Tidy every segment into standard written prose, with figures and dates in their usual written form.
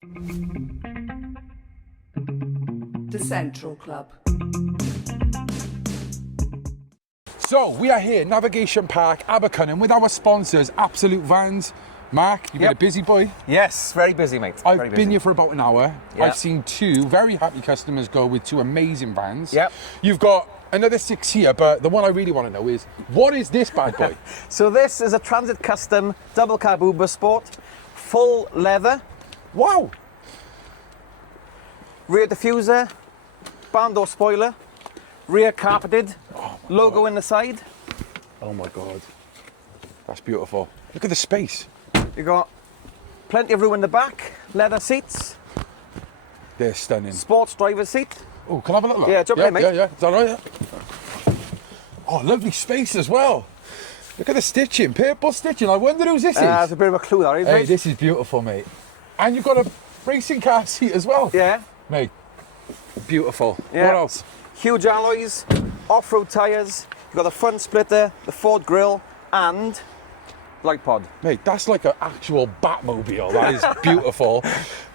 The Central Club. So we are here, Navigation Park, Abatcon, and with our sponsors, Absolute Vans. Mark, you've been a busy boy. Yes, very busy, mate. I've been here for about an hour. Yep. I've seen 2 very happy customers go with 2 amazing vans. Yep. You've got another 6 here, but the one I really want to know is, what is this bad boy? So this is a Transit Custom double cab Uber Sport, full leather, Wow! rear diffuser, barn door spoiler, rear carpeted, logo in the side. Oh my God. That's beautiful. Look at the space. You got plenty of room in the back, leather seats, They're stunning. sports driver's seat. Oh, can I have a look? Yeah, jump in, mate. Yeah. Is that right? Yeah. Oh, lovely space as well. Look at the stitching, purple stitching. I wonder whose this is. There's a bit of a clue there, isn't Hey, it? this is beautiful, mate. And you've got a racing car seat as well. Yeah. Mate, beautiful. Yeah. What else? Huge alloys, off-road tyres. You've got the front splitter, the Ford grille, and light pod. Mate, that's like an actual Batmobile. That is beautiful.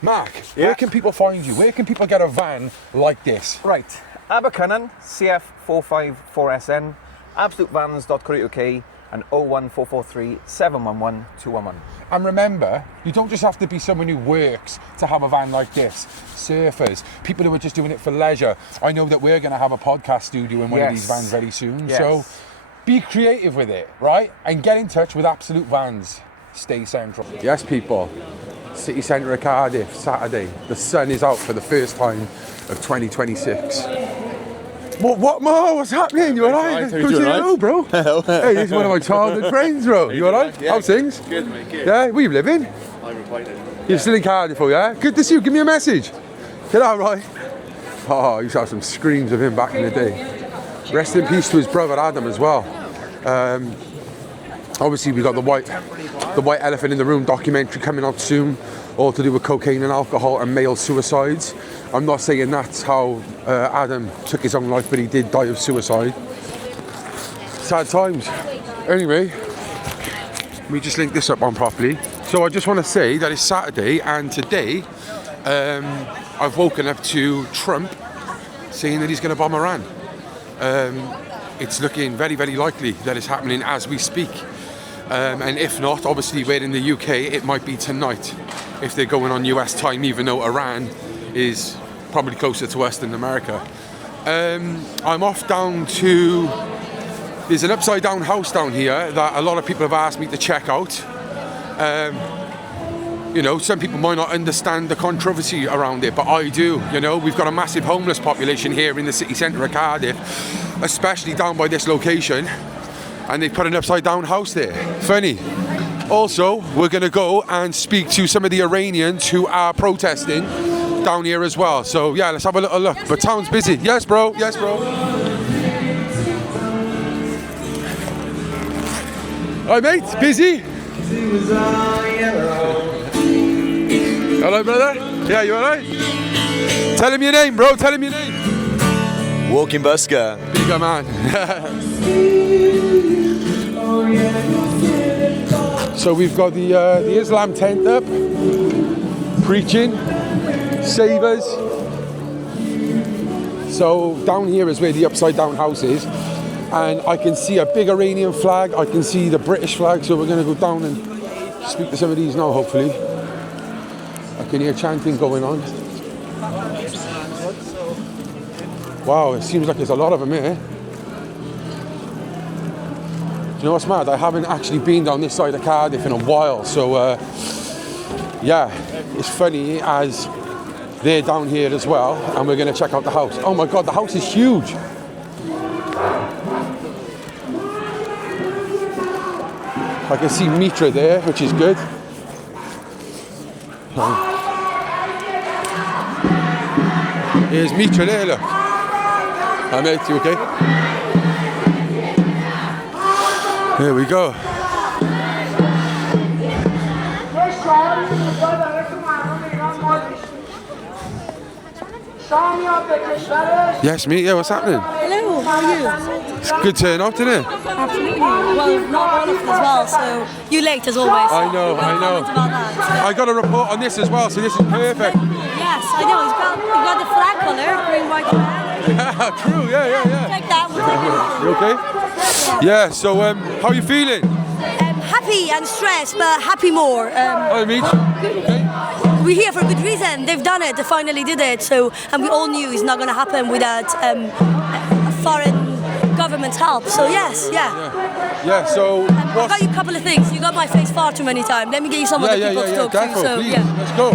Mark, where can people find you? Where can people get a van like this? Right, Abatcon, CF454SN, absolutevans.co.uk, and 01443 711 211. And remember, you don't just have to be someone who works to have a van like this. Surfers, people who are just doing it for leisure. I know that we're going to have a podcast studio in one of these vans very soon. Yes. So be creative with it, right? And get in touch with Absolute Vans. Stay central. Yes, people. City Centre of Cardiff, Saturday. The sun is out for the first time of 2026. What Mo? What's happening? You alright? How you doing, right? Bro. Hey, this is one of my childhood friends, bro. You alright? Yeah. How's things? Good, mate, good. Yeah, where you living? I'm invited. You're still in Cardiff, yeah? Good to see you. Give me a message. Get out, right? Oh, I used to have some screams of him back in the day. Rest in peace to his brother Adam as well. Obviously, we got the white elephant in the room documentary coming out soon, all to do with cocaine and alcohol and male suicides. I'm not saying that's how Adam took his own life, but he did die of suicide. Sad times. Anyway, let me just link this up on properly. So I just want to say that it's Saturday, and today I've woken up to Trump saying that he's going to bomb Iran. It's looking very, very likely that it's happening as we speak. And if not, obviously we're in the UK, it might be tonight if they're going on US time, even though Iran is probably closer to us than America. I'm off down to, there's an upside down house down here that a lot of people have asked me to check out. You know, some people might not understand the controversy around it, but I do. You know, we've got a massive homeless population here in the city centre of Cardiff, especially down by this location, and they've put an upside down house there. Funny. Also, we're going to go and speak to some of the Iranians who are protesting down here as well. So yeah, let's have a little look. But town's busy. Yes, bro. Yes, bro. Hi, mate. Busy? Hello, brother. Yeah, you alright? Tell him your name, bro. Tell him your name. Walking busker. Bigger man. So we've got the Islam tent up, preaching, savers. So down here is where the upside down house is, and I can see a big Iranian flag. I can see the British flag. So we're going to go down and speak to some of these now. Hopefully, I can hear chanting going on. Wow, it seems like there's a lot of them here. Do you know what's mad? I haven't actually been down this side of Cardiff in a while, so yeah, it's funny as they're down here as well, and we're going to check out the house. Oh my God, the house is huge. I can see Mitra there, which is good. Here's Mitra there, look. Hi mate, you okay? There we go. Yes, mate. Yeah, what's happening? Hello, how are you? It's a good turnout, isn't it? Absolutely. Well, not all of them as well, so you late as always. I know. Comment about that. I got a report on this as well, so this is perfect. Yes, I know. You got the flag colour, green, white, red. True. Yeah. Take that. We'll take it. You okay? Yeah. So, how are you feeling? Happy and stressed, but happy more. Hi, mate. Okay. We're here for a good reason. They've done it. They finally did it. So, and we all knew it's not going to happen without a foreign government's help. So yes, Yeah. So, I've got you a couple of things. You got my face far too many times. Let me get you some other people to talk to. So Please. yeah. Let's go.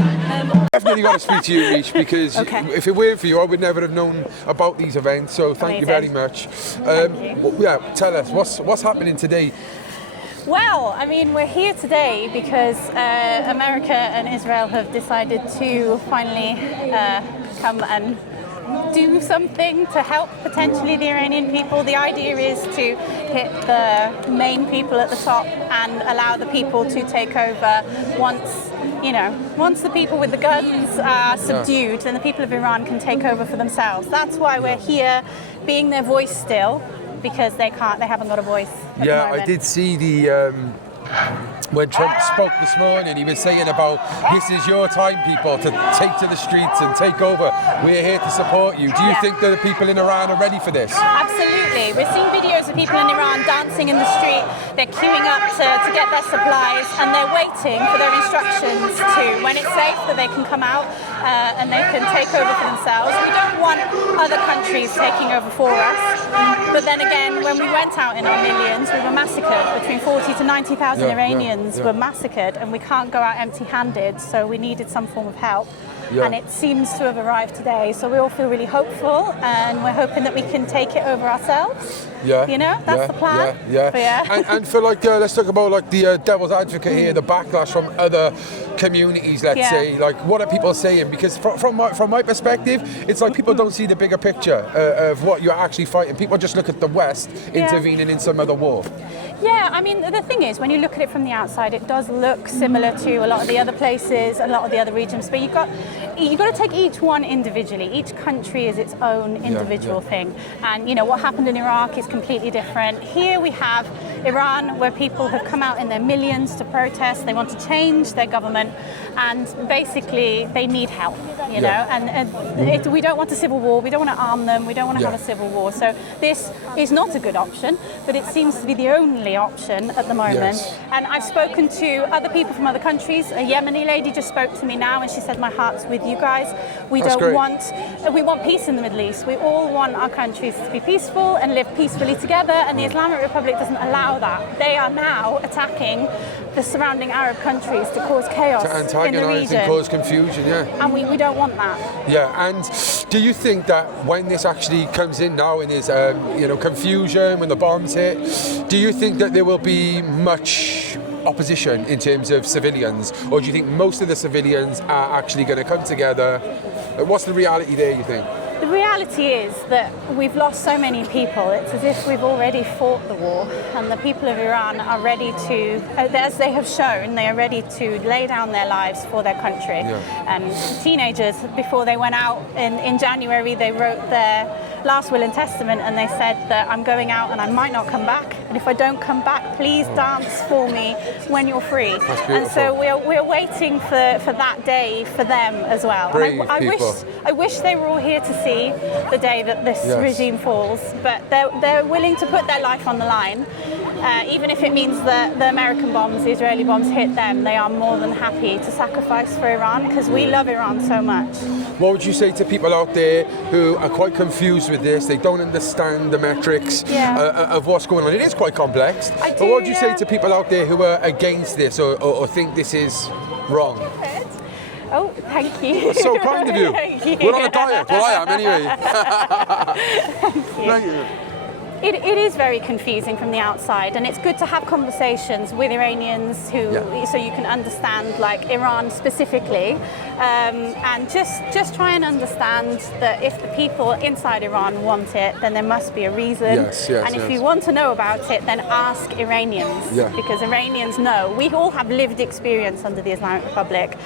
Definitely got to speak to you, Mish, because Okay. if it weren't for you, I would never have known about these events. So thank you very much. Yeah, tell us what's happening today. Well, I mean, we're here today because America and Israel have decided to finally come and do something to help potentially the Iranian people. The idea is to hit the main people at the top and allow the people to take over once the people with the guns are subdued, then the people of Iran can take over for themselves. That's why we're here, being their voice still, because they haven't got a voice at the moment. I did see the when Trump spoke this morning, he was saying about this is your time, people, to take to the streets and take over. We're here to support you. Do you think that the people in Iran are ready for this? Absolutely. We're seeing videos of people in Iran dancing in the street. They're queuing up to get their supplies, and they're waiting for their instructions to, when it's safe, that they can come out and they can take over for themselves. We don't want other countries taking over for us. But then again, when we went out in our millions, we were massacred. Between 40 to 90,000 Iranians were massacred, and we can't go out empty-handed, so we needed some form of help. And it seems to have arrived today, so we all feel really hopeful, and we're hoping that we can take it over ourselves. That's the plan. And for let's talk about the devil's advocate here, the backlash from other communities, let's say, what are people saying? Because from my perspective, it's like people don't see the bigger picture of what you're actually fighting. People just look at the West intervening in some other war. Yeah, I mean, the thing is, when you look at it from the outside, it does look similar to a lot of the other places, a lot of the other regions, but you've got to take each one individually. Each country is its own individual thing. And, what happened in Iraq is completely different. Here we have Iran, where people have come out in their millions to protest. They want to change their government, and basically they need help, and we don't want a civil war. We don't want to arm them. We don't want to have a civil war. So this is not a good option, but it seems to be the only option at the moment. And I've spoken to other people from other countries. A Yemeni lady just spoke to me now, and she said, my heart's with you guys. We want peace in the Middle East. We all want our countries to be peaceful and live peacefully together, and the Islamic Republic doesn't allow that. They are now attacking the surrounding Arab countries to cause chaos in the region. And cause confusion, And we don't want that. And do you think that when this actually comes in now and there's confusion when the bombs hit, do you think that there will be much opposition in terms of civilians, or do you think most of the civilians are actually going to come together? What's the reality there, you think? The reality is that we've lost so many people. It's as if we've already fought the war, and the people of Iran are ready to, as they have shown, they are ready to lay down their lives for their country. Teenagers, before they went out in January, they wrote their last will and testament, and they said that I'm going out and I might not come back, and if I don't come back, please dance for me when you're free. And so we're waiting for that day for them as well. Brave and I wish they were all here to see the day that this regime falls, but they're willing to put their life on the line. Even if it means that the American bombs, the Israeli bombs hit them, they are more than happy to sacrifice for Iran, because we love Iran so much. What would you say to people out there who are quite confused with this? They don't understand the metrics of what's going on. It is quite complex. But what would you say to people out there who are against this or think this is wrong? Oh, thank you. That's so kind of you. Thank you. We're on a diet. Well, I am anyway. Thank you. Thank you. It is very confusing from the outside, and it's good to have conversations with Iranians who, so you can understand, like Iran specifically, and just try and understand that if the people inside Iran want it, then there must be a reason. And if you want to know about it, then ask Iranians, because Iranians know. We all have lived experience under the Islamic Republic.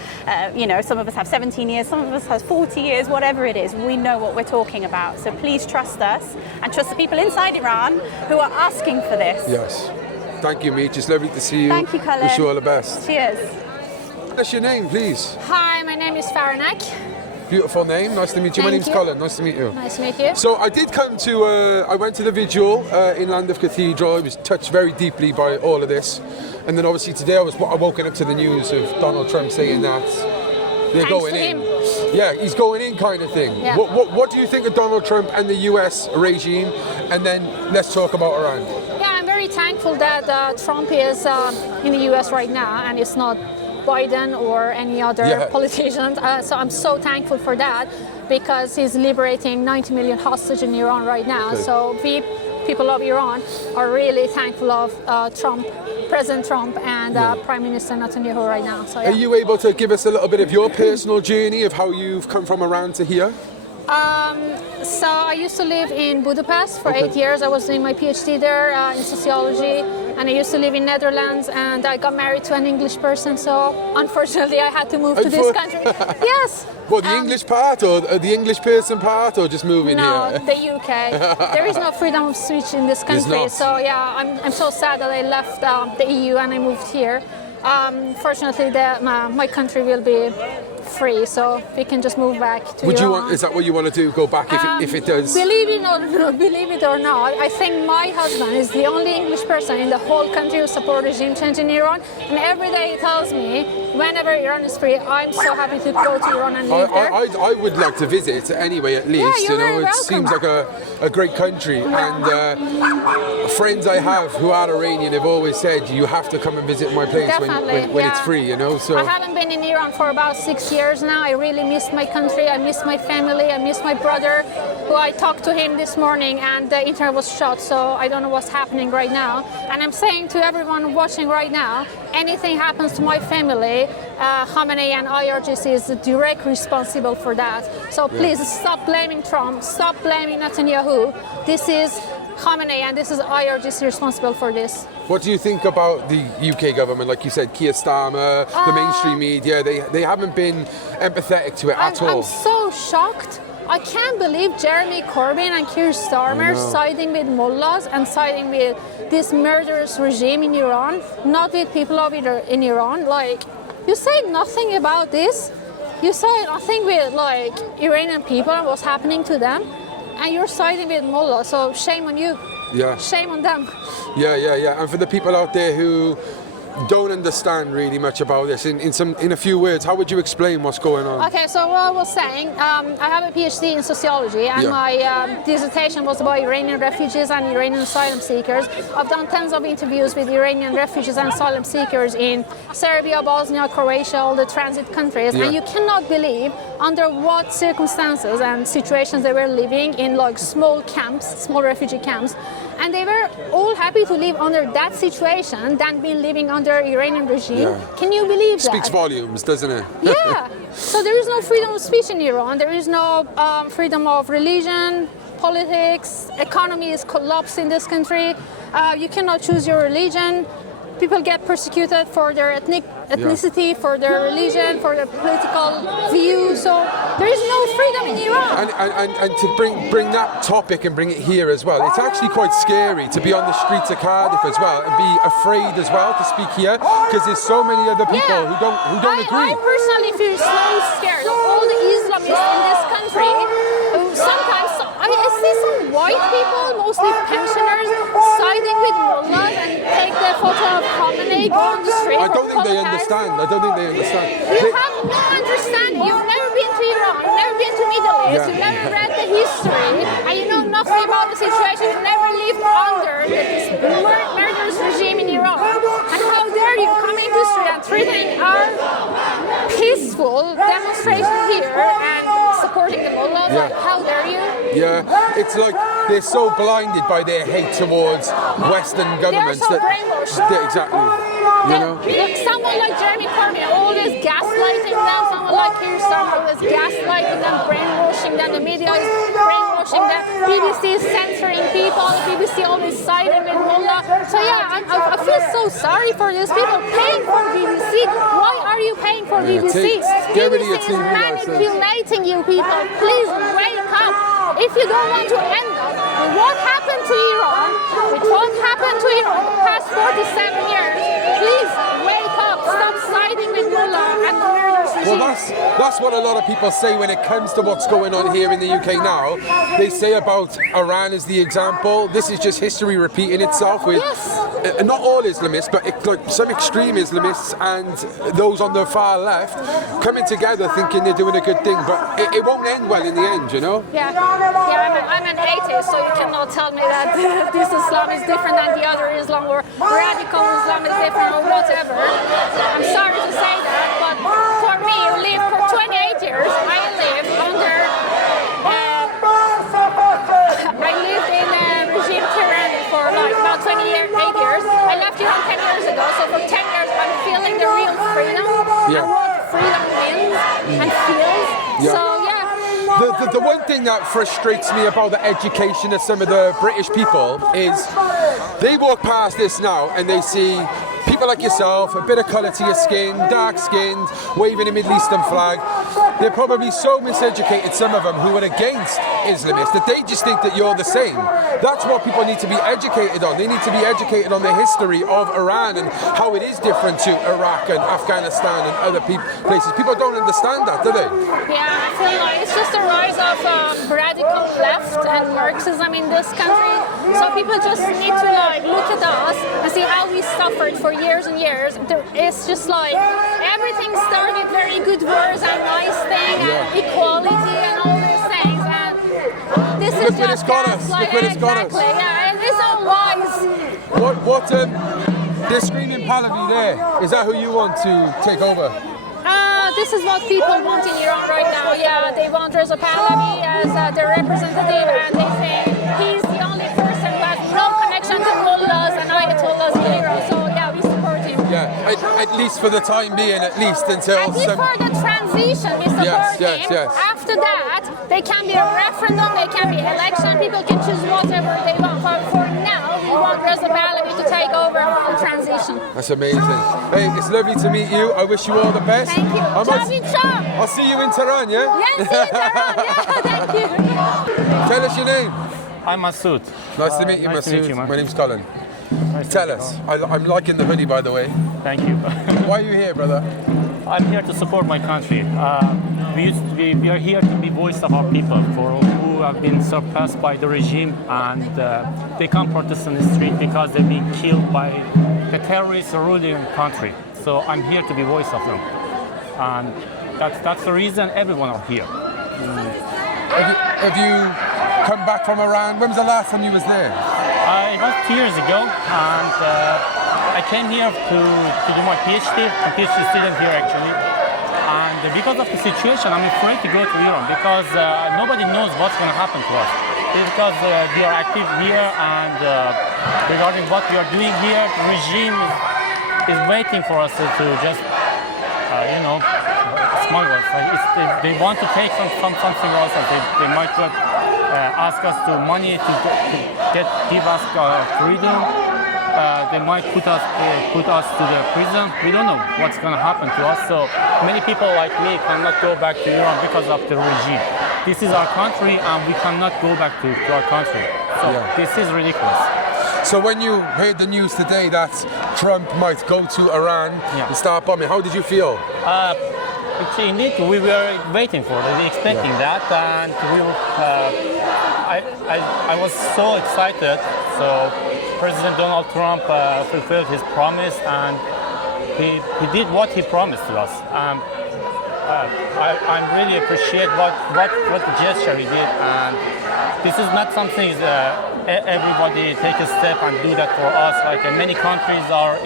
You know, some of us have 17 years, some of us have 40 years, whatever it is. We know what we're talking about. So please trust us and trust the people inside Iran who are asking for this. Yes. Thank you, Meet. It's lovely to see you. Thank you, Colin. Wish you all the best. Cheers. What's your name, please? Hi, my name is Faranak. Beautiful name. Nice to meet you. My name's Colin. Nice to meet you. Nice to meet you. So I did come to, I went to the vigil in Llandaff Cathedral. I was touched very deeply by all of this. And then obviously today I woken up to the news of Donald Trump saying that they're going in. Yeah, he's going in kind of thing. Yeah. What do you think of Donald Trump and the US regime? And then let's talk about Iran. Yeah, I'm very thankful that Trump is in the US right now and it's not Biden or any other politician. So I'm so thankful for that because he's liberating 90 million hostages in Iran right now. Good. So we, people of Iran, are really thankful of Trump, President Trump and Prime Minister Netanyahu right now. So, Are you able to give us a little bit of your personal journey of how you've come from Iran to here? So I used to live in Budapest for 8 years. I was doing my PhD there in sociology, and I used to live in Netherlands, and I got married to an English person, so unfortunately I had to move to this country. Yes. What, the English part or the English person part or just moving here? No, the UK. There is no freedom of speech in this country, so yeah, I'm so sad that I left the EU and I moved here. Fortunately, my country will be free, so we can just move back to Iran. Is that what you want to do? Go back if it does? Believe it or not, I think my husband is the only English person in the whole country who supports regime change in Iran, and every day he tells me, whenever Iran is free, I'm so happy to go to Iran and live there. I would like to visit anyway, at least. Yeah, you're very welcome. Seems like a great country, and friends I have who are Iranian have always said you have to come and visit my place when it's free. You know, so I haven't been in Iran for about 6 years now. I really miss my country. I miss my family. I miss my brother, who I talked to him this morning, and the internet was shut, so I don't know what's happening right now. And I'm saying to everyone watching right now, anything happens to my family, Khamenei and IRGC is direct responsible for that. So please stop blaming Trump, stop blaming Netanyahu. This is Khamenei and this is IRGC responsible for this. What do you think about the UK government? Like you said, Keir Starmer, the mainstream media, they haven't been empathetic to it at all. I'm so shocked. I can't believe Jeremy Corbyn and Keir Starmer siding with mullahs and siding with this murderous regime in Iran, not with people in Iran. Like, you say nothing about this. You say nothing with like Iranian people and what's happening to them, and you're siding with mullahs. So shame on you. Yeah. Shame on them. Yeah. And for the people out there who don't understand really much about this, in a few words, how would you explain what's going on? Okay, so what I was saying, I have a PhD in sociology, and my dissertation was about Iranian refugees and Iranian asylum seekers. I've done tons of interviews with Iranian refugees and asylum seekers in Serbia, Bosnia, Croatia, all the transit countries, and you cannot believe under what circumstances and situations they were living in, like small camps, small refugee camps, and they were all happy to live under that situation than be living under Iranian regime. Can you believe that? Speaks volumes, doesn't it? Yeah. So there is no freedom of speech in Iran. There is no freedom of religion, politics. Economy is collapsed in this country. You cannot choose your religion. People get persecuted for their ethnicity, for their religion, for their political view. So there is no freedom in Iran. And to bring that topic and bring it here as well, it's actually quite scary to be on the streets of Cardiff as well and be afraid as well to speak here because there's so many other people who don't agree. I personally feel so scared of all the Islamists in this country. Sometimes I see some white people, mostly pensioners, siding with mullahs and take their photo of Khamenei, go on the street. I don't think they understand. You have no understanding. You've never been to Iran, you've never been to Middle East, you've never read the history, and you know nothing about the situation. You've never lived under this murderous regime in Iran. And how dare you come into the street and threatening our peaceful demonstration here and supporting the mullahs? Like, how dare you? Yeah, it's like they're so blinded by their hate towards Western governments so that brainwashed. exactly, you know. Look, someone like Jeremy Corbyn, always gaslighting them. Someone like Keir Starmer, always gaslighting them, brainwashing them. The media is brainwashing them. BBC is censoring people. The BBC always siding with Mullah. So yeah, I feel so sorry for these people paying for BBC. Why are you paying for BBC? BBC is manipulating you people. Please wake up. If you don't want to end up with what happened to Iran, with what happened to Iran the past 47 years, please wake up. Stop siding with Mullah and the murderous regime. Well, that's what a lot of people say when it comes to what's going on here in the UK now. They say about Iran as the example. This is just history repeating itself with not all Islamists, but like some extreme Islamists and those on the far left coming together thinking they're doing a good thing, but it won't end well in the end, you know? Yeah, I'm an atheist, so you cannot tell me that this Islam is different than the other Islam, or radical Islam is different, or whatever. I'm sorry to say that, but for me, who lived for 28 years, I lived in a regime tyranny for like about 28 years. I left Iran 10 years ago, so for 10 years I'm feeling the real freedom. Yeah. And what freedom means and feels. Yeah. So yeah. The one thing that frustrates me about the education of some of the British people is they walk past this now and they see people like yourself, a bit of colour to your skin, dark-skinned, waving a Middle Eastern flag. They're probably so miseducated, some of them, who are against Islamists, that they just think that you're the same. That's what people need to be educated on. They need to be educated on the history of Iran and how it is different to Iraq and Afghanistan and other places. People don't understand that, do they? Yeah, I feel like it's just the rise of radical left and Marxism in this country. So people just need to like look at us and see how we suffered for years and years. It's just like everything started very good words and nice thing and equality and all these things. And this is just Look where it's got us. Yeah, it is all wise. What they're screaming Pahlavi there. Is that who you want to take over? This is what people want in Iran right now. Yeah, they want Reza Pahlavi as their representative, and they say he's the only person who has no connection to mullahs and ayatollahs in Iran. So yeah, we support him. Yeah, at least for the time being, at least until At least for the transition, we support him. Yes. After that, they can be a referendum, they can be election, people can choose whatever they want. But for now, we want Reza Pahlavi to take over for the transition. That's amazing. Hey, it's lovely to meet you. I wish you all the best. Thank you. I'll see you in Tehran, yeah? Yeah, see you in Tehran. Yeah, thank you. Tell us your name. I'm Masood. Nice to meet you, nice to meet Masood. you, man. My name's Colin. Nice to Tell meet you, us. I'm liking the hoodie, by the way. Thank you. Why are you here, brother? I'm here to support my country. We are here to be voice of our people who have been surpassed by the regime, and they can't protest on the street because they've been killed by the terrorists ruling the country. So I'm here to be voice of them, and that's the reason everyone are here. Have you come back from Iran? When was the last time you was there? It was 2 years ago, and I came here to do my PhD. I'm a PhD student here actually. And because of the situation, I'm afraid to go to Iran because nobody knows what's going to happen to us. Because we are active here, and regarding what we are doing here, the regime is waiting for us to just, smuggle us. They want to take something else, and they might ask us to money to give us freedom. They might put us to the prison. We don't know what's going to happen to us. So many people like me cannot go back to Iran because of the regime. This is our country, and we cannot go back to our country. So this is ridiculous. So when you heard the news today that Trump might go to Iran and start bombing, how did you feel? Indeed, we were waiting for it, expecting that, and I was so excited. So President Donald Trump fulfilled his promise, and he did what he promised to us. I really appreciate what the gesture he did, and this is not something everybody take a step and do that for us. Like many countries are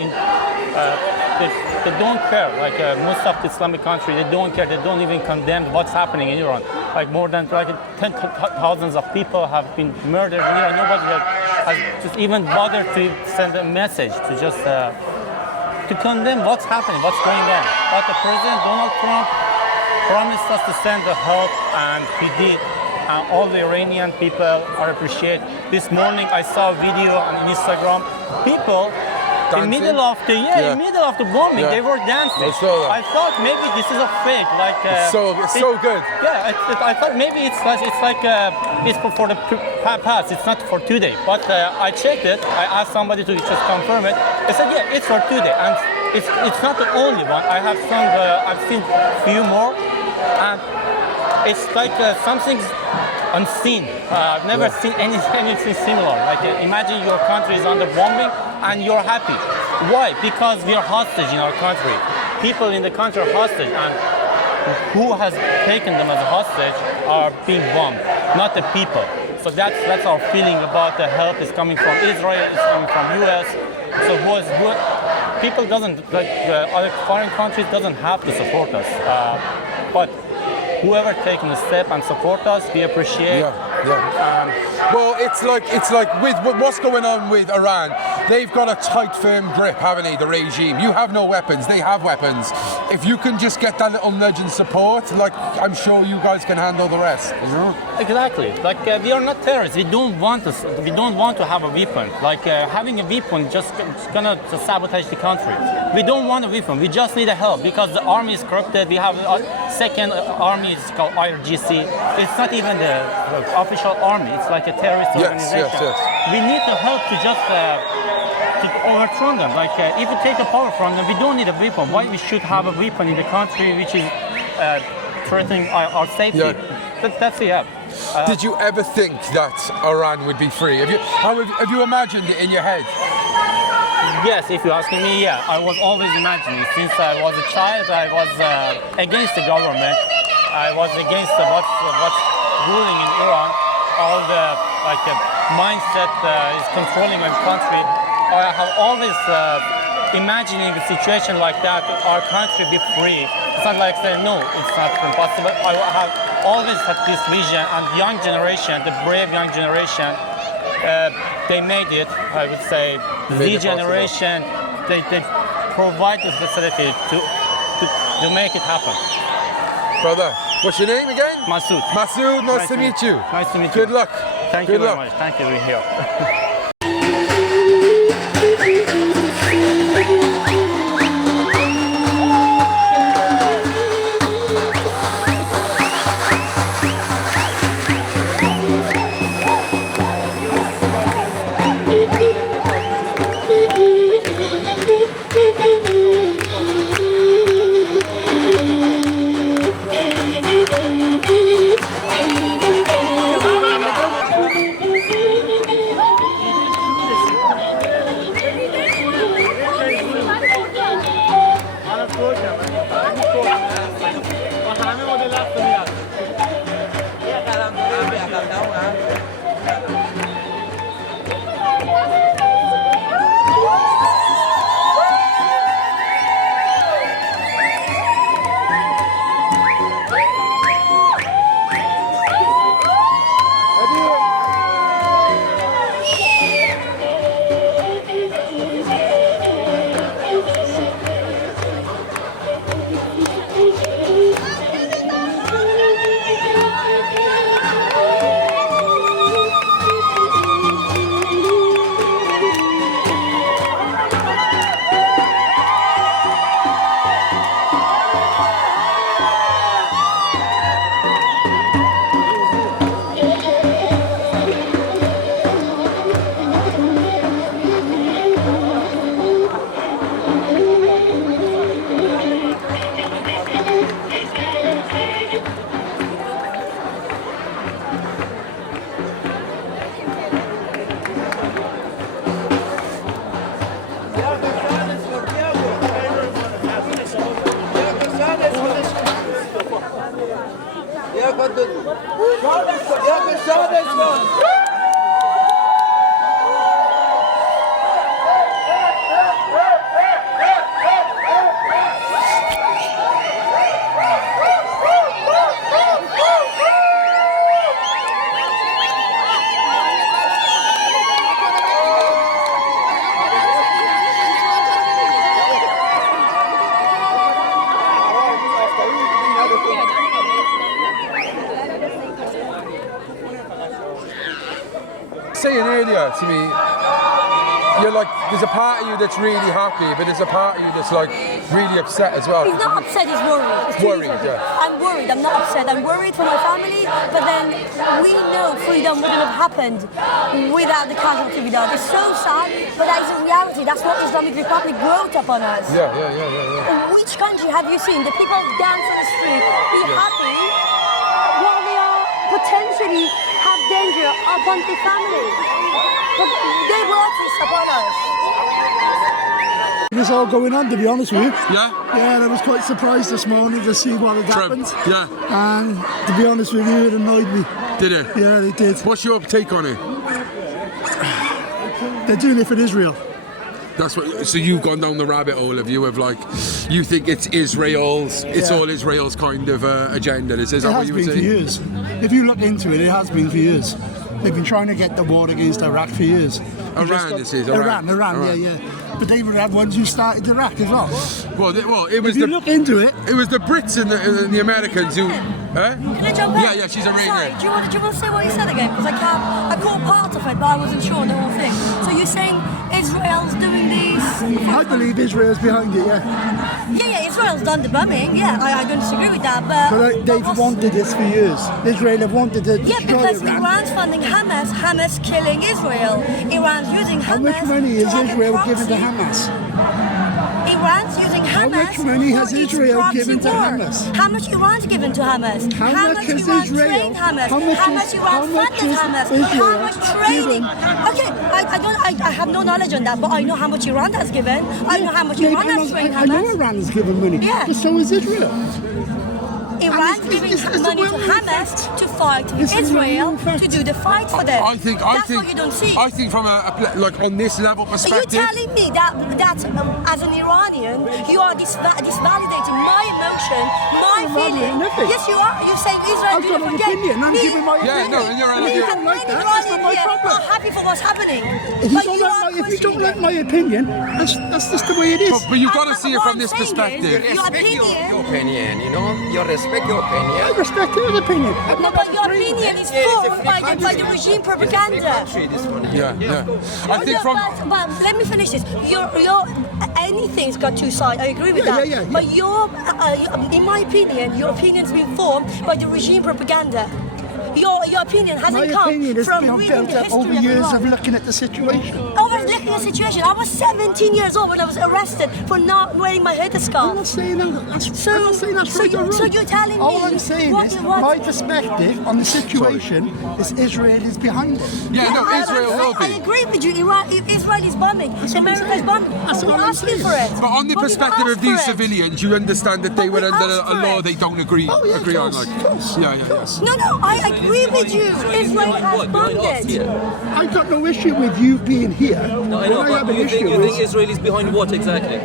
they don't care. Like most of the Islamic countries, they don't care. They don't even condemn what's happening in Iran. Like more than like thousands of people have been murdered in Iran. Nobody has just even bothered to send a message to just to condemn what's happening, what's going on. But the President Donald Trump promised us to send the help, and he did. And all the Iranian people are appreciate. This morning I saw a video on Instagram. People Dancing? in middle of the in middle of the bombing, Yeah. they were dancing. I saw that. I thought maybe this is a fake. Like It's so good. Yeah, I thought maybe it's for the past. It's not for today. But I checked it. I asked somebody to just confirm it. They said yeah, it's for today, and it's not the only one. I have some. I've seen few more, and it's like something unseen. I've never seen anything similar. Like imagine your country is under bombing and you're happy. Why? Because we are hostage in our country. People in the country are hostage, and who has taken them as a hostage are being bombed, not the people. So that's our feeling about the help is coming from Israel, it's coming from US. So people doesn't like other foreign countries doesn't have to support us, but whoever taking the step and support us, we appreciate. Well, it's like with what's going on with Iran, they've got a tight, firm grip, haven't they? The regime. You have no weapons; they have weapons. If you can just get that little nudge and support, like I'm sure you guys can handle the rest. You know? Exactly. Like we are not terrorists. We don't want to have a weapon. Like having a weapon just gonna sabotage the country. We don't want a weapon. We just need a help because the army is corrupted. We have a second army. It's called IRGC. It's not even the official army. It's like a terrorist organization. Yes. We need to help to just to overthrow them. Like if we take the power from them, we don't need a weapon. Why we should have a weapon in the country which is threatening our safety? Yeah. That's it. Did you ever think that Iran would be free? Have you imagined it in your head? Yes, if you're asking me, yeah. I was always imagining. Since I was a child, I was against the government. I was against what's ruling in Iran. All the mindset is controlling my country. I have always imagining a situation like that, our country be free. It's not like saying no, it's not impossible. I have always had this vision, and young generation, the brave young generation, they made it. I would say the generation, they provide the facility to make it happen. Brother, what's your name again? Masood. Masood, nice to meet you. Nice to meet you. Good luck. Thank you very much. Thank you for being here. saying earlier to me, you're like, there's a part of you that's really happy, but there's a part of you that's like really upset as well. He's not upset, he's worried. It's Worried, yeah. I'm worried, I'm not upset. I'm worried for my family, but then we know freedom wouldn't have happened without the casualty without. It's so sad, but that is a reality. That's what Islamic Republic wrote upon us. Yeah. Which country have you seen? The people dance on the street, be happy, while they are potentially have danger upon the family. But they brought this upon us. It was all going on, to be honest with you. Yeah? Yeah, and I was quite surprised this morning to see what had happened. Yeah. And to be honest with you, it annoyed me. Did it? Yeah, they did. What's your take on it? They're doing it for Israel. That's what. So you've gone down the rabbit hole of you of like, you think it's Israel's, it's all Israel's kind of agenda. Is that what you would say? It has been for years. If you look into it, it has been for years. They've been trying to get the war against Iraq for years. Iran. Yeah. But they were the ones who started Iraq as well. Well, it was if you look into it, it was the Brits and the Americans who. Huh? Can I jump in? Yeah, she's Iranian. Sorry, do you want to say what you said again? Because I caught part of it, but I wasn't sure the whole thing. So you're saying Israel's doing these? I believe Israel's behind it, yeah. Yeah, Israel's done the bombing. Yeah, I don't disagree with that. But they've wanted this for years. Israel have wanted to destroy because Iran. Iran's funding Hamas. Hamas killing Israel. Iran's using Hamas. How much money is Israel giving to Hamas? Iran's using Hamas. How much money has for its Israel proxy given to war. Hamas? How much Iran's given to Hamas? How much has Iran Israel? trained Hamas? How much Iran funded Hamas? Israel How much training? Okay, I have no knowledge on that, but I know how much Iran has given. I know how much Iran has trained I know Hamas. Iran has given money, Yeah. but so is Israel. Iran's giving money to Hamas to fight Israel to do the fight for them. I think what you don't see. I think from like on this level Are you perspective. telling me that as an Iranian, you are disvalidating my emotion, my feeling? nothing. Yes, you are. You're saying Israel. I've got an opinion. I'm giving my opinion. no, and you're allowed If you to- don't like that, Iranian that's not my here problem. are happy for what's happening. If you don't like my opinion, that's just the way it is. But you've got to see it What from I'm this saying is, perspective. Your opinion. opinion, you know, you respect your opinion. I respect your opinion. I'm No, not but your agreeing with opinion it. is formed by the regime propaganda. Yeah. I think from. But let me finish this. Your anything's got two sides. I agree with that. Yeah. But in my opinion, your opinion's been formed by the regime propaganda. Your opinion hasn't My come opinion has from been reading built the up history over years Iran. of looking at the situation. Over looking at the situation. I was 17 years old when I was arrested for not wearing my headscarf. I'm not saying that. I'm not saying that's so right or wrong. so you're telling All me I'm saying what- is what- my perspective on the situation is Israel is behind it. Yeah, no, Israel will I be. agree with you. Israel is bombing. what I'm America is saying. bombing. That's But what we're I'm asking saying. for it. But on the But we perspective asked of these for it. civilians, you understand that they But were we under asked a for law it. they don't agree Oh, yeah, agree on. of Like, course. yeah. No, I agree with you. Israel has bombed it. I've got no issue with you being here. No, I know, What I have but an you issue think is Israel is behind what exactly?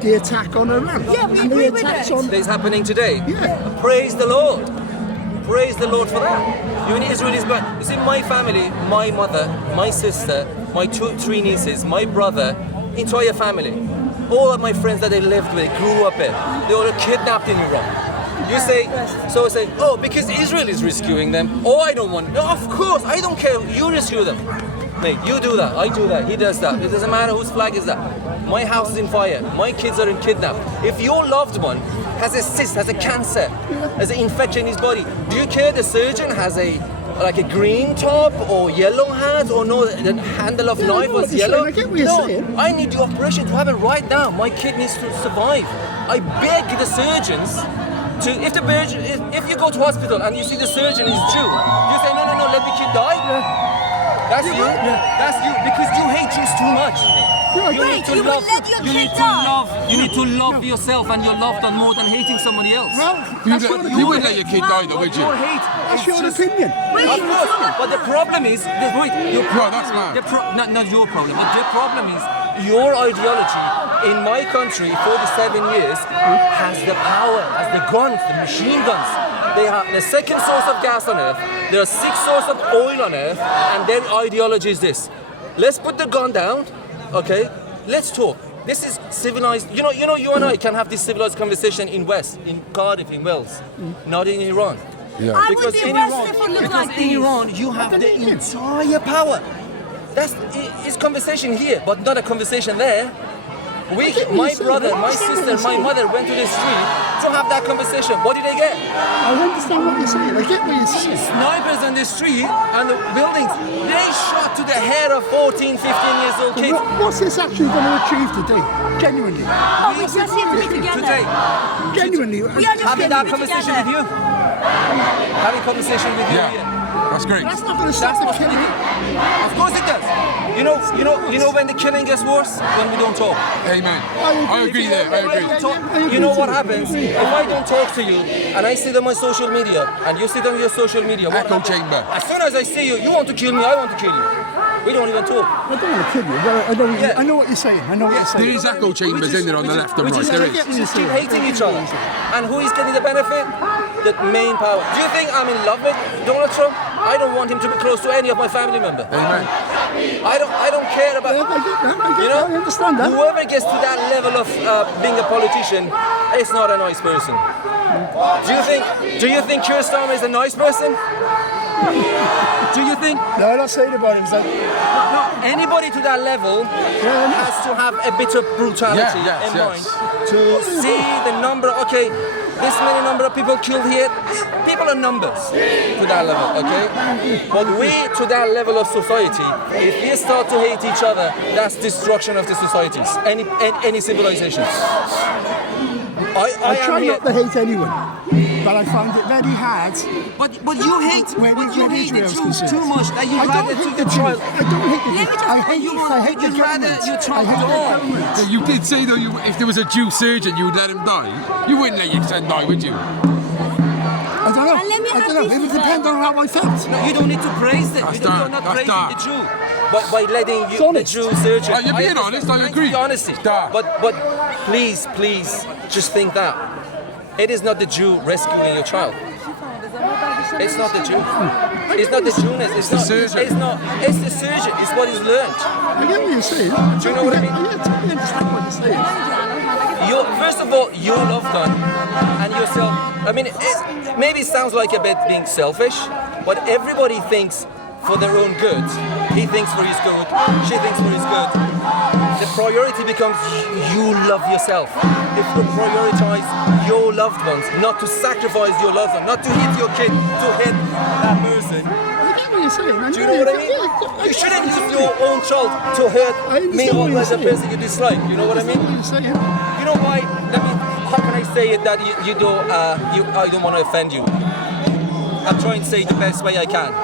the attack on Iran. Yeah, we and agree the with attacks it. on. That is happening today. Yeah. Praise the Lord. Praise the Lord for that. You mean Israel is behind? You see, my family, my mother, my sister, my three nieces, my brother, entire family, all of my friends that I lived with, grew up in, they were kidnapped in Iran. You say, so I say, oh, because Israel is rescuing them. Oh, I don't want. No, of course, I don't care. You rescue them. Mate, you do that. I do that. He does that. It doesn't matter whose flag is that. My house is in fire. My kids are in kidnapped. If your loved one has a cyst, has a cancer, has an infection in his body, do you care the surgeon has a green top or yellow hat or no, the handle of Yeah, I knife know was what you're yellow? saying. I get what you're No, saying. I need the operation to happen right now. My kid needs to survive. I beg the surgeons to, if you go to hospital and you see the surgeon is Jew, you say, no, let the kid die? That's you? That's you, because you hate Jews too much. You Wait, you will let your kid die? You need to love yourself and your loved one more than hating somebody else. Well, You wouldn't let your kid die though, would you? Your hate that's is your just- opinion. Of course, but the problem is, your No, that's not. not your problem, but the problem is your ideology in my country, 47 years, has the power, has the guns, the machine guns. They have the second source of gas on earth, there are 6 sources of oil on earth, and their ideology is this. Let's put the gun down, okay? Let's talk. This is civilized. You know, you and I can have this civilized conversation in West, in Cardiff, in Wales, not in Iran. I would Because be in arrested for looking because like in this. Iran, you have the entire power. it's conversation here, but not a conversation there. My brother, my sister, my mother went to the street to have that conversation. What did they get? I understand what you're saying. I get what you're saying. Snipers on the street and the buildings. They shot to the head of 14, 15 years old kids. What's this actually going to achieve today? Genuinely. Oh, we just here to be together. Today, Genuinely. We are just having here to that be conversation together. with you. Having conversation with you here. That's great. That's not going to stop the killing. Of course it does. You know when the killing gets worse? When we don't talk. Amen. I agree there. I agree. You know what happens? If I don't talk to you and I sit on my social media and you sit on your social media, what Echo happens? chamber. As soon as I see you, you want to kill me, I want to kill you. We don't even talk. I don't want to kill you, but I know what you're saying. I know what you're saying. There is echo chambers in there on the left and right. There is. We just keep hating each other. And who is getting the benefit? The main power. Do you think I'm in love with Donald Trump? I don't want him to be close to any of my family members. Amen. I don't care about. I understand that. Whoever gets to that level of being a politician is not a nice person. Do you think Keir Starmer is a nice person? Do you think? No, I'm not saying about him. No, anybody to that level has to have a bit of brutality in mind to see the number. Okay, this many number of people killed here. People are numbers to that level, okay? But we, to that level of society, if we start to hate each other, that's destruction of the societies, any civilizations. I try not to hate anyone, but I find it very hard. But you hate the Jews too much that you rather took the child. I don't hate the Jews. I hate the government. I hate the government. You did say though, if there was a Jew surgeon, you would let him die. You wouldn't let your son die, would you? I don't know. I don't know. It would depend on how I felt. No, you don't need to praise them. You're not praising the Jew. But by letting the Jew surgeon. You're being honest. I agree. Honesty. But please, just think that it is not the Jew rescuing your child. It's not the Jew. It's not the Jewness. It's the surgeon. It's the surgeon. It's what he's learned. I get what you're saying. Do you know what I mean? I totally understand what you're saying. First of all, your loved one and yourself. I mean, maybe it sounds like a bit being selfish, but everybody thinks for their own good. He thinks for his good. She thinks for his good. The priority becomes you love yourself. If you prioritize your loved ones, not to sacrifice your loved one, not to hit your kid, to hit that person. I get what you're saying. Do you know what I mean? You shouldn't use your own child to hurt me or the person you dislike. You know what I mean? You know why? How can I say it that I don't want to offend you? I'm trying to say it the best way I can.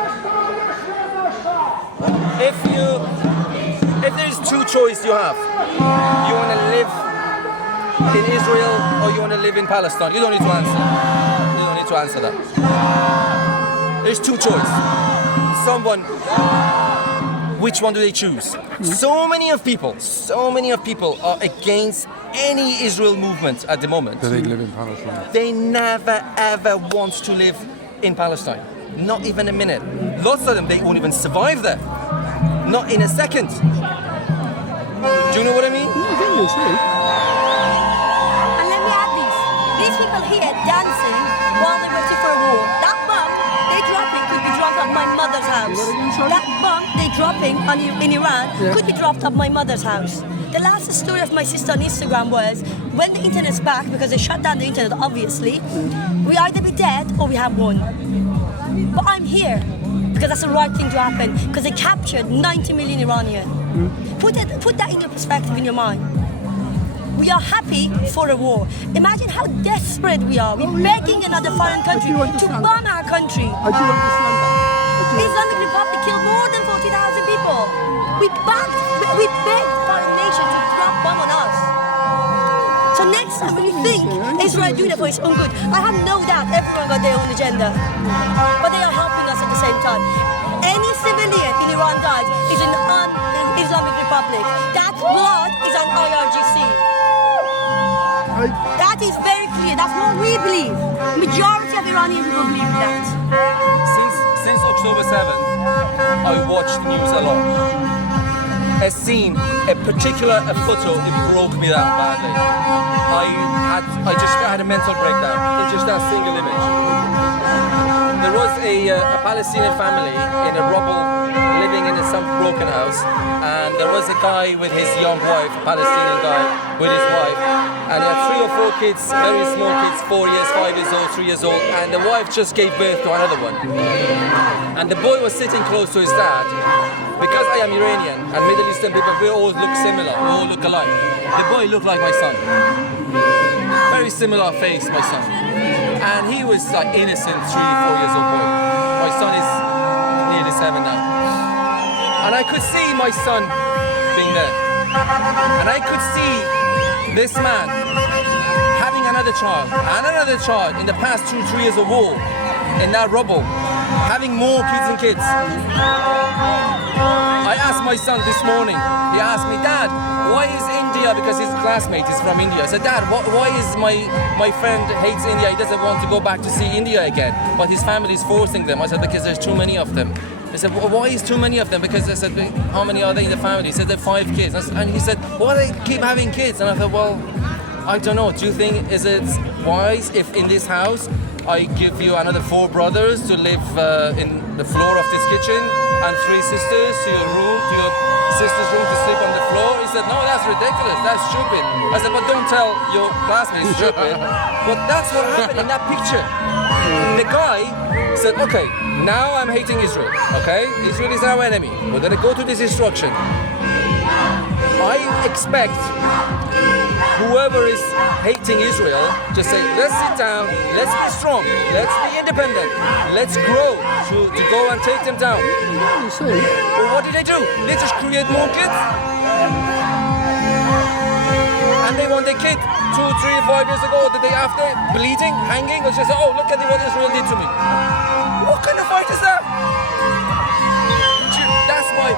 If there's two choices you have, you want to live in Israel or you want to live in Palestine, you don't need to answer. You don't need to answer that. There's two choices. Which one do they choose? So many of people are against any Israel movement at the moment. Do they live in Palestine? They never ever want to live in Palestine. Not even a minute. Lots of them, they won't even survive there. Not in a second. Do you know what I mean? And let me add this. These people here dancing while they're waiting for a war. That bomb they dropping could be dropped at my mother's house. That bomb they dropping in Iran could be dropped at my mother's house. The last story of my sister on Instagram was, when the internet's back, because they shut down the internet obviously, we either be dead or we have won. But I'm here because that's the right thing to happen, because they captured 90 million Iranian. Put that in your perspective, in your mind. We are happy for a war. Imagine how desperate we are. We're begging another foreign country to bomb our country. I do understand that. Islamic Republic killed more than 40,000 people. We begged foreign nations to drop bomb on us. So next time when you think Israel doing it for its own good, I have no doubt everyone got their own agenda. But they are helping us at the same time. Any civilian in Iran dies is an Islamic Republic. That blood is an IRGC. That is very clear. That's what we believe. Majority of Iranian people believe that. Since October 7th, I watched the news a lot. A scene, a photo, it broke me that badly. I just had a mental breakdown in just that single image. There was a Palestinian family in a rubble living in some broken house, and there was a guy with his young wife, a Palestinian guy with his wife, and he had 3 or 4 kids, very small kids, 4 years, 5 years old, 3 years old, and the wife just gave birth to another one. And the boy was sitting close to his dad. Because I am Iranian and Middle Eastern people, we all look similar, we all look alike. The boy looked like my son. Very similar face, my son. And he was like innocent, 3, 4 years old boy. My son is nearly 7 now. And I could see my son being there. And I could see this man having another child and another child in the past 2, 3 years of war in that rubble, having more kids and kids. I asked my son this morning, he asked me, Dad, why is India, because his classmate is from India. I said, Dad, why is my friend hates India, he doesn't want to go back to see India again, but his family is forcing them. I said, because there's too many of them. He said, well, why is too many of them? Because I said, how many are they in the family? He said, there are 5 kids. And he said, why do they keep having kids? And I thought, well, I don't know. Do you think, is it wise if in this house I give you another 4 brothers to live in the floor of this kitchen and 3 sisters to your room, to your sister's room to sleep on the floor? He said, no, that's ridiculous, that's stupid. I said, but don't tell your classmates stupid. But that's what happened in that picture. The guy said, okay, now I'm hating Israel, okay? Israel is our enemy. We're gonna go to this destruction. I expect whoever is hating Israel to say, let's sit down, let's be strong, let's be independent, let's grow to go and take them down. Well, what did they do? They just create more kids. And they want their kid 2, 3, 5 years ago, the day after, bleeding, hanging, or just say, oh, look at what Israel did to me. What kind of fight is that? That's why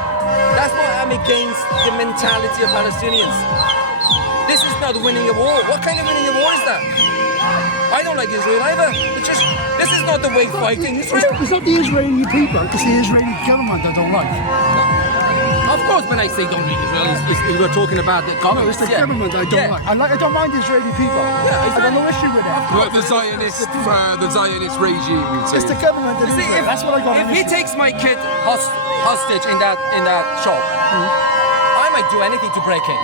I'm against the mentality of Palestinians. This is not winning a war. What kind of winning a war is that? I don't like Israel either. It's just, this is not the way fighting Israel. It's not the Israeli people, it's the Israeli government I don't like. Of course, when I say don't like Israel, we're talking about the government. No, it's the government I don't like. I don't mind the Israeli people. Yeah, I got no issue with it. Like the Zionist regime, you'd say. It's the government that is. That's what I got. If he takes my kid hostage in that shop, I might do anything to break in.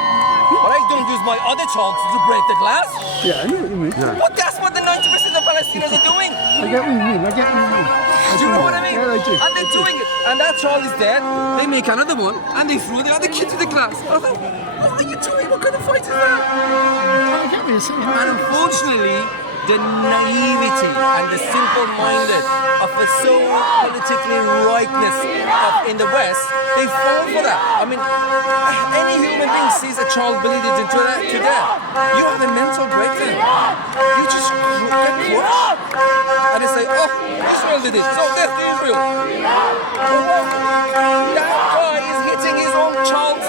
But I don't use my other child to break the glass. Yeah, I know what you mean. Yeah. But that's what the 90% of Palestinians are doing. I get what you mean. Do you know what I mean? Yeah, I do. And they're doing it. And that child is dead. They make another one and they throw the other kid to the glass. I thought, what are you doing? What kind of fight is that? I get what you're saying. And unfortunately, the naivety and the simple-minded of the so politically rightness in the West, they fall for that. I mean, any human being sees a child bleeding to death, you have a mental breakdown. You just get crushed. And they say, oh, Israel did it, so death to Israel. That guy is hitting his own child. Do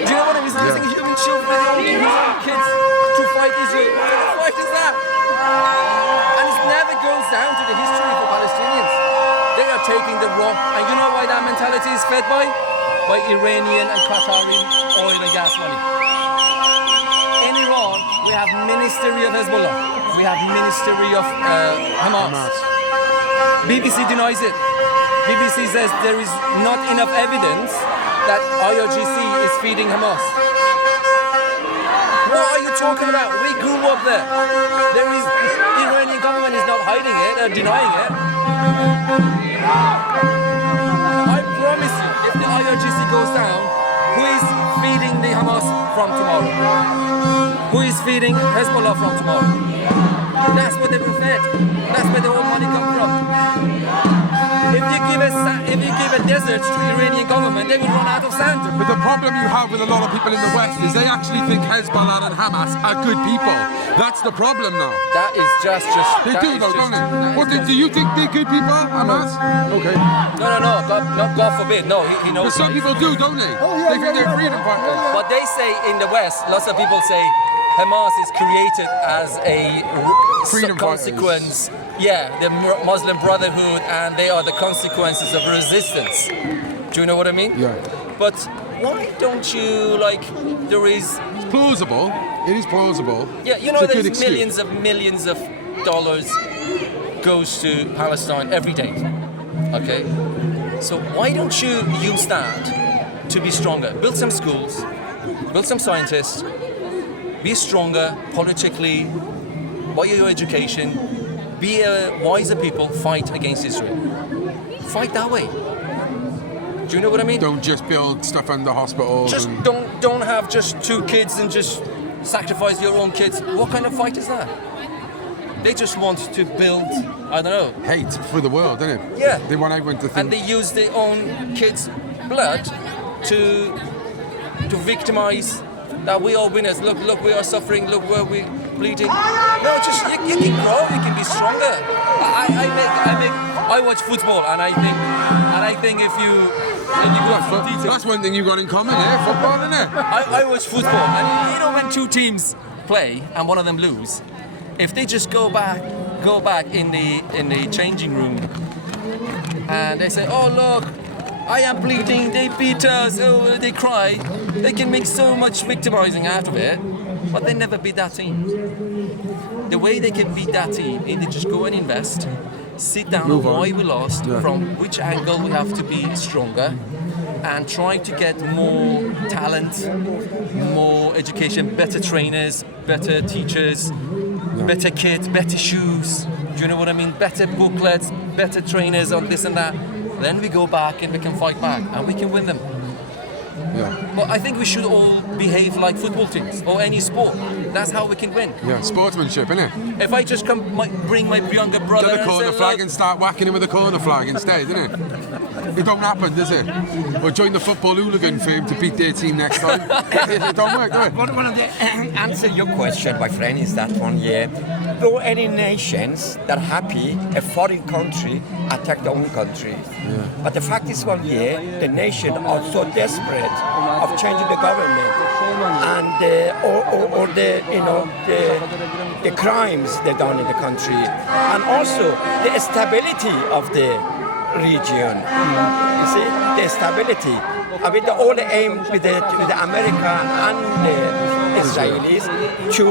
you know what I mean? He's using human children, his own kids to fight Israel. What kind of fight is that? And it never goes down to the history for Palestinians. They are taking the wrong, and you know why that mentality is fed by? By Iranian and Qatari oil and gas money. In Iran, we have Ministry of Hezbollah. We have Ministry of Hamas. BBC denies it. BBC says there is not enough evidence that IRGC is feeding Hamas. What are you talking about? We grew up there. The Iranian government is not hiding it, they're denying it. I promise you, if the IRGC goes down, who is feeding the Hamas from tomorrow? Who is feeding Hezbollah from tomorrow? That's what they were fed. That's where the whole money comes from. If you give a desert to the Iranian government, they will run out of sand. But the problem you have with a lot of people in the West is they actually think Hezbollah and Hamas are good people. That's the problem now. That is just. They do though, don't they? What, do you think they're good people, Hamas? Okay. No. God forbid. No, he knows. But some people do, don't they? They think they're freedom fighters. What they say in the West, lots of people say Hamas is created as a freedom consequence. Yeah, the Muslim Brotherhood, and they are the consequences of resistance. Do you know what I mean? Yeah. But why don't you there is... It's plausible. It is plausible. Yeah, you know there's millions of dollars goes to Palestine every day. Okay? So why don't you use that to be stronger? Build some schools, build some scientists, be stronger politically, by your education, be a wiser people, fight against Israel. Fight that way. Do you know what I mean? Don't just build stuff under hospitals. Just don't have just 2 kids and just sacrifice your own kids. What kind of fight is that? They just want to build, I don't know. Hate for the world, isn't it? Yeah. They want everyone to think. And they use their own kids' blood to victimize that we are winners. Look, we are suffering. Look where we bleeding. No, just you can grow. You can be stronger. I watch football, and I think if you that's one thing you got in common, eh? Football, isn't it? I watch football, and you know when 2 teams play and one of them lose, if they just go back in the changing room, and they say, "Oh look, I am bleeding. They beat us." Oh, they cry. They can make so much victimizing out of it, but they never beat that team. The way they can beat that team is they just go and invest, sit down on why we lost, from which angle we have to be stronger, and try to get more talent, more education, better trainers, better teachers, better kit, better shoes. Do you know what I mean? Better booklets, better trainers on this and that. Then we go back and we can fight back and we can win them. Yeah. But I think we should all behave like football teams or any sport. That's how we can win. Yeah, sportsmanship, innit? If I just bring my younger brother Get a and corner say, flag "Look," and start whacking him with a corner flag instead, innit? It don't happen, does it? Or join the football hooligan firm to beat their team next time. It don't work, does it? One of the answer your question, my friend, is that one. Yeah, though any nations that are happy a foreign country attack their own country, but the fact is, one year the nation are so desperate of changing the government and or the crimes they've done in the country, and also the stability of the region. You see, the stability. I mean, the whole aim with the America and the Israelis to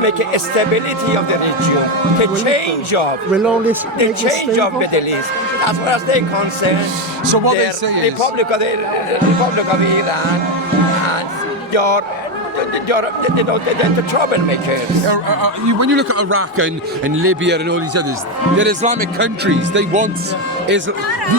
make a stability of the region, the change of Middle East. As far as they're concerned, so what they say is Republic of Iran and the troublemakers. When you look at Iraq and Libya and all these others, they're Islamic countries. They want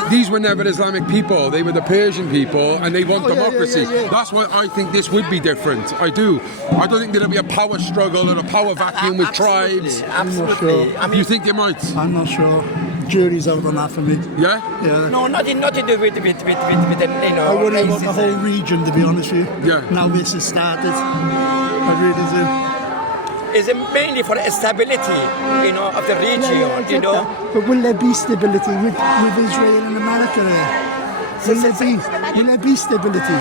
these were never Islamic people. They were the Persian people, and they want democracy. That's why I think this would be different. I do. I don't think there'll be a power struggle or a power vacuum with tribes. Absolutely. I mean, you think they might? I'm not sure. Jury's out on that for me. Yeah? Yeah. No, nothing to do with the I worry about the whole region, to be honest with you. Yeah. Now this has started. I really do. Is mainly for the stability, of the region, That. But will there be stability with Israel and America there? Will there be stability?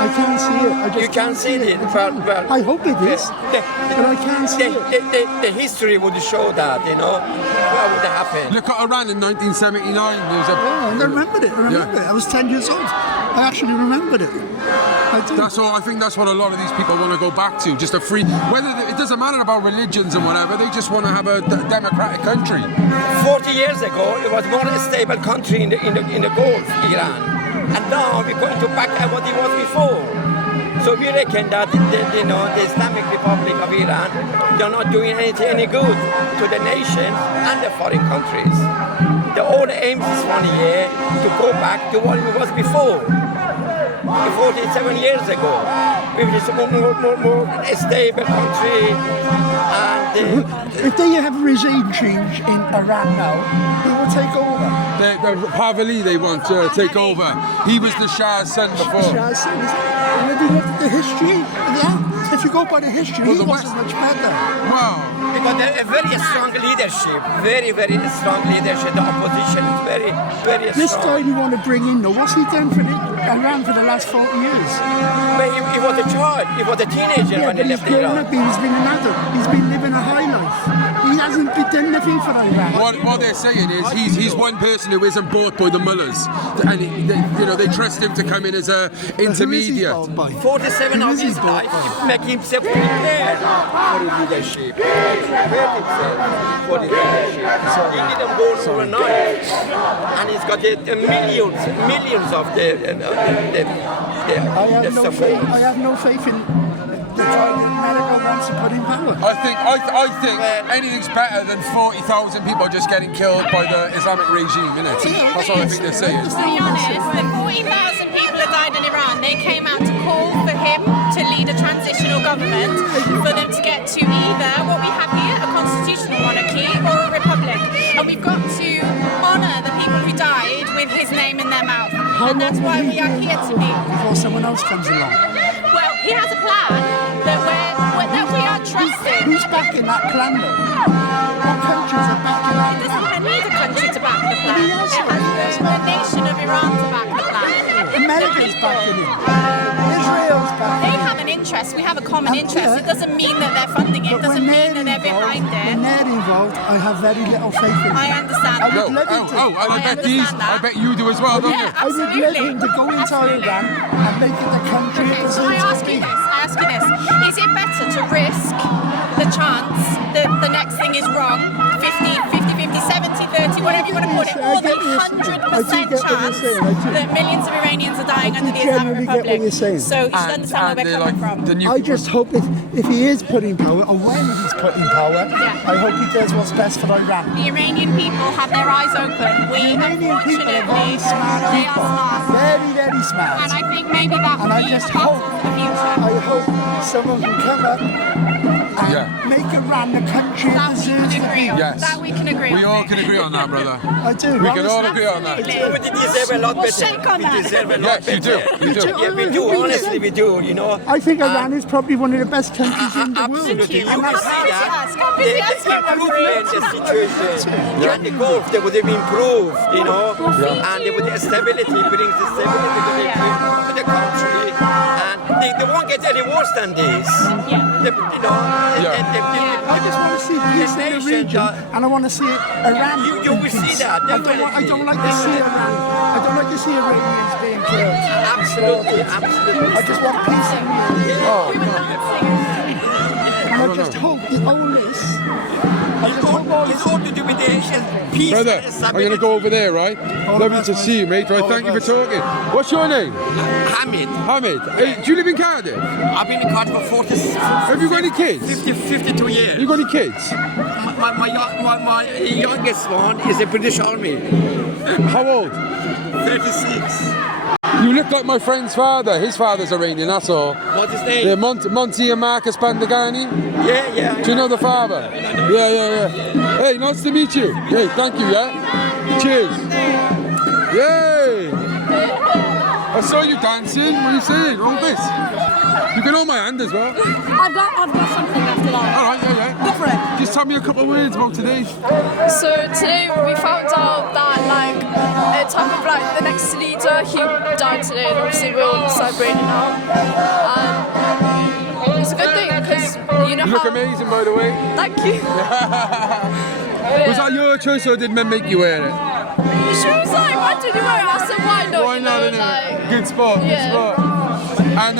I can't see it. You can't see it. Well, I hope it is, but I can't see it. The history would show that, what would happen. Look at Iran in 1979. I remembered it. I was 10 years old. I actually remembered it. I do. I think that's what a lot of these people want to go back to. Just a free. It doesn't matter about religions and whatever. They just want to have a democratic country. 40 years ago, it was more a stable country in the Gulf, Iran. And now we're going to back at what it was before. So we reckon that the Islamic Republic of Iran, they're not doing any good to the nation and the foreign countries. The whole aim is 1 year to go back to what it was before. 47 years ago, we were just more a stable country. And if they have a regime change in Iran now, who will take over? Pahlavi they want to take over. He was the Shah's son before. Shah's son, if you look at the history, if you go by the history, he wasn't much better. Wow. Because a very strong leadership, very, very strong leadership. The opposition is very, very strong. This guy you want to bring in, though, what's he done for Iran for the last 40 years? But he was a child, he was a teenager when he left Iran. He's been an adult, he's been living a high life. He hasn't done nothing for Iran. What they're saying is he's one person who isn't bought by the mullahs, and they trust him to come in as a intermediate. 47 of his life, make himself prepared for the leadership. He prepared himself for the leadership. He didn't go overnight, and he's got millions of the support. I have no faith in the trial that America wants to put in power. I think anything's better than 40,000 people just getting killed by the Islamic regime, innit? That's what I think they're saying. To be honest, the 40,000 people that died in Iran, they came out to call for him to lead a transitional government for them to get to either what we have here, a constitutional monarchy, or a republic. And we've got to honour the people who died with his name in their mouth. And that's why we are here to meet. Before someone else comes along. Well, he has a plan that we are trusting. Who's backing that plan though? What countries are backing that It doesn't need a country to back the plan. It has the nation of Iran to back the plan. America's backing it. Israel's backing They it. have an interest. We have a common interest. It doesn't mean that they're funding it. It doesn't mean that they're behind it. When they're involved, I have very little faith in them. I understand. I would love him to. I bet you do as well, don't you? I would love him to go into Iran and make it the country it So I deserves ask to you be. this. Is it better to risk the chance that the next thing is wrong, 50, 70, 30, whatever you want to put it, or the 100% chance that millions of Iranians are dying under the Islamic Republic? So you should understand where we're coming from. I just hope if he is put in power, or when he's put in power, I hope he does what's best for Iran. The Iranian people have their eyes open. We, unfortunately, very smart they are smart. Very, very smart. And I think maybe that will be a battle for the future. I hope someone can come up and make Iran the country it deserves to be. Yes. That we can agree on. We all can agree on that, brother. I do. We can all agree on that. We deserve a lot better. shake on We that. deserve a lot Yes, you better. do. You do. Yeah, we do. Honestly, we do. You know. I think Iran is probably one of the best countries in the world. Absolutely. You And can that's see that. The improvement, the situation, and the Gulf, they would have improved, you know, and they would have stability, brings the stability to the country, and they won't get any worse than this. I just want to see peace in the region, and I want to see Iran. You will see that. I don't like to see Iran. I don't like to see Iranians being killed. Absolutely, absolutely. I just want peace in the region. And I just hope that all this. It's all to do with the peace. Brother, I'm going to go over there, right? Lovely to see you, mate. Right, thank you for talking. What's your name? Hamid. Hamid. Hey, do you live in Cardiff? I've been in Cardiff for 46. Have you got any kids? 52 years. You got any kids? My youngest one is a British Army. How old? 36. You look like my friend's father. His father's Iranian, that's all. What's his name? Yeah, Monty and Marcus Bandagani. Yeah. Do you know the father? Yeah. Hey, nice to meet you. Hey, thank you, yeah? Cheers. Yay! I saw you dancing. What are you saying? Hold this. You can hold my hand as well. I've got something after that. All right, yeah. Go for it. Just tell me a couple of words about today. So today we found out that a type of the next leader, he died today, and obviously we're all celebrating now. And it's a good thing because you know You look amazing, by the way. Thank you. Was that your choice or did men make you wear it? She was like, why did you wear it? I said, why not? Why not? Good sport, good sport. And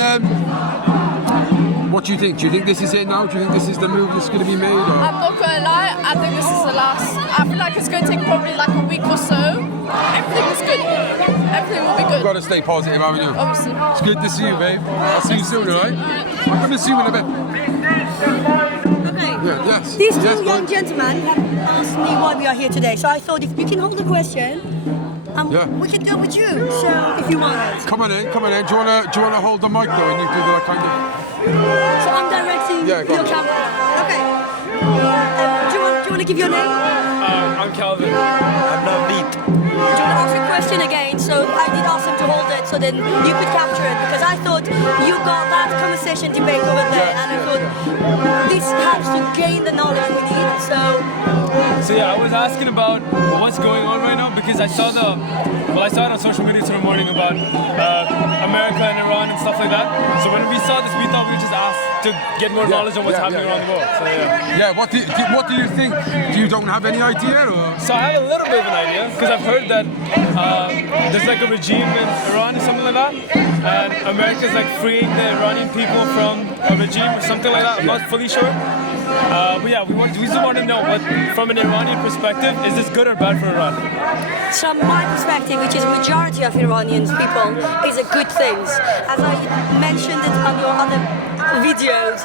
what do you think? Do you think this is it now? Do you think this is the move that's going to be made? Or? I'm not going to lie, I think this is the last. I feel like it's going to take probably a week or so. Everything was good. Everything will be good. You've got to stay positive, haven't you? Obviously. It's good to see you, babe. I'll see you soon, alright? I'm going to see you in a bit. Okay. Yeah, yes. These two young gentlemen have asked me why we are here today, so I thought if you can hold the question, we can go with you. So if you want it. Come on in. Do you wanna hold the mic though, and you do the kind of? So I'm directing your camera. Okay. Do you want to give your name? I'm Calvin. I'm Navneet. Do you want to ask your question again? So I did ask him to hold it, so then you could capture it, because I thought you got that conversation debate over there, and I thought this helps to gain the knowledge we need. So yeah, I was asking about what's going on right now, because I saw it on social media today morning about America and Iran and stuff like that. So when we saw this, we thought we would just ask to get more knowledge on what's happening around the world. So yeah. What do you think? You don't have any idea, or? So I have a little bit of an idea, because I've heard that there's like a regime in Iran or something like that, and America's like freeing the Iranian people from a regime or something like that. I'm not fully sure. But yeah, we just want to know, what, from an Iranian perspective, is this good or bad for Iran? From my perspective, which is majority of Iranian people, is a good thing. As I mentioned it on your other videos,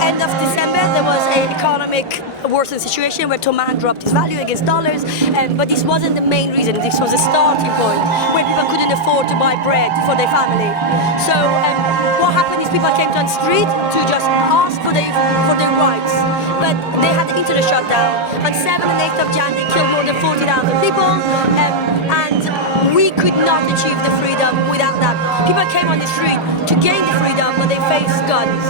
end of December there was an economic worsened situation where Toman dropped its value against dollars, but this wasn't the main reason. This was a starting point when people couldn't afford to buy bread for their family. So what happened is people came to the street to just ask for their rights, but they had the internet shut down. On 7th and 8th of January, they killed more than 40,000 people, and we could not achieve the freedom without that. People came on the street to gain the freedom, but they faced guns.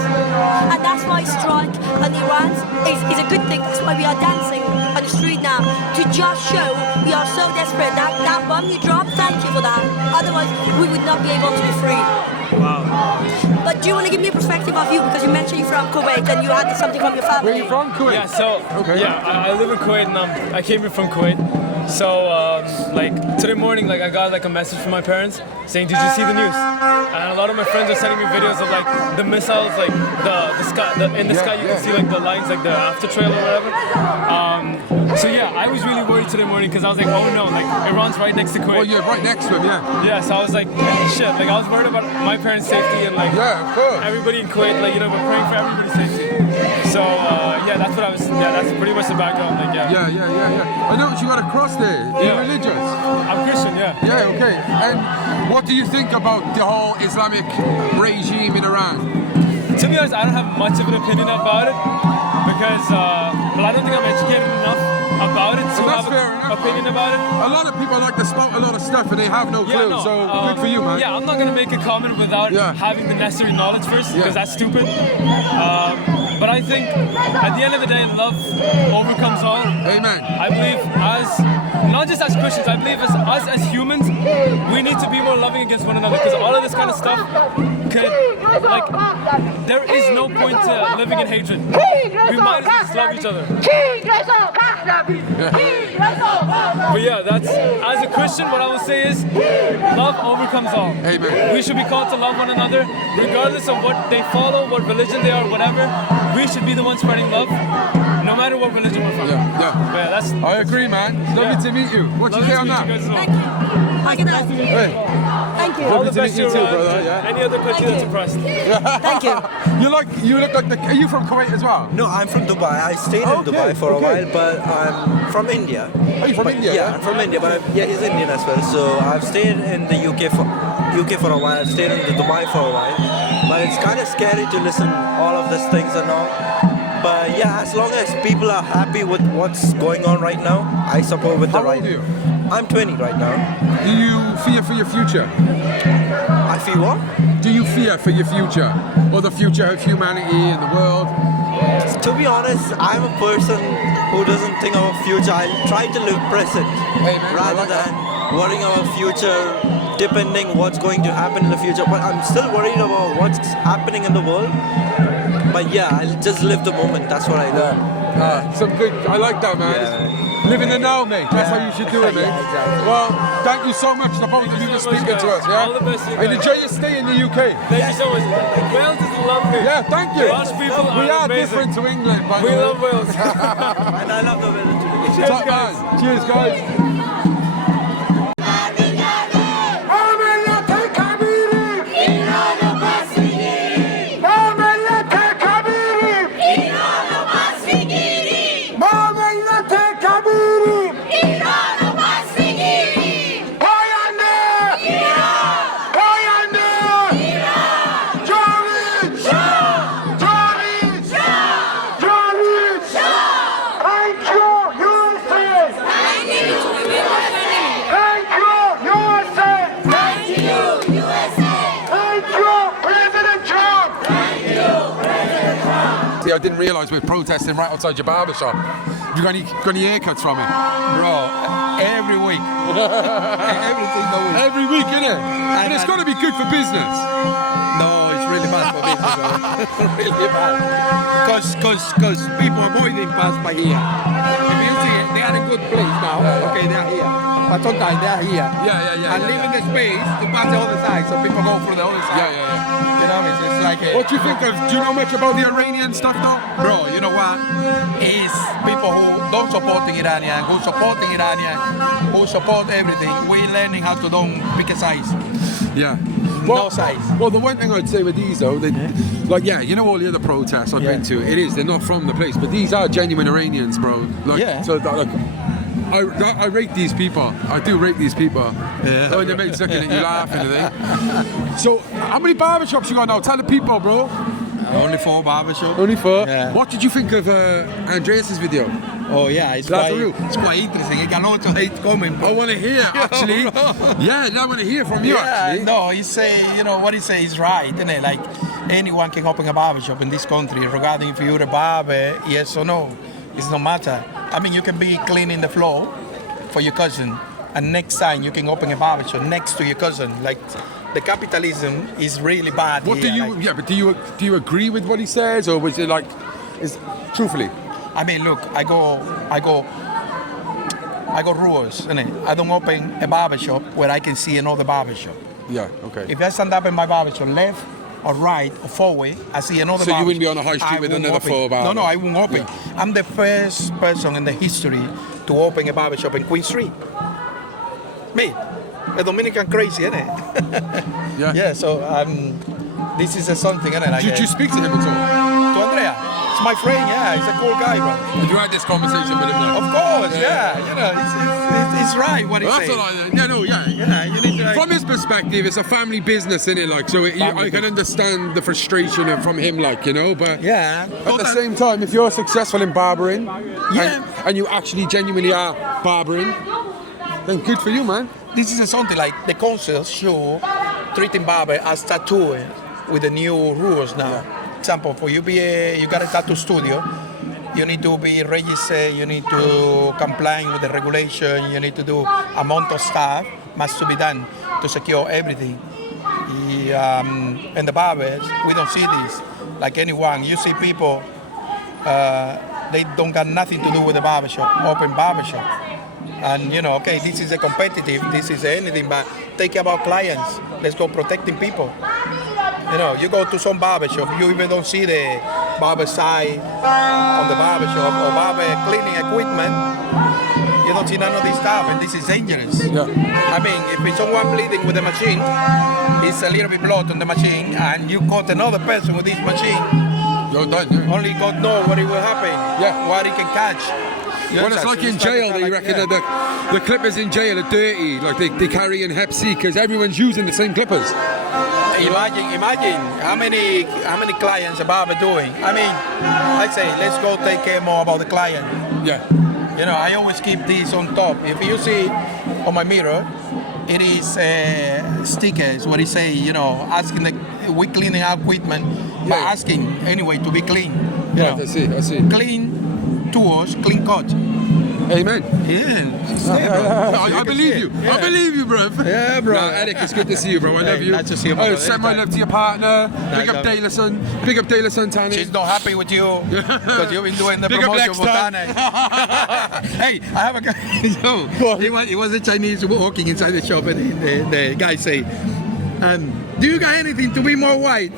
And that's why strike on Iran is a good thing. That's why we are dancing on the street now, to just show we are so desperate. That bomb you dropped, thank you for that. Otherwise, we would not be able to be free. Wow. But do you want to give me a perspective of you, because you mentioned you're from Kuwait and you had something from your family? Where are you from, Kuwait? Yeah, so I live in Kuwait, and I came here from Kuwait. So like today morning, like I got like a message from my parents saying, "Did you see the news?" And a lot of my friends are sending me videos of like the missiles, like the sky. In the sky, you can see like the lines, like the after trail or whatever. So yeah, I was really worried today morning, because I was like, oh no, like Iran's right next to Kuwait. Well, you're right next to him, yeah. Yeah, so I was like, shit, like I was worried about my parents' safety and like of course. everybody in Kuwait, like, you know, we're praying for everybody's safety. So yeah, that's what I was. Yeah, that's pretty much the background. Like Yeah. I noticed you got a cross there. Are you religious? I'm Christian. Yeah. Yeah. Okay. And what do you think about the whole Islamic regime in Iran? To be honest, I don't have much of an opinion about it, because well, I don't think I'm educated enough about it to have an opinion about it. A lot of people like to spout a lot of stuff and they have no clue, so good for you, man. Yeah, I'm not going to make a comment without having the necessary knowledge first, because that's stupid. But I think at the end of the day, love overcomes all. Amen. I believe not just as Christians, I believe us as humans, we need to be more loving against one another, because all of this kind of stuff there is no point to living in hatred. We might as well just love each other. But yeah, that's, as a Christian, what I will say is, love overcomes all. Amen. We should be called to love one another, regardless of what they follow, what religion they are, whatever. We should be the ones spreading love, no matter what religion we're from. Yeah, I agree, man. It's lovely to meet you. What do you say on that? Thank you. Thank you. All the Lovely best to meet you too, around. brother. Yeah. Any other country that's impressed? Thank you. You look like are you from Kuwait as well? No, I'm from Dubai. I stayed in Dubai for a while, but I'm from India. Are you from India? Yeah, I'm from India, but he's Indian as well. So I've stayed in the UK for a while. I've stayed in Dubai for a while, but it's kind of scary to listen all of these things and all. But yeah, as long as people are happy with what's going on right now, I support with the right. How old are you? I'm 20 right now. Do you fear for your future? I feel what? Do you fear for your future, or the future of humanity and the world? To be honest, I'm a person who doesn't think of a future. I try to live present rather than worrying about future, depending what's going to happen in the future. But I'm still worried about what's happening in the world. But yeah, I'll just live the moment. That's what I do. Some good. I like that, man. Yeah. Live in the now, mate. That's how you should do it, mate. Exactly. Well, thank you so much for both of you for speaking to us. Yeah. All the best. And enjoy your stay in the UK. Thank you so much. Wales is lovely. Yeah, thank you. Welsh people we are amazing. different to England, by the We way. love Wales. And I love the weather too. Cheers, Top guys. man. Cheers, guys. didn't realise we're protesting right outside your barbershop. Have you got any haircuts from it? Bro, every week. Every week, innit? And it's got to be good for business. No, it's really bad for business, bro. Really bad. Because people avoiding pass by here. If you see it, they are in a good place now. Okay, they are here. But sometimes they are here. And leaving the space to pass the other side, so people go through the other side. You know, it's like What do you think of? Do you know much about the Iranian stuff, though? Bro, you know what? It's people who don't support the Iranian, who support the Iranian, who support everything. We're learning how to don't pick a size. Yeah. No size. Well, the one thing I'd say with these, though, like, yeah, you know all the other protests I've been to, they're not from the place, but these are genuine Iranians, bro. Like, so that, like, I rate these people. I do rate these people. Yeah. When your mate's looking at you laughing and everything. So, how many barbershops you got now? Tell the people, bro. Only 4 barbershops. Only 4? Yeah. What did you think of Andreas' video? Oh yeah, it's quite interesting. He got lots of hate coming. I want to hear, actually. I want to hear from you, actually. No, he say, you know, what he say is right, isn't it? Like, anyone can open a barbershop in this country, regarding if you're a barber, yes or no. It's no matter. I mean, you can be cleaning the floor for your cousin, and next time you can open a barbershop next to your cousin. Like, the capitalism is really bad. What here. do you? But do you agree with what he says, or was it like, truthfully? I mean, look, I go rules, innit? I don't open a barbershop where I can see another barbershop. Yeah, okay. If I stand up in my barbershop, left or right or forward, I see another barbershop. So you wouldn't be on a high street with another 4 barbers? No, I won't open. Yeah. I'm the first person in the history to open a barbershop in Queen Street. Me. A Dominican crazy, innit? Yeah. Yeah, so this is something, innit? Like, did you speak to him at all? To Andrea? It's my friend, yeah. He's a cool guy, bro. Did you had this conversation with him now? Of course, yeah. You know, it's right what he's saying. You need to, from his perspective, it's a family business, isn't it? Like, so I can understand the frustration from him, like, you know, but yeah. At the same time, if you're successful in barbering, and you actually genuinely are barbering, then good for you, man. This is something like the council show treating barber as tattooing with the new rules now. Yeah. Example, for you got a tattoo studio, you need to be registered, you need to comply with the regulation, you need to do amount of stuff must to be done to secure everything. And the barbers, we don't see this like anyone. You see people, they don't got nothing to do with the barbershop, open barbershop. And you know, okay, this is a competitive, this is anything, but take care about clients. Let's go protecting people. You know, you go to some barbershop, you even don't see the barber side on the barbershop or barber cleaning equipment. You don't see none of this stuff, and this is dangerous. Yeah. I mean, if it's someone bleeding with the machine, it's a little bit blood on the machine, and you caught another person with this machine, you're done. Yeah. Only God knows what it will happen, what he can catch. Well, it's like in jail, they reckon that the clippers in jail are dirty, like they carry in Hep C because everyone's using the same clippers. Imagine how many clients a barber doing. I mean, I say let's go take care more about the client. Yeah. You know, I always keep this on top. If you see on my mirror, it is stickers where it say, you know, asking we cleaning our equipment, but asking anyway to be clean. You know, I see. Clean tools, clean cut. Amen. Yeah. I believe you. Yeah. I believe you, bro. Yeah, bro. Nah, Eric, it's good to see you, bro. I love you. Nice to see you, bro. Send my love to your partner. Big up Daylason. Big up Daylason, Tani. She's not happy with you because you've been doing the promotion for Tani. Hey, I have a guy. He was a Chinese walking inside the shop, and the guy say, do you got anything to be more white?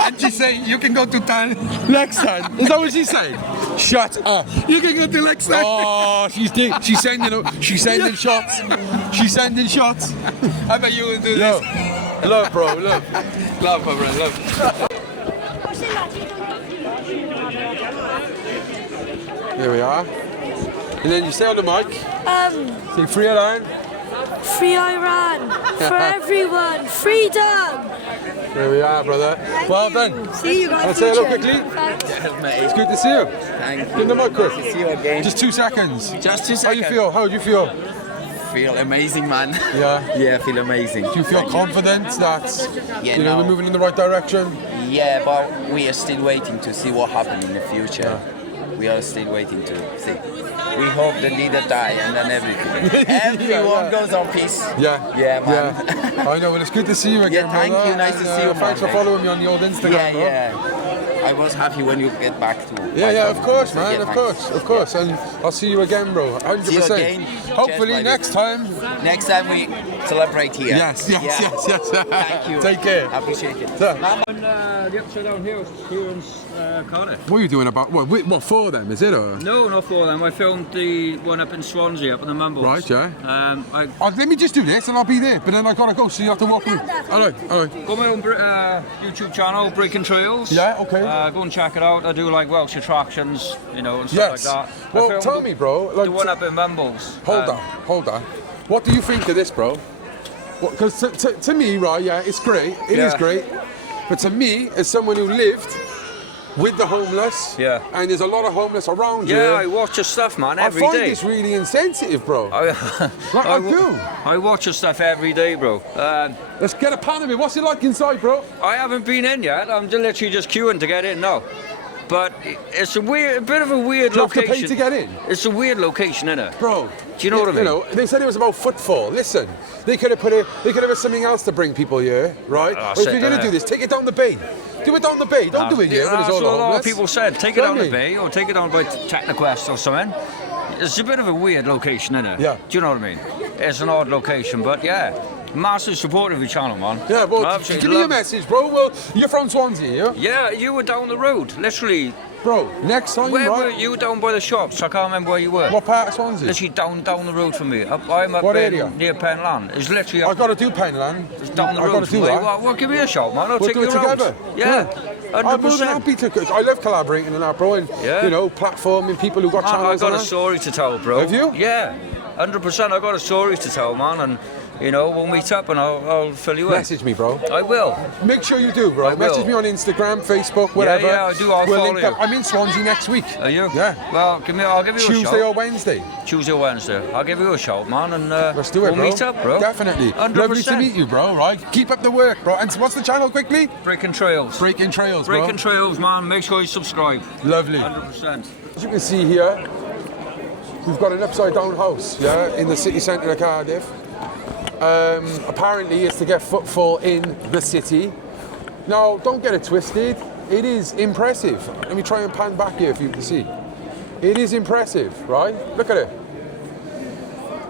And she say, you can go to Lexan. Is that what she said? Shut up. You can go to Lexan. Oh, she's sending shots. She's sending shots. I bet you will do this. Love, bro, love. Love, my friend, love. Here we are. And then you say on the mic. Say free Iran. Free Iran. For everyone. Freedom. There we are, brother. Well done. See you guys. I'll say hello quickly. Yes, mate. It's good to see you. Thank you. Give the mic, Chris. Good to see you again. Just 2 seconds. Just 2 seconds. How do you feel? How do you feel? Feel amazing, man. Yeah? Yeah, I feel amazing. Do you feel confident that we're moving in the right direction? Yeah, but we are still waiting to see what happens in the future. We are still waiting to see. We hope the leader die and then everything. Everyone goes on peace. Yeah. Yeah, man. Yeah. I know, well, it's good to see you again, Yeah, thank brother. you. Nice to see you, Thanks for man. following me on the old Instagram, Yeah, bro. yeah. I was happy when you get back to. Yeah, of course, man, Yeah, of course. And I'll see you again, bro. 100%. See you again. Hopefully Cheers, next time. Next time we celebrate here. Yes. Thank you. Take care. I appreciate it. The upside down here in Cardiff. What are you doing about, what for them, is it? Or? No, not for them. I filmed the one up in Swansea, up in the Mumbles. Right, yeah. Let me just do this and I'll be there, but then I gotta go, so you have to walk me. Alright. Got my own YouTube channel, Breaking Trails. Yeah, okay. Go and check it out. I do like Welsh attractions, and stuff like that. Well, tell me, bro. Like, the one up in Mumbles. Hold on. What do you think of this, bro? Because to me, right, yeah, it's great. It is great. But to me, as someone who lived with the homeless, and there's a lot of homeless around here. Yeah, I watch your stuff, man, every day. I find this really insensitive, bro. I do. I watch your stuff every day, bro. Let's get a pan of it. What's it like inside, bro? I haven't been in yet. I'm literally just queuing to get in now. But it's a bit of a weird location. Do you have to pay to get in? It's a weird location, innit? Bro. Do you know what I mean? You know, they said it was about footfall. Listen, they could have something else to bring people here, right? But if you're going to do this, take it down the bay. Do it down the bay. Don't do it here when it's all That's what a lot homeless. of people said. Take it down the bay or take it down by Technoquest or something. It's a bit of a weird location, innit? Yeah. Do you know what I mean? It's an odd location, but yeah. Massive support of your channel, man. Yeah, well, give me a message, bro. Well, you're from Swansea, yeah? Yeah, you were down the road, literally. Bro, next time, where right? were you? Down by the shops? I can't remember where you were. What part of Swansea? Literally down the road from me. I'm up what area? Near Penland. It's literally. I got to do Penland. It's down the I road got to from do me. that. Well, give me a shout, man. I'll we'll take do you it around. together. Yeah. 100%. I'm more than happy to. I love collaborating and that, bro. And platforming people who got channels. I got a story to tell, bro. Have you? Yeah, 100%. I got a story to tell, man, and. We'll meet up and I'll fill you in. Message me, bro. I will. Make sure you do, bro. Message me on Instagram, Facebook, whatever. Yeah, I do. I'll follow you. I'm in Swansea next week. Are you? Yeah. Well, I'll give you a shout. Tuesday or Wednesday? Tuesday or Wednesday. I'll give you a shout, man, and let's do it, we'll meet up, bro. Definitely. 100%. Lovely to meet you, bro. Right. Keep up the work, bro. And what's the channel quickly? Breaking Trails. Breaking Trails, bro. Breaking Trails, man. Make sure you subscribe. Lovely. 100%. As you can see here, we've got an upside down house, in the city centre of Cardiff. Apparently it's to get footfall in the city. Now, don't get it twisted. It is impressive. Let me try and pan back here for you to see. It is impressive, right? Look at it.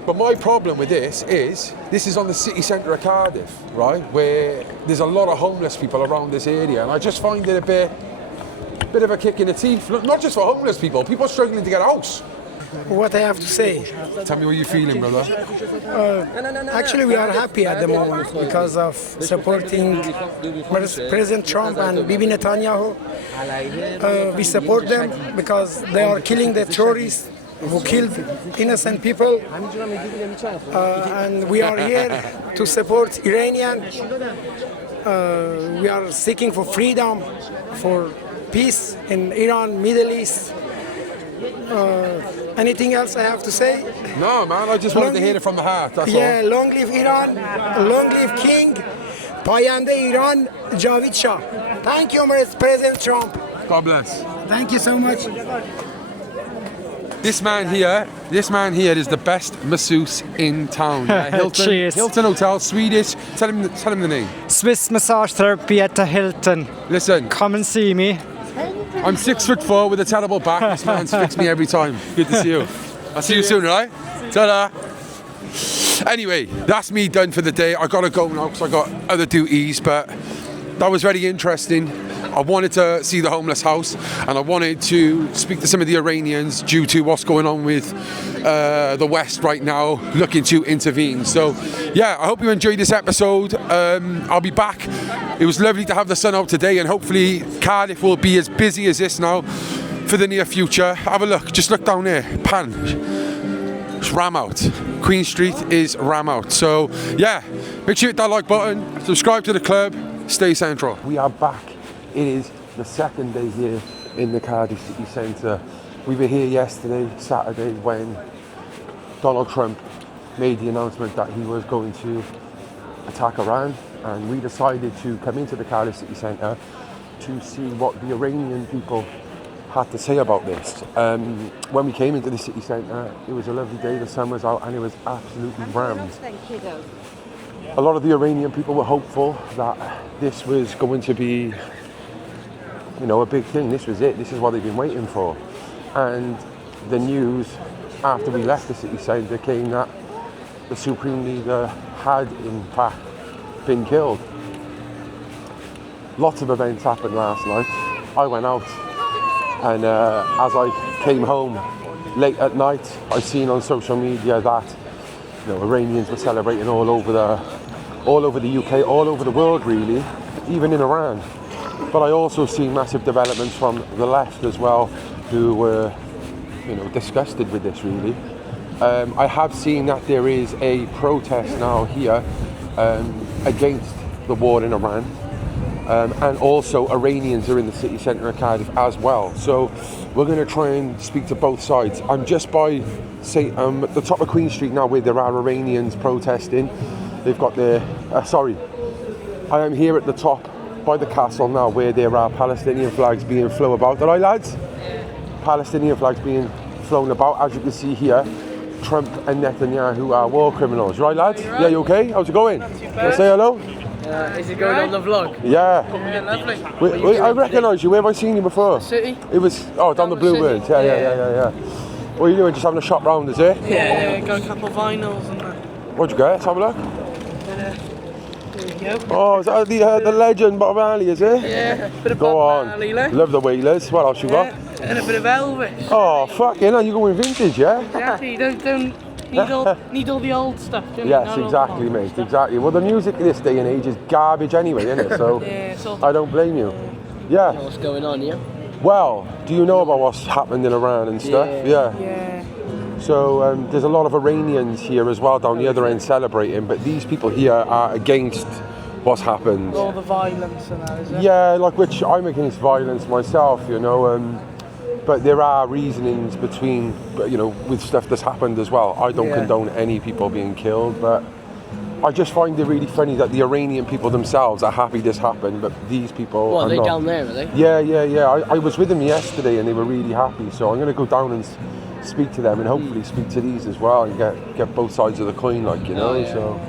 But my problem with this is on the city centre of Cardiff, right? Where there's a lot of homeless people around this area, and I just find it a bit of a kick in the teeth. Not just for homeless people struggling to get a house. What I have to say. Tell me what you're feeling, brother. Actually, we are happy at the moment because of supporting President Trump and Bibi Netanyahu. We support them because they are killing the terrorists who killed innocent people. And we are here to support Iranian. We are seeking for freedom, for peace in Iran, Middle East. Anything else I have to say? No, man, I just wanted to hear it from the heart, that's all. Long live Iran, long live King, Payande Iran, Javid Shah. Thank you, President Trump. God bless. Thank you so much. This man here is the best masseuse in town. Hilton Hotel, Swedish. Tell him the name. Swiss massage therapy at the Hilton. Listen. Come and see me. I'm 6'4" with a terrible back. This man's fixed me every time. Good to see you. I'll see you soon, right? Ta-da. Anyway, that's me done for the day. I gotta go now because I got other duties, but that was very interesting. I wanted to see the homeless house and I wanted to speak to some of the Iranians due to what's going on with the West right now, looking to intervene. So yeah, I hope you enjoyed this episode. I'll be back. It was lovely to have the sun out today, and hopefully Cardiff will be as busy as this now for the near future. Have a look, just look down there, pan. It's ram out. Queen Street is ram out. So yeah, make sure you hit that like button, subscribe to the club, stay central. We are back. It is the second day here in the Cardiff City Centre. We were here yesterday, Saturday, when Donald Trump made the announcement that he was going to attack Iran, and we decided to come into the Cardiff City Centre to see what the Iranian people had to say about this. When we came into the city centre, it was a lovely day, the sun was out and it was absolutely rammed. A lot of the Iranian people were hopeful that this was going to be, you know, a big thing. This was it. This is what they've been waiting for. And the news after we left the city centre came that the Supreme Leader had in fact been killed. Lots of events happened last night. I went out and as I came home late at night, I seen on social media that, you know, Iranians were celebrating all over the UK, all over the world really, even in Iran. But I also seen massive developments from the left as well, who were, you know, disgusted with this really. I have seen that there is a protest now here against the war in Iran. And also Iranians are in the city centre of Cardiff as well. So we're going to try and speak to both sides. I'm just by the top of Queen Street now where there are Iranians protesting. They've got their, I am here at the top by the castle now where there are Palestinian flags being flown about. Are right, lads? Palestinian flags being flown about. As you can see here, Trump and Netanyahu are war criminals. Right, lads? Yeah, you okay? How's it going? Say hello? Is it going on the vlog? Yeah. Lovely. I recognise you. Where have I seen you before? City. It was, down the Bluebirds. Yeah. What are you doing? Just having a shop round, is it? Yeah, got a couple of vinyls and that. What'd you get? Let's have a look. There we go. Oh, is that the legend Bob Marley, is it? Yeah, bit of Go Bob on. Marley, like. Love the Wheelers. What else you got? And a bit of Elvis. Oh, fucking hell, you're going vintage, yeah? Exactly, don't need all the old stuff, do you? Yes, exactly, mate, exactly. Well, the music in this day and age is garbage anyway, isn't it? So I don't blame you. Yeah. What's going on, yeah? Well, do you know about what's happened in Iran and stuff? Yeah. So there's a lot of Iranians here as well down the other end celebrating, but these people here are against what's happened. All the violence and that, is it? Yeah, like which I'm against violence myself, you know. But there are reasonings between, you know, with stuff that's happened as well. I don't condone any people being killed, but I just find it really funny that the Iranian people themselves are happy this happened, but these people What, are are they not. down there, are they? Yeah. I was with them yesterday and they were really happy, so I'm going to go down and speak to them and hopefully speak to these as well and get both sides of the coin, like, you know. So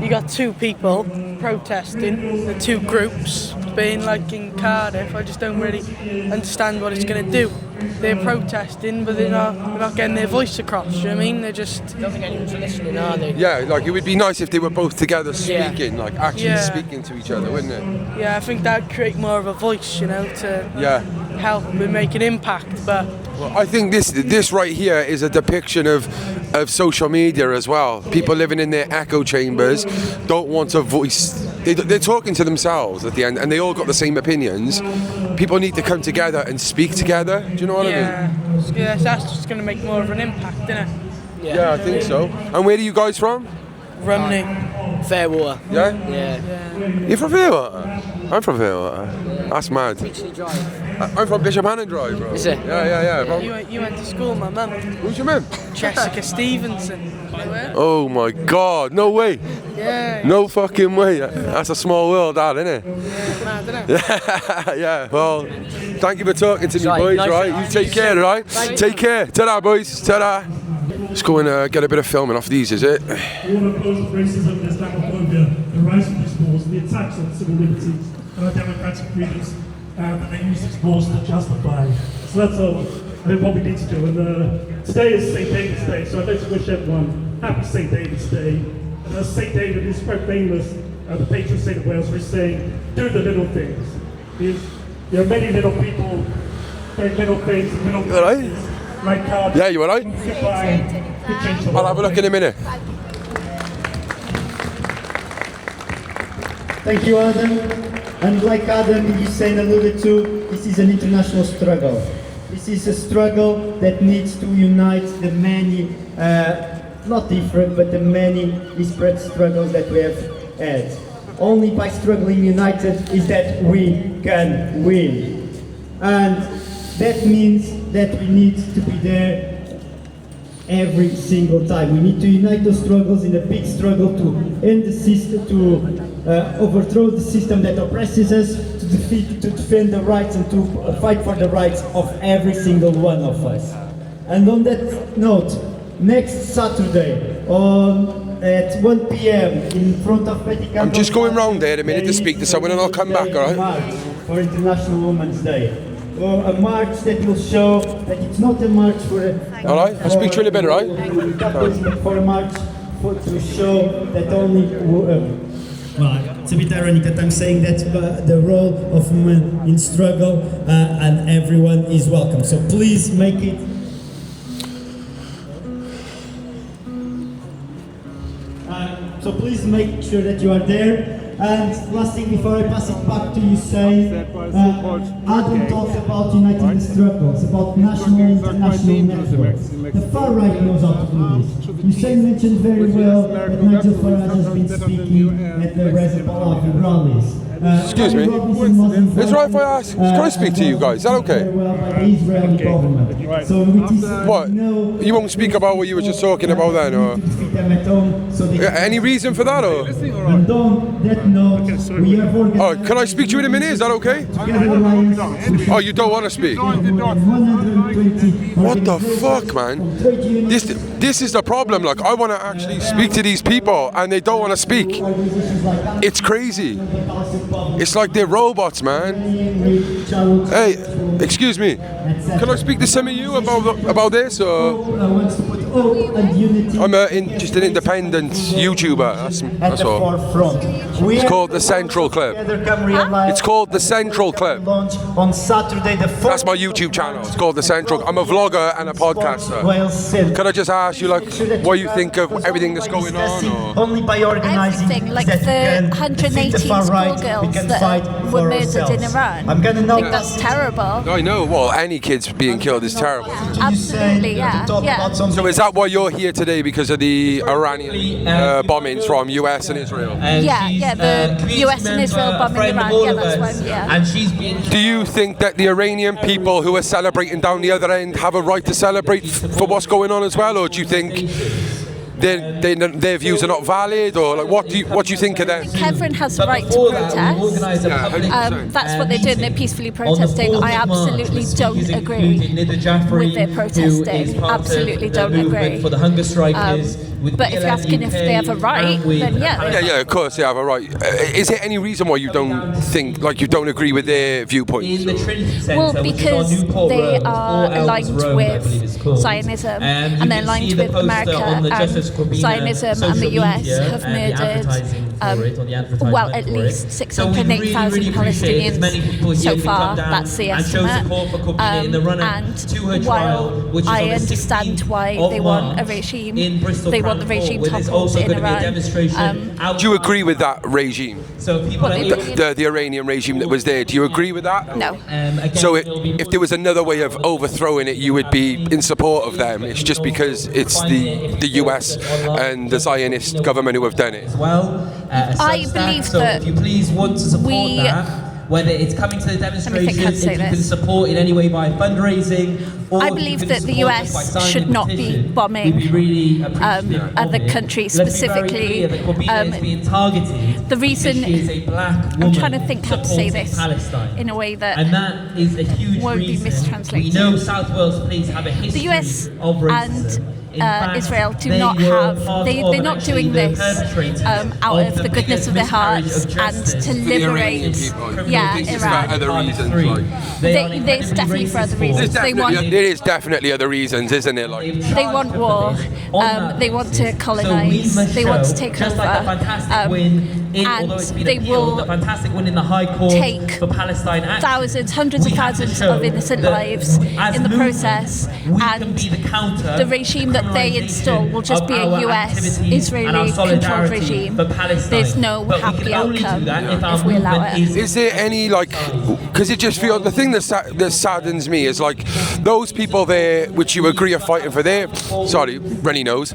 You got two people protesting, the two groups, being like in Cardiff. I just don't really understand what it's going to do. They're protesting, but they're not getting their voice across, you know what I mean? They're just... I don't think anyone's listening, are they? yeah, like it would be nice if they were both together speaking, like actually speaking to each other, wouldn't it? Yeah, I think that'd create more of a voice, you know, to help and make an impact, but... Well, I think this right here is a depiction of social media as well. People living in their echo chambers don't want a voice. They're talking to themselves at the end, and they all got the same opinions. People need to come together and speak together. Do you know what I mean? Yeah, that's just going to make more of an impact, isn't it? Yeah, I think so. And where are you guys from? Romney. Fairwater. Yeah? Yeah. You're from Fairwater? I'm from Fairwater. That's mad. I'm from Bishop Hannon Drive, bro. Is it? Yeah. You went to school, my mum. Who's your mum? Jessica Stevenson. Oh my God, no way. Yeah. No fucking way. That's a small world, that, isn't it? Yeah, mad, isn't it? Yeah, well, thank you for talking to me, boys, nice right? You take care, right? Take care. Ta-da, boys. Ta-da. Let's go and get a bit of filming off these, is it? We want to oppose racism and Islamophobia, the rise of these laws, the attacks on civil liberties and our democratic freedoms, and they use these laws to justify. So that's all what we need to do. And today is St. David's Day, so I'd like to wish everyone happy St. David's Day. And St. David is quite famous, the patron saint of Wales, for saying, do the little things. There are many little people, very little things, little things. Like Cardiff. Yeah, you alright? I'll have a look in a minute. Thank you, Adam. And like Adam Hussein alluded to, this is an international struggle. This is a struggle that needs to unite the many, not different, but the many disparate struggles that we have had. Only by struggling united is that we can win. And that means that we need to be there every single time. We need to unite those struggles in a big struggle to end the system, to overthrow the system that oppresses us, to defend the rights and to fight for the rights of every single one of us. And on that note, next Saturday at 1 p.m. in front of Abatcon. I'm just going round there a minute to speak to someone and I'll come back, alright? March for International Women's Day. A march that will show that it's not a march for alright, I'll speak to you in a bit, right? For a march to show that only well, it's a bit ironic that I'm saying that the role of women in struggle and everyone is welcome. So please make it. So please make sure that you are there. And last thing before I pass it back to you, Adam talked about uniting the struggles, about national and international networks. The far right knows how to do this. Usain mentioned very well that Nigel Farage has been speaking at the Reza Pahlavi rallies. Excuse me. It's right if I ask. Can I speak to you guys? Is that okay? What? You won't speak about what you were just talking about then, or any reason for that, or? Oh, can I speak to you in a minute? Is that okay? Oh, you don't want to speak? What the fuck, man? This is the problem. Like, I want to actually speak to these people, and they don't want to speak. It's crazy. It's like they're robots, man. Hey, excuse me. Can I speak to some of you about this, or? I'm just an independent YouTuber. That's all. It's called The Central Clip. It's called The Central Clip. On Saturday the 4th. That's my YouTube channel. It's called The Central. I'm a vlogger and a podcaster. Can I just ask you, like, what you think of everything that's going on? Or? Only by organizing everything, like the 118 schoolgirls that were murdered in Iran. I think that's terrible. I know. Well, any kids being killed is terrible. Absolutely, yeah. So is that why you're here today, because of the Iranian bombings from US and Israel? Yeah, the US and Israel bombing Iran. Yeah, that's why I'm here. Do you think that the Iranian people who are celebrating down the other end have a right to celebrate for what's going on as well, or do you think their views are not valid, or like what do you think of them? Everyone has the right to protest. That's what they're doing. They're peacefully protesting. I absolutely don't agree with their protesting. Absolutely don't agree. But if you're asking if they have a right, then yeah. Yeah, of course they have a right. Is there any reason why you don't think, like, you don't agree with their viewpoints? Well, because they are aligned with Zionism, and they're aligned with America. Zionism and the US have murdered, at least 608,000 Palestinians so far. That's the estimate. And while I understand why they want a regime, they want the regime toppled in Iran. Do you agree with that regime? The Iranian regime that was there, do you agree with that? No. So if there was another way of overthrowing it, you would be in support of them? It's just because it's the US and the Zionist government who have done it? I believe that if you please want to support that, whether it's coming to the demonstrations, if you can support in any way by fundraising, or I believe that the US should not be bombing other countries, specifically. The reason I'm trying to think how to say this in a way that won't be mistranslated. We know South Wales Police have a history the US and Israel do not have, they're not doing this out of the goodness of their hearts and to liberate Iran. There's definitely for other reasons. There is definitely other reasons, isn't it? Like, they want war, they want to colonize, they want to take over, and they will take thousands, hundreds of thousands of innocent lives in the process, and the regime that they install will just be a US, Israeli controlled regime. There's no happy outcome if we allow it. Is there any, like, because it just feels, the thing that saddens me is, like, those people there, which you agree are fighting for their, sorry, runny nose,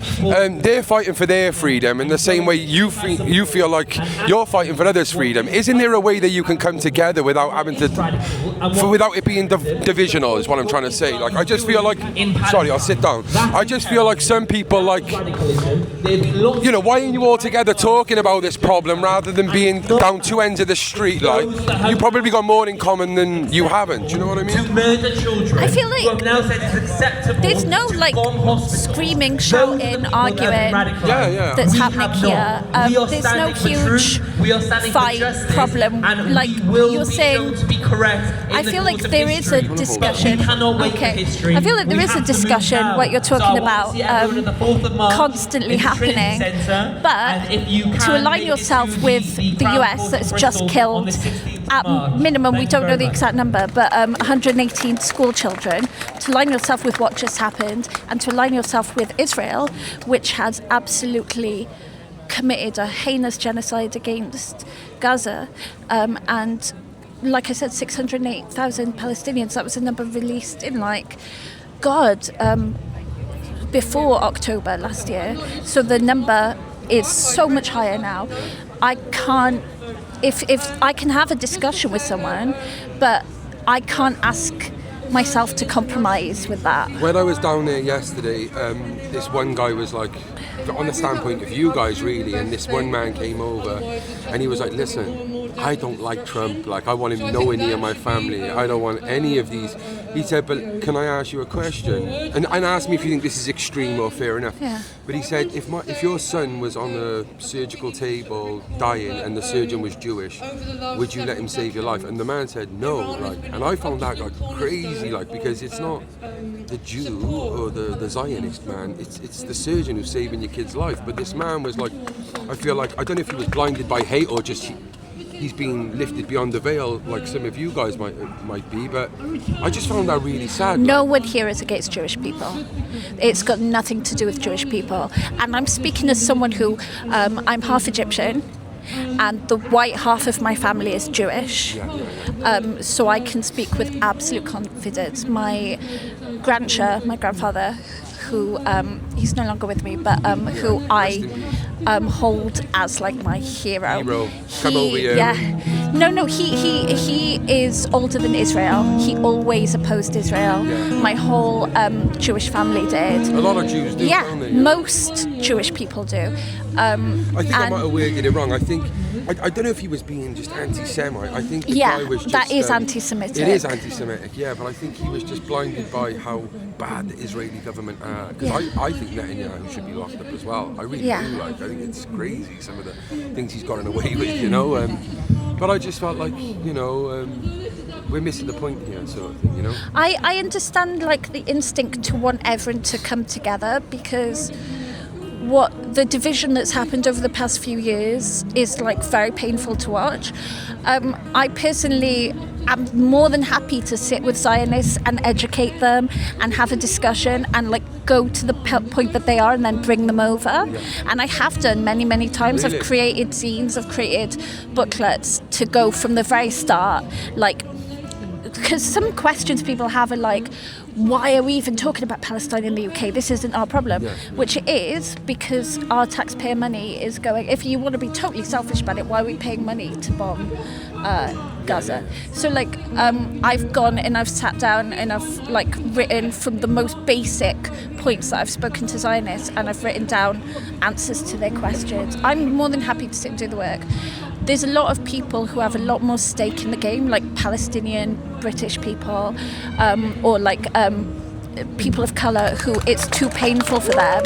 they're fighting for their freedom in the same way you feel like you're fighting for others' freedom. Isn't there a way that you can come together without having to, without it being divisional, is what I'm trying to say? Like, I just feel like, sorry, I'll sit down. I just feel feel like some people, like, you know, why aren't you all together talking about this problem rather than being down two ends of the street? Like, you probably got more in common than you haven't. Do you know what I mean? I feel like there's no like screaming, shouting, arguing that's happening here. There's no huge fight problem. Like you're saying, I feel like there is a discussion. Okay, I feel like there is a discussion what you're talking about constantly happening. But to align yourself with the US that's just killed, at minimum, we don't know the exact number, but 118 school children, to align yourself with what just happened and to align yourself with Israel, which has absolutely committed a heinous genocide against Gaza, and like I said, 608,000 Palestinians, that was a number released in before October last year. So the number is so much higher now. I can't, if I can have a discussion with someone, but I can't ask myself to compromise with that. When I was down there yesterday, this one guy was like, on the standpoint of you guys really, and this one man came over and he was like, listen, I don't like Trump, like I want him nowhere near my family, I don't want any of these. He said, but can I ask you a question? And ask me if you think this is extreme or fair enough. Yeah. But he said, if your son was on a surgical table dying and the surgeon was Jewish, would you let him save your life? And the man said no, like, and I found that like crazy, like, because it's not the Jew or the Zionist man, it's the surgeon who's saving your kid's life. But this man was like, I feel like, I don't know if he was blinded by hate or just he's been lifted beyond the veil like some of you guys might be, but I just found that really sad. No one here is against Jewish people. It's got nothing to do with Jewish people. And I'm speaking as someone who, I'm half Egyptian, and the white half of my family is Jewish. So I can speak with absolute confidence. My grandfather, who he's no longer with me, but who I hold as like my hero. Come over here. Yeah. No, he is older than Israel. He always opposed Israel. My whole Jewish family did. A lot of Jews do, don't they? Most Jewish people do. I think I might have worded it wrong. I think, I don't know if he was being just anti-Semite. I think the guy was just... that is anti-Semitic. It is anti-Semitic, yeah, but I think he was just blinded by how bad the Israeli government are. Because I think Netanyahu should be locked up as well. I really do. Like, I think it's crazy, some of the things he's gotten away with, you know. But I just felt like, you know, we're missing the point here, sort of thing, you know. I understand, like, the instinct to want everyone to come together, because what the division that's happened over the past few years is like very painful to watch. I personally am more than happy to sit with Zionists and educate them and have a discussion and like go to the point that they are and then bring them over. And I have done many times. Really? I've created zines, I've created booklets to go from the very start, like, because some questions people have are like, why are we even talking about Palestine in the UK? This isn't our problem. Which it is, because our taxpayer money is going, if you want to be totally selfish about it, why are we paying money to bomb Gaza? So like, I've gone and I've sat down and I've like written from the most basic points that I've spoken to Zionists, and I've written down answers to their questions. I'm more than happy to sit and do the work. There's a lot of people who have a lot more stake in the game, like Palestinian, British people, or like people of colour who it's too painful for them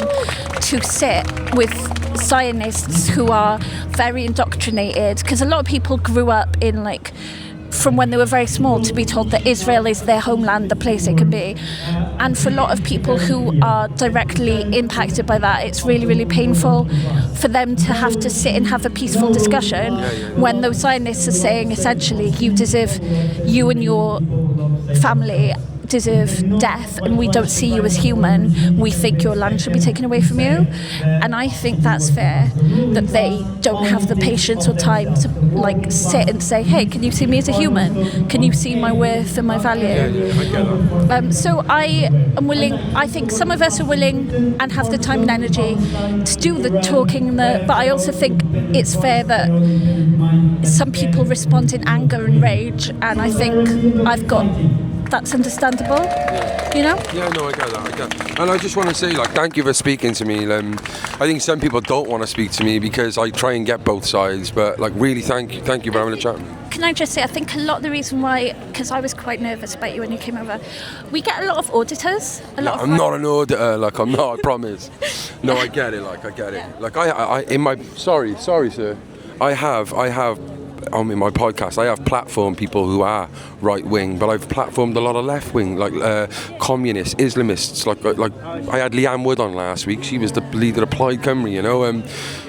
to sit with Zionists who are very indoctrinated. Because a lot of people grew up in like, from when they were very small, to be told that Israel is their homeland, the place it can be. And for a lot of people who are directly impacted by that, it's really painful for them to have to sit and have a peaceful discussion when those Zionists are saying essentially, you and your family deserve death, and we don't see you as human. We think your land should be taken away from you. And I think that's fair, that they don't have the patience or time to like sit and say, hey, can you see me as a human? Can you see my worth and my value? So I am willing, I think some of us are willing and have the time and energy to do the talking, but I also think it's fair that some people respond in anger and rage, and I think I've got that's understandable, you know? Yeah, no, I get that. And I just want to say, like, thank you for speaking to me. I think some people don't want to speak to me because I try and get both sides, but, like, really thank you for having a chat. Can I just say, I think a lot of the reason why, because I was quite nervous about you when you came over, we get a lot of auditors. I'm not an auditor, like, I'm not, I promise. No, I get it, like, I get it. Like, I in my, sorry, sir. I have, in my podcast, I have platformed people who are right-wing, but I've platformed a lot of left-wing, like communists, Islamists. Like I had Leanne Wood on last week. She was the leader of Plaid Cymru, you know.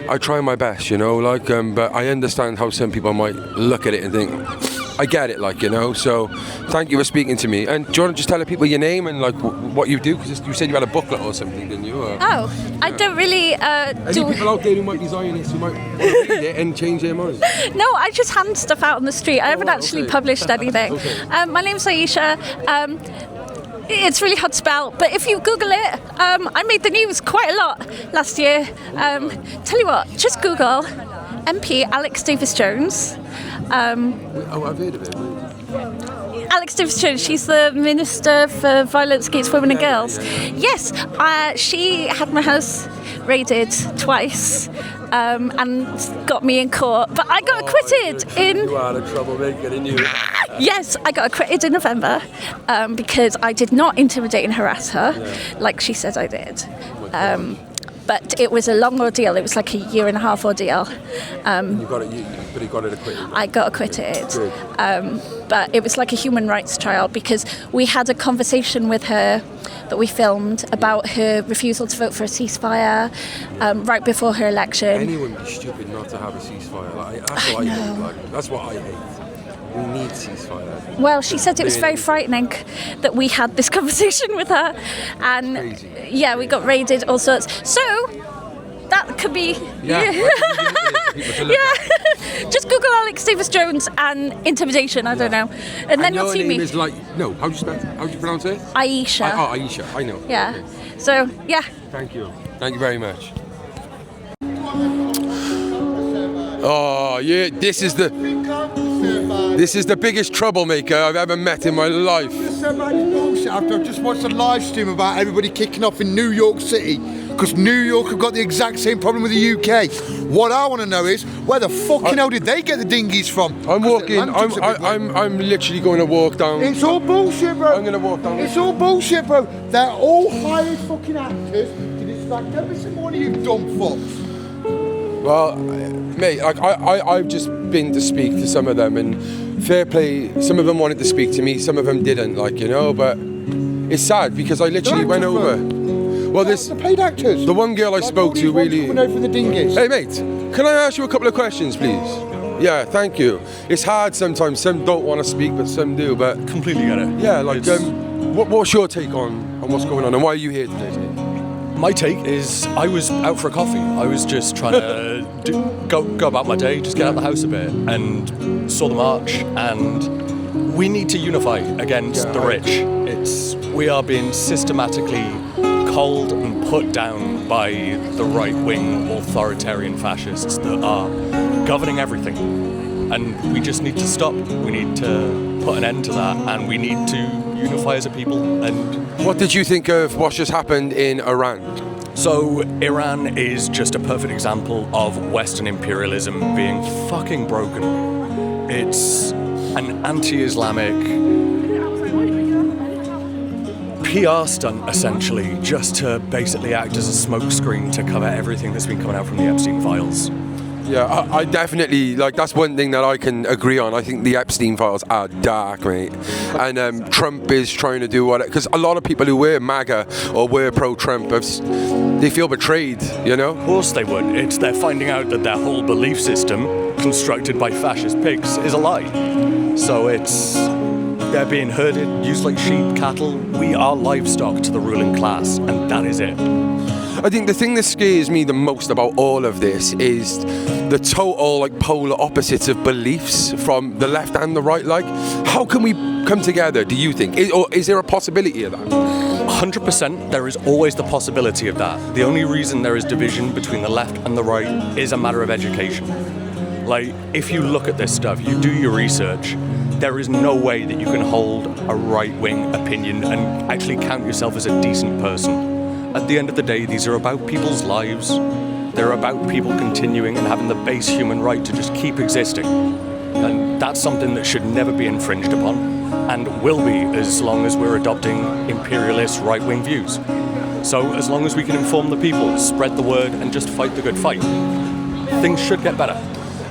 I try my best, you know, like, but I understand how some people might look at it and think, I get it, like, you know. So, thank you for speaking to me. And do you want to just tell the people your name and like what you do? Because you said you had a booklet or something, didn't you? I don't really Any people out there who might be Zionists who might want to read it and change their mind? No, I just hand stuff out on the street. I haven't actually published anything. My name's Aisha. It's really hard to spell, but if you Google it, I made the news quite a lot last year. Tell you what, just Google MP Alex Davis-Jones. I've heard of it. Alex Davis-Jones, she's the Minister for Violence Against Women and Girls. Yes, she had my house raided twice and got me in court, but I got acquitted You are a troublemaker, didn't you? Yes, I got acquitted in November because I did not intimidate and harass her like she said I did. But it was a long ordeal. It was like a 1.5-year ordeal. You got it acquitted. I got acquitted. But it was like a human rights trial because we had a conversation with her that we filmed about her refusal to vote for a ceasefire right before her election. Anyone would be stupid not to have a ceasefire. Like, that's what I hate. Like, that's what I hate. We need ceasefire. Well, she said it was very frightening that we had this conversation with her, and yeah, we got raided, all sorts. So that could be Just Google Alex Davis-Jones and intimidation. I don't know, and then you'll see me. Your name is like how do you pronounce it? Aisha. Aisha. I know. Yeah. Okay. So yeah. Thank you very much. Oh yeah, this is the biggest troublemaker I've ever met in my life. After I've just watched a live stream about everybody kicking off in New York City because New York have got the exact same problem with the UK. What I want to know is where the fucking hell did they get the dinghies from? I'm literally going to walk down. It's all bullshit, bro. I'm going to walk down. It's all bullshit, bro. They're all hired fucking actors to distract every single one of you dumb fucks. Well, mate, I've just been to speak to some of them, and fair play, some of them wanted to speak to me, some of them didn't, like, you know, but it's sad because I literally went over. Well, the paid actors. The one girl I spoke to really. Over the dinghies. Hey, mate, can I ask you a couple of questions, please? Yeah, thank you. It's hard sometimes. Some don't want to speak, but some do. But completely get it. Yeah, like, what's your take on what's going on, and why are you here today? My take is I was out for a coffee. I was just trying to go about my day, just get out of the house a bit, and saw the march. And we need to unify against the rich. We are being systematically culled and put down by the right-wing authoritarian fascists that are governing everything. And we just need to stop. We need to put an end to that, and we need to unify as a people. And what did you think of what just happened in Iran? So Iran is just a perfect example of Western imperialism being fucking broken. It's an anti-Islamic PR stunt, essentially, just to basically act as a smokescreen to cover everything that's been coming out from the Epstein files. Yeah, I definitely, like, that's one thing that I can agree on. I think the Epstein files are dark, mate. And Trump is trying to do because a lot of people who were MAGA or were pro-Trump, they feel betrayed, you know? Of course they would. They're finding out that their whole belief system, constructed by fascist pigs, is a lie. So they're being herded, used like sheep, cattle. We are livestock to the ruling class, and that is it. I think the thing that scares me the most about all of this is the total, like, polar opposites of beliefs from the left and the right. Like, how can we come together, do you think? Or is there a possibility of that? 100%, there is always the possibility of that. The only reason there is division between the left and the right is a matter of education. Like, if you look at this stuff, you do your research, there is no way that you can hold a right-wing opinion and actually count yourself as a decent person. At the end of the day, these are about people's lives. They're about people continuing and having the base human right to just keep existing. And that's something that should never be infringed upon, and will be as long as we're adopting imperialist right-wing views. So as long as we can inform the people, spread the word, and just fight the good fight, things should get better.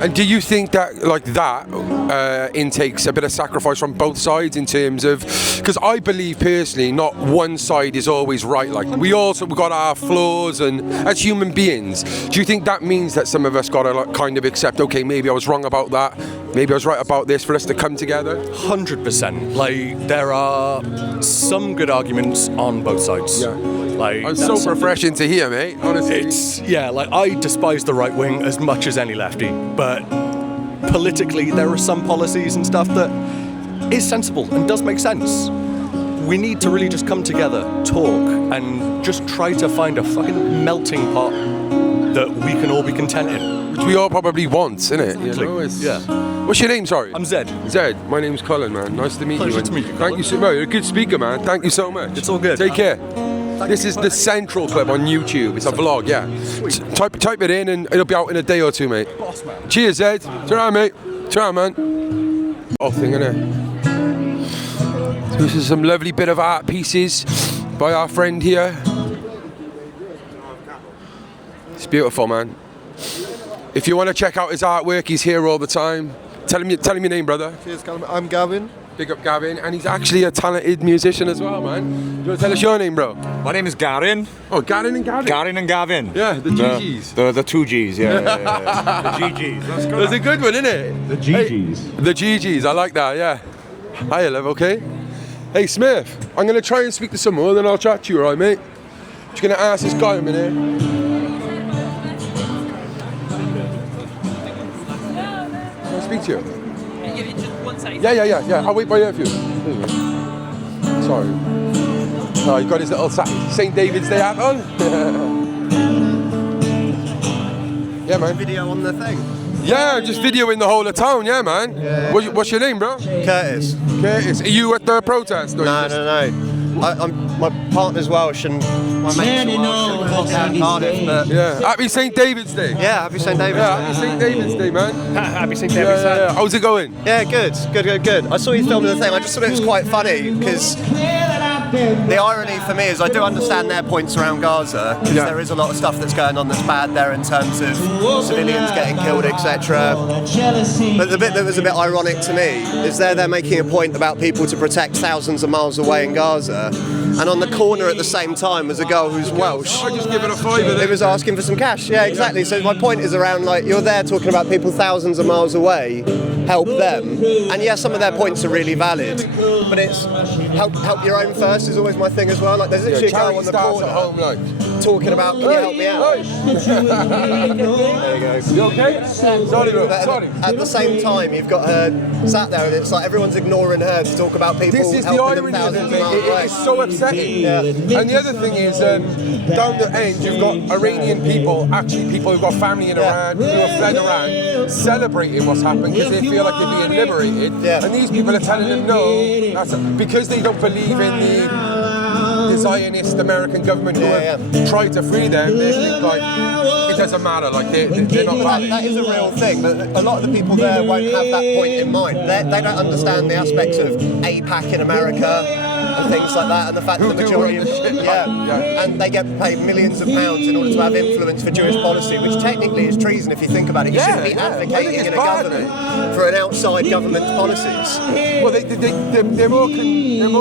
And do you think that intakes a bit of sacrifice from both sides in terms of, because I believe personally not one side is always right, like we've got our flaws, and as human beings, do you think that means that some of us got to kind of accept, okay, maybe I was wrong about that, maybe I was right about this, for us to come together? 100%. Like, there are some good arguments on both sides. Yeah. Like, it's so refreshing to hear, mate, honestly. I despise the right wing as much as any lefty, but politically there are some policies and stuff that is sensible and does make sense. We need to really just come together, talk, and just try to find a fucking melting pot that we can all be content in. Which we all probably want, innit? Exactly. You know, Yeah. What's your name, sorry? I'm Zed. Zed, my name's Colin, man. Nice to meet you. Pleasure to meet you, Thank you so much. You're a good speaker, man. Thank you so much. It's all good. Take care. This is the Central Club on YouTube. It's a vlog, yeah. Type it in and it'll be out in a day or two, mate. Boss, man. Cheers, Zed. Ta-ra, mate. Ta-ra, man. Oh, thing, innit? This is some lovely bit of art pieces by our friend here. It's beautiful, man. If you want to check out his artwork, he's here all the time. Tell him your name, brother. Cheers, I'm Gavin. Big up Gavin, and he's actually a talented musician as well, man. Do you want to tell us your name, bro? My name is Garin. Oh, Garin and Gavin? Garin and Gavin. Yeah, the GGs. The two Gs, yeah. The GGs. That's good. That's a good one, isn't it? The GGs. Hey, the GGs, I like that, yeah. Hiya, love, okay? Hey, Smith, I'm going to try and speak to someone, then I'll chat to you, alright, mate? Just going to ask this guy a minute. Can I speak to you? Yeah. I'll wait by you for you. Sorry. Oh, you got his little St. David's Day hat on? Yeah, man. Video on the thing? Yeah, just videoing the whole of town, yeah, man. Yeah. What's your name, bro? Curtis. Curtis. Are you at the protest? Or No. My partner's Welsh and my mate's Welsh and Cardiff, but... Yeah. Happy St. David's Day. Yeah, happy St. David's Day. Yeah, happy St. David's Day, man. Happy St. David's Day. Yeah. How's it going? Yeah, good. I saw you filming the thing. I just thought it was quite funny because the irony for me is I do understand their points around Gaza because there is a lot of stuff that's going on that's bad there in terms of civilians getting killed, etc. But the bit that was a bit ironic to me is they're making a point about people to protect thousands of miles away in Gaza, and on the corner at the same time was a girl who's Welsh. I just give it a fiver. It was asking for some cash. Yeah, exactly. So my point is around, like, you're there talking about people thousands of miles away, help them, and yeah, some of their points are really valid, but it's help your own first is always my thing as well. Like, there's literally a girl on the corner at home, like, talking about, can you help me out? There you go. You okay? Sorry, bro. Sorry. At the same time, you've got her sat there, and it's like everyone's ignoring her to talk about people this is the helping them irony of thousands it, of miles away. It's so upsetting. Yeah. And the other thing is, down the end, you've got Iranian people, actually people who've got family in Iran, who have fled Iran, celebrating what's happened because they feel like they're being liberated. And these people are telling them no, because they don't believe in the Zionist American government who have tried to free them. They think, like, it doesn't matter, like they're not valid. That is a real thing, but a lot of the people there won't have that point in mind. They don't understand the aspects of APAC in America and things like that, and the fact that the majority of and they get paid millions of pounds in order to have influence for Jewish policy, which technically is treason if you think about it. You shouldn't be advocating in a government for an outside government's policies. Well, they're more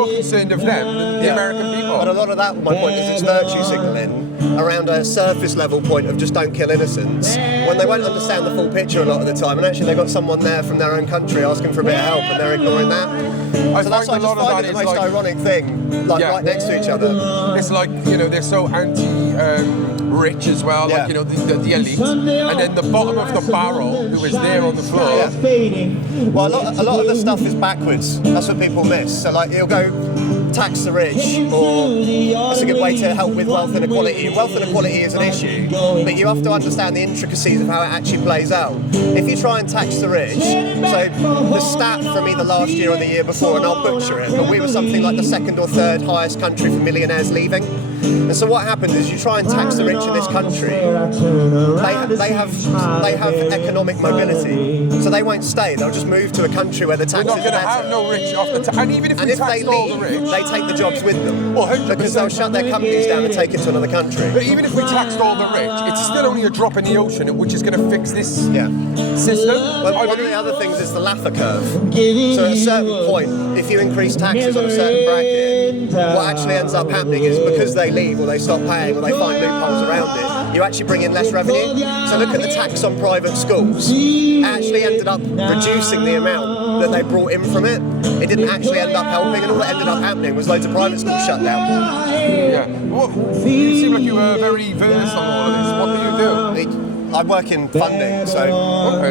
concerned of them than the American people. But a lot of that, my point is, it's virtue signalling around a surface level point of just don't kill innocents, when they won't understand the full picture a lot of the time, and actually they've got someone there from their own country asking for a bit of help and they're ignoring that. So that's why I just find it the most ironic thing, like right next to each other. It's like, you know, they're so anti-rich as well, like, you know, the elite, and then the bottom of the barrel who is there on the floor. Well, a lot of the stuff is backwards. That's what people miss. So, like, you'll go tax the rich, or it's a good way to help with wealth inequality. Wealth inequality is an issue, but you have to understand the intricacies of how it actually plays out. If you try and tax the rich, so the stat from either last year or the year before, and I'll butcher it, but we were something like the 2nd or 3rd highest country for millionaires leaving. And so what happens is you try and tax the rich in this country, they have economic mobility, so they won't stay, they'll just move to a country where the taxes are better. We're not going to have no rich off the and even if we tax all the rich, they take the jobs with them, 100%. because they'll shut their companies down and take it to another country. But even if we taxed all the rich, it's still only a drop in the ocean, which is going to fix this system. Well, one of the other things is the Laffer curve. So at a certain point, if you increase taxes on a certain bracket, what actually ends up happening is because they leave or they stop paying or they find loopholes around it, you actually bring in less revenue. So look at the tax on private schools. It actually ended up reducing the amount that they brought in from it. It didn't actually end up helping, and all that ended up happening was loads of private schools shut down. Yeah. You seem like you were very versed on all of this. What do you do? I work in funding, so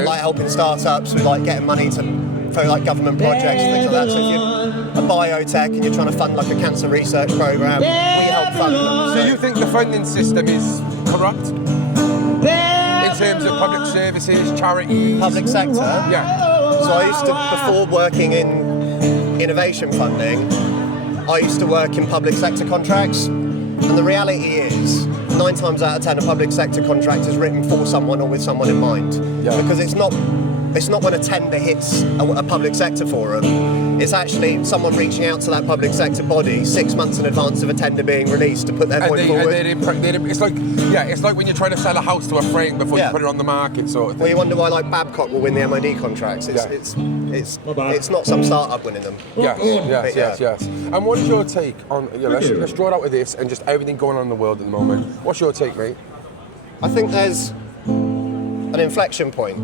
like helping startups with like getting money for like government projects and things like that. So if you're a biotech and you're trying to fund like a cancer research program, we help fund them. So you think the funding system is corrupt? In terms of public services, charities? Public sector? Yeah. So I used to, before working in innovation funding, I used to work in public sector contracts. And the reality is, 9 times out of 10, a public sector contract is written for someone or with someone in mind. Yeah. Because it's not when a tender hits a public sector forum. It's actually someone reaching out to that public sector body 6 months in advance of a tender being released to put their point forward. It's like when you're trying to sell a house to a friend before you put it on the market, sort of thing. Well, you wonder why like Babcock will win the MOD contracts. It's not some startup winning them. Yes. And what is your take on? Let's draw it out with this and just everything going on in the world at the moment. What's your take, mate? I think there's an inflection point.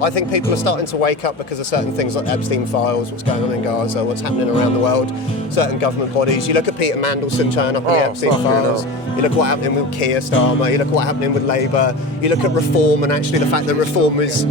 I think people are starting to wake up because of certain things like Epstein files, what's going on in Gaza, what's happening around the world, certain government bodies. You look at Peter Mandelson turn up in the Epstein files, you look at what's happening with Keir Starmer, you look at what's happening with Labour, you look at reform and actually the fact that reform is...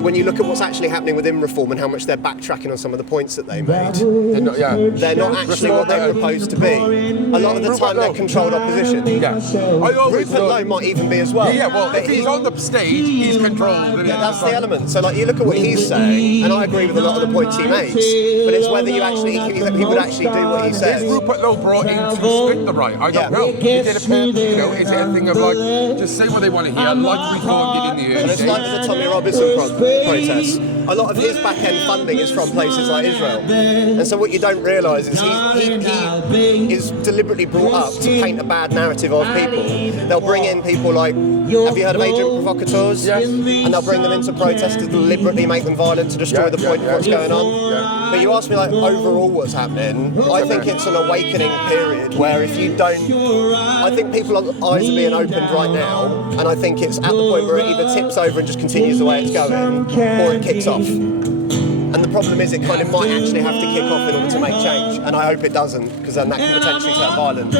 When you look at what's actually happening within reform and how much they're backtracking on some of the points that they made, they're not actually what they're proposed to be. A lot of the time they're controlled opposition. Rupert Lowe might even be as well. Yeah, well, if he's on the stage, he's controlled. That's the element. So like you look at what he's saying, and I agree with a lot of the points he makes, but it's whether he would actually do what he says. Is Rupert Lowe brought in to split the right? I don't know. Is it a thing of like, just say what they want to hear, like Reform did in the early days? And it's like the Tommy Robinson protests. A lot of his back-end funding is from places like Israel. And so what you don't realise is he is deliberately brought up to paint a bad narrative of people. They'll bring in people like, have you heard of agent provocateurs? Yes. And they'll bring them into protests to deliberately make them violent to destroy the point of what's going on. But you ask me like overall what's happening, I think it's an awakening period where if you don't, I think people's eyes are being opened right now, and I think it's at the point where it either tips over and just continues the way it's going, or it kicks off. And the problem is it kind of might actually have to kick off in order to make change, and I hope it doesn't, because then that can potentially turn violent.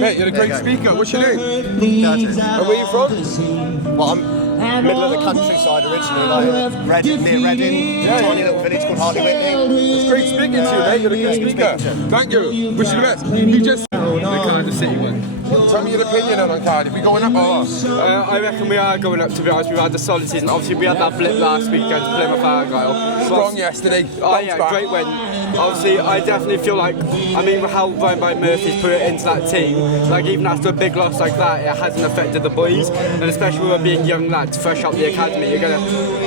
Mate, you're a great speaker. What's your name? Curtis. And where are you from? Well, I'm middle of the countryside originally, like near Reading, tiny little village called Harley Whitney. It's great speaking to you, mate. You're a good speaker. Thank you. Wish you the best. You just the Cardiff City one. Tell me your opinion on Cardiff. Are we going up or what? I reckon we are going up, to be honest. We've had a solid season. Obviously, we had that blip last week against Plymouth Argyle. Strong yesterday. Oh, yeah, great win. Obviously, I definitely feel like, how Ryan Murphy's put it into that team, like even after a big loss like that, it hasn't affected the boys. And especially with being young lads, fresh out the academy,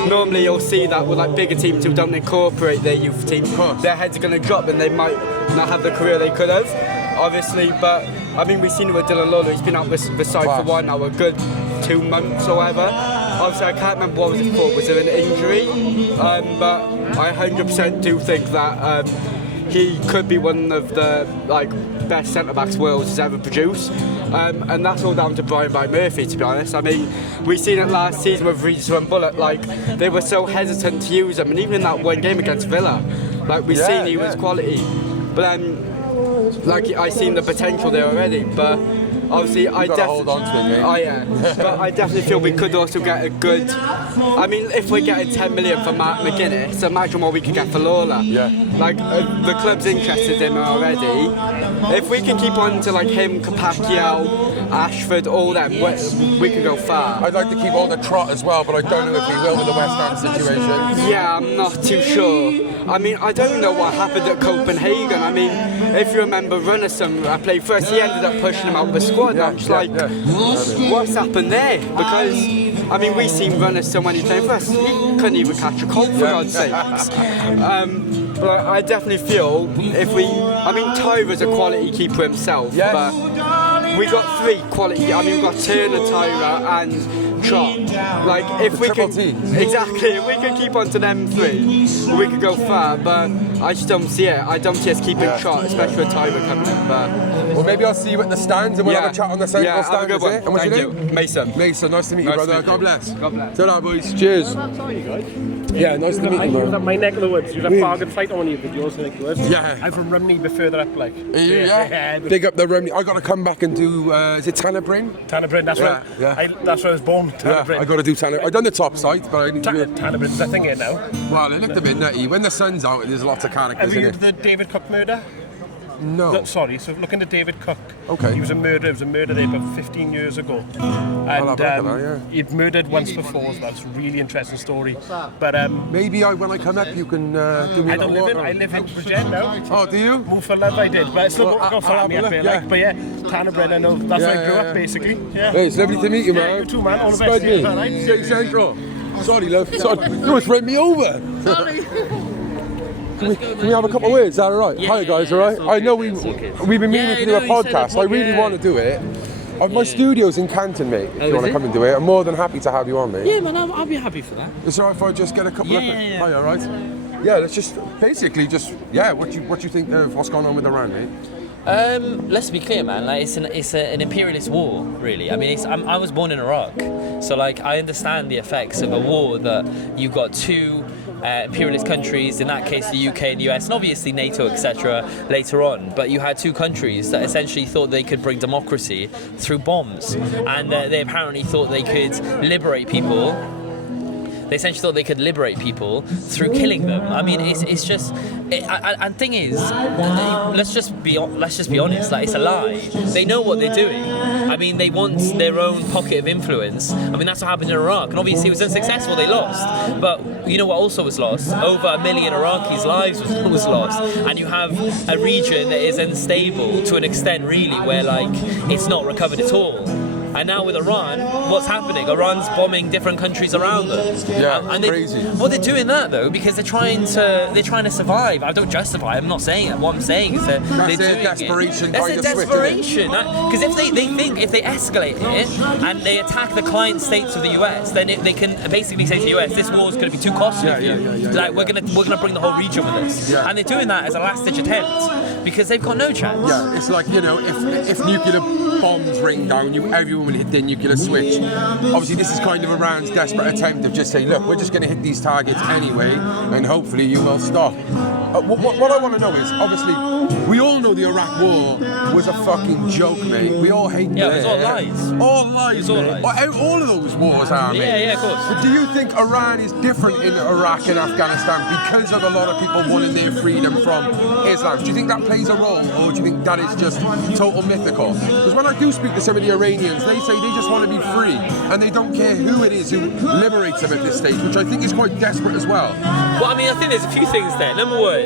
normally you'll see that with like bigger teams who don't incorporate their youth team, their heads are going to drop and they might not have the career they could have, obviously. But we've seen it with Dylan Lawler. He's been out with the side for one now, a good 2 months or whatever. Obviously, I can't remember what was it for. Was it an injury? But I 100% do think that he could be one of the best centre-backs Wales has ever produced. And that's all down to Brian Murphy, to be honest. We seen it last season with Reece and Bullock. They were so hesitant to use him, and even in that one game against Villa, seen he was quality. But I seen the potential there already. But obviously I gotta hold on to it, mate. Oh yeah, but I definitely feel we could also get a good. I mean, if we're getting 10 million for Matt McGuinness, imagine what we could get for Lawler. Yeah. Like the club's interested in him already. If we can keep on to like him, Pacquiao, Ashford, all them, we could go far. I'd like to keep on the trot as well, but I don't know if we will with the West Ham situation. Yeah, I'm not too sure. I mean, I don't know what happened at Copenhagen. I mean, if you remember Runnison, I played first, he ended up pushing him out of the squad. I'm just like, what's happened there? Because, I mean, we seen Runnison when he played for us, he couldn't even catch a cold for God's sakes. But I definitely feel if we, I mean, Tyra's a quality keeper himself, but we got 3 quality, I mean, we've got Turner, Tyra and Trot. Like, if we can, exactly, if we can keep on to them 3, we could go far, but I just don't see it. I don't see us keeping Trot, especially with Tyra coming in, but... Well, maybe I'll see you at the stands and we'll have a chat on the central stand, have a good one. And what's Thank your name? Mason. Mason, nice to meet you, brother. God bless. God bless. Ta-ra, boys. Cheers. Yeah, nice to meet you, bro. My neck of the woods. You've had bargain fight on your videos, I think you was. Yeah. I'm from Rumney, but further up, like. Are you, yeah? Big up the Rumney. I got to come back and do, is it Tanner Bryn? Tanner Bryn, that's where that's where I was born, Tanner Bryn. I got to do Tanner. I've done the top site, but I need to do it. Tanner Bryn's a thing here now. Well, it looked a bit nutty. When the sun's out, there's lots of characters Have you in heard it. of the David Cook murder? No. Sorry, so look into David Cook. Okay. He was a murderer. There was a murder there about 15 years ago. And he'd murdered once before, so that's a really interesting story. But maybe when I come up, you can do me I don't live in. I live in Bridgend now. Oh, do you? Move for love, I did. But it's still got family up here. Like, but yeah, Tanner Bryn, I know. That's where I grew up, basically. Yeah. Hey, it's lovely to meet you, man. Yeah, you too, man. All the best. City Central. Sorry, love. Sorry. You almost ran me over. Sorry. Can we have a couple of words? Is that all right? Hi guys, all right? I know we've been meaning to do a podcast. I really want to do it. My studio's in Canton, mate. If you want to come and do it, I'm more than happy to have you on, mate. Yeah, man, I'll be happy for that. It's alright if I just get a couple of... Yeah. Hi, all right? Yeah, let's just basically what you think of what's going on with Iran, mate? Let's be clear, man. Like it's an imperialist war, really. I mean, I was born in Iraq, so like I understand the effects of a war that you've got 2 imperialist countries, in that case the UK and the US, and obviously NATO, etc. later on. But you had 2 countries that essentially thought they could bring democracy through bombs, and they apparently thought they could liberate people. They essentially thought they could liberate people through killing them. I mean, it's just. And thing is, let's just be honest. Like, it's a lie. They know what they're doing. I mean, they want their own pocket of influence. I mean, that's what happened in Iraq, and obviously it was unsuccessful. They lost. But you know what also was lost? Over 1 million Iraqis' lives was lost, and you have a region that is unstable to an extent, really, where like it's not recovered at all. And now with Iran, what's happening? Iran's bombing different countries around them. Yeah, and crazy. Well, they're doing that though because they're trying to survive. I don't justify. I'm not saying that. What I'm saying is that they're doing desperation. That's a desperation. Because if they escalate it and they attack the client states of the US, then they can basically say to the US, this war is going to be too costly for you. Like we're gonna bring the whole region with us. Yeah. And they're doing that as a last ditch attempt because they've got no chance. Yeah, it's like, if nuclear bombs ring down, everyone will hit the nuclear switch. Obviously, this is kind of Iran's desperate attempt of just saying, look, we're just going to hit these targets anyway, and hopefully you will stop. What I want to know is, obviously, we all know the Iraq War was a fucking joke, mate. We all hate it. Yeah, it was all lies. All lies, mate. All of those wars are, mate. Yeah, of course. But do you think Iran is different in Iraq and Afghanistan because of a lot of people wanting their freedom from Islam? Do you think that plays a role, or do you think that is just total mythical? Because when I do speak to some of the Iranians, they say they just want to be free, and they don't care who it is who liberates them at this stage, which I think is quite desperate as well. Well, I mean, I think there's a few things there. Number one,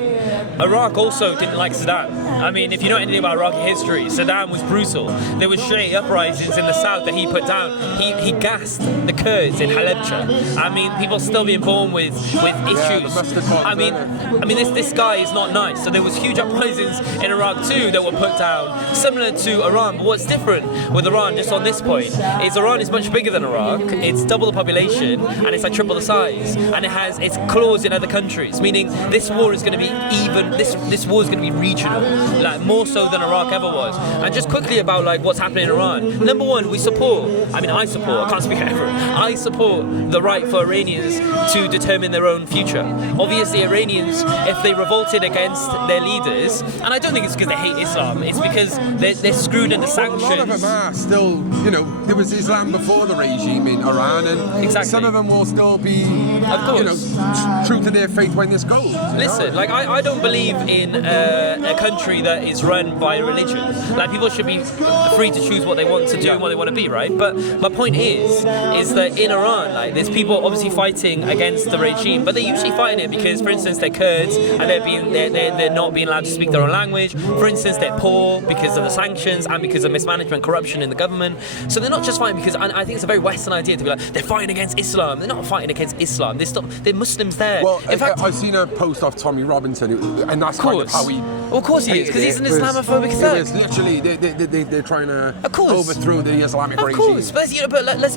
Iraq also didn't like Saddam. I mean, if you know anything about Iraqi history, Saddam was brutal. There was Shiite uprisings in the south that he put down. He gassed the Kurds in Halabja. I mean, people still being born with issues. I mean, this guy is not nice. So there was huge uprisings in Iraq too that were put down, similar to Iran. But what's different with Iran, just on this point, is Iran is much bigger than Iraq. It's double the population and it's like triple the size, and it has its claws in other countries. Meaning this war is going to be even. This war is going to be regional. like more so than Iraq ever was. And just quickly about like what's happening in Iran. Number one, I can't speak for everyone. I support the right for Iranians to determine their own future. Obviously, Iranians, if they revolted against their leaders, and I don't think it's because they hate Islam, it's because they're screwed into sanctions. A lot of them are still, there was Islam before the regime in Iran, and some of them will still be, true to their faith when this goes. Listen, like I don't believe in a country that is run by religion. Like people should be free to choose what they want to do and what they want to be, right? But my point is that in Iran, like there's people obviously fighting against the regime, but they're usually fighting it because, for instance, they're Kurds and they're not being allowed to speak their own language. For instance, they're poor because of the sanctions and because of mismanagement, corruption in the government. So they're not just fighting because I think it's a very Western idea to be like they're fighting against Islam. They're not fighting against Islam. They're Muslims there. Well, in fact, I've seen a post of Tommy Robinson, and that's kind of how he. Well, of course he is, because he's an Islamophobic thug. It was literally they're trying to overthrow the Islamic regime. Of course, but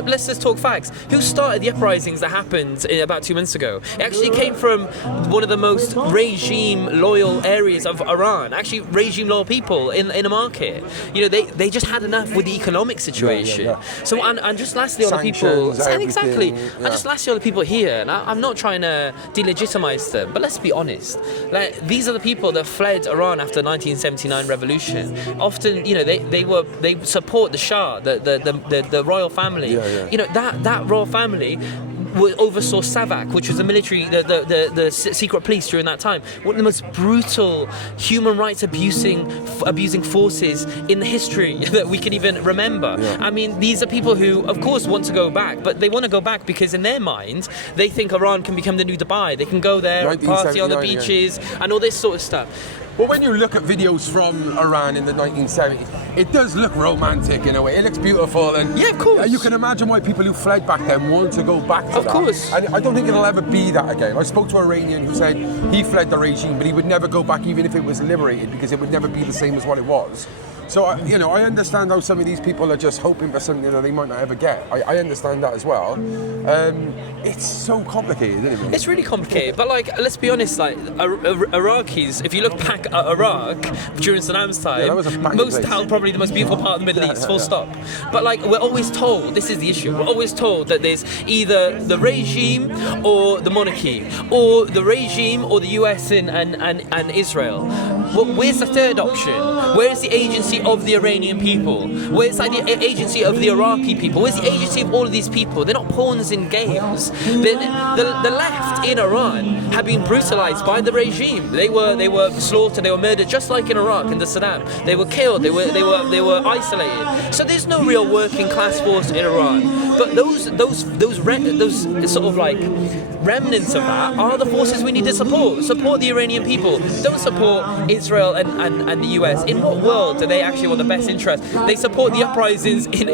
let's just talk facts. Who started the uprisings that happened about 2 months ago? It actually came from one of the most regime-loyal areas of Iran. Actually, regime-loyal people in a market. They just had enough with the economic situation. Yeah. So and just lastly, on the people, exactly. Yeah. And just lastly, on the people here, and I'm not trying to delegitimize them, but let's be honest. Like these are the people that fled Iran after the 1979 revolution. Often, they support the Shah, the royal family. That royal family oversaw SAVAK, which was the military, the secret police during that time. One of the most brutal human rights abusing forces in the history that we can even remember. Yeah. I mean, these are people who, of course, want to go back, but they want to go back because in their mind, they think Iran can become the new Dubai. They can go there, party on the beaches, and all this sort of stuff. Well, when you look at videos from Iran in the 1970s, it does look romantic in a way. It looks beautiful, and yeah, of course. You can imagine why people who fled back then want to go back to that. Of course. And I don't think it'll ever be that again. I spoke to an Iranian who said he fled the regime, but he would never go back even if it was liberated, because it would never be the same as what it was. So, I understand how some of these people are just hoping for something that they might not ever get. I understand that as well. It's so complicated, isn't it? It's really complicated, but let's be honest, Iraqis, if you look back at Iraq during Saddam's time, probably the most beautiful part of the Middle East, full stop. But we're always told, this is the issue, we're always told that there's either the regime or the monarchy, or the regime or the US and Israel. Well, where's the third option? Where's the agency of the Iranian people? Where's the agency of the Iraqi people? Where's the agency of all of these people? They're not pawns in games. The left in Iran have been brutalized by the regime. They were slaughtered. They were murdered, just like in Iraq and the Saddam. They were killed. They were isolated. So there's no real working class force in Iran. But those sort of remnants of that are the forces we need to support. Support the Iranian people. Don't support Israel and the US. In what world do they actually want the best interest? They support the uprisings in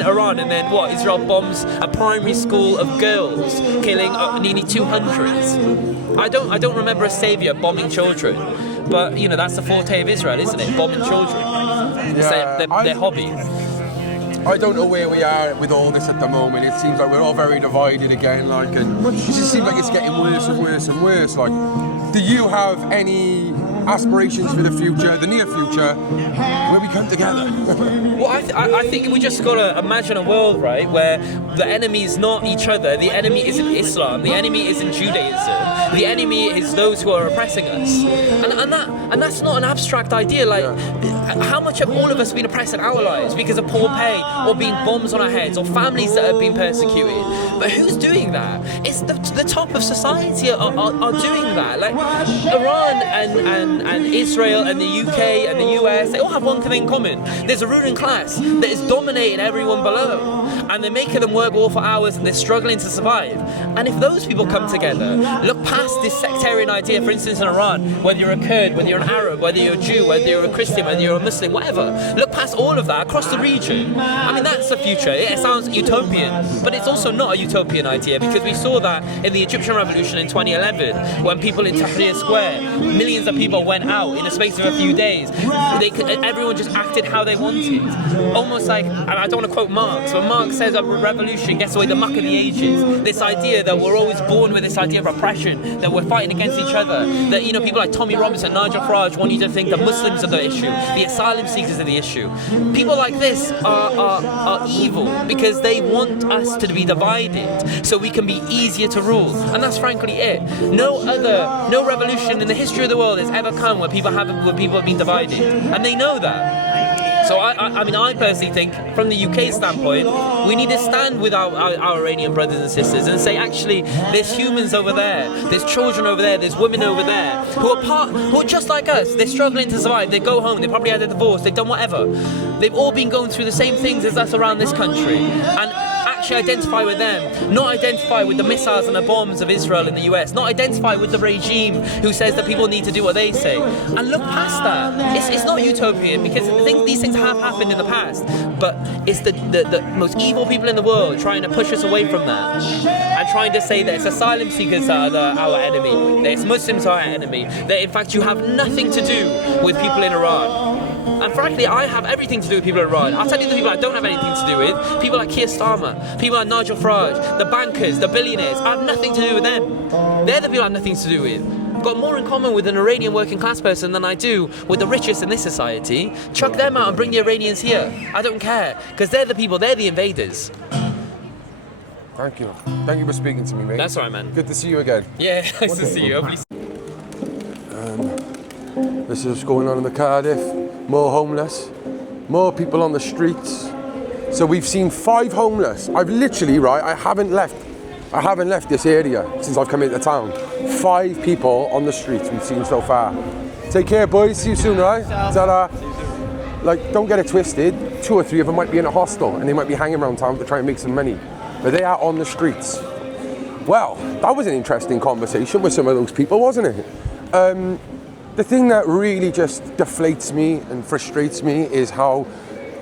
Iran, and then what? Israel bombs a primary school of girls, killing nearly 200. I don't remember a saviour bombing children, but that's the forte of Israel, isn't it? Bombing children. Yeah, It's their hobby. I don't know where we are with all this at the moment. It seems like we're all very divided again, and it just seems like it's getting worse and worse and worse. Do you have any aspirations for the future, the near future, where we come together? Well, I think we just gotta imagine a world, right, where the enemy is not each other. The enemy isn't Islam. The enemy isn't Judaism. The enemy is those who are oppressing us, and that's not an abstract idea. How much have all of us been oppressed in our lives because of poor pay, or being bombs on our heads, or families that have been persecuted? But who's doing that? It's the top of society are doing that. Iran and Israel and the UK and the US, they all have one thing in common. There's a ruling class that is dominating everyone below, and they're making them work awful hours, and they're struggling to survive. And if those people come together, look past this sectarian idea, for instance in Iran, whether you're a Kurd, whether you're an Arab, whether you're a Jew, whether you're a Christian, whether you're a Muslim, whatever, look past all of that across the region. I mean, that's the future. It sounds utopian, but it's also not a utopian idea, because we saw that in the Egyptian revolution in 2011, when people in Tahrir Square, millions of people went out in the space of a few days. Everyone just acted how they wanted. Almost like, and I don't want to quote Marx, but Marx says a revolution gets away the muck of the ages. This idea that we're always born with this idea of oppression, that we're fighting against each other, that people like Tommy Robinson, Nigel Farage want you to think the Muslims are the issue, the asylum seekers are the issue. People like this are evil because they want us to be divided so we can be easier to rule. And that's frankly it. No revolution in the history of the world has ever come where people have been divided. And they know that. So I personally think, from the UK standpoint, we need to stand with our Iranian brothers and sisters and say, actually, there's humans over there, there's children over there, there's women over there who are just like us. They're struggling to survive. They go home. They probably had a divorce. They've done whatever. They've all been going through the same things as us around this country. And actually identify with them, not identify with the missiles and the bombs of Israel in the US, not identify with the regime who says that people need to do what they say, and look past that. It's not utopian because these things have happened in the past, but it's the most evil people in the world trying to push us away from that and trying to say that it's asylum seekers that are our enemy, that it's Muslims who are our enemy, that in fact you have nothing to do with people in Iran. And frankly, I have everything to do with people in Iran. I'll tell you the people I don't have anything to do with. People like Keir Starmer, people like Nigel Farage, the bankers, the billionaires. I have nothing to do with them. They're the people I have nothing to do with. I've got more in common with an Iranian working class person than I do with the richest in this society. Chuck them out and bring the Iranians here. I don't care, because they're the people, they're the invaders. Thank you. Thank you for speaking to me, mate. That's all right, man. Good to see you again. Yeah, nice to see you. This is what's going on in the Cardiff. More homeless, more people on the streets. So we've seen 5 homeless. I've literally, I haven't left this area since I've come into town. 5 people on the streets we've seen so far. Take care, boys. See you soon, right? Ta-da. Like, don't get it twisted. 2 or 3 of them might be in a hostel and they might be hanging around town to try and make some money. But they are on the streets. Well, that was an interesting conversation with some of those people, wasn't it? The thing that really just deflates me and frustrates me is how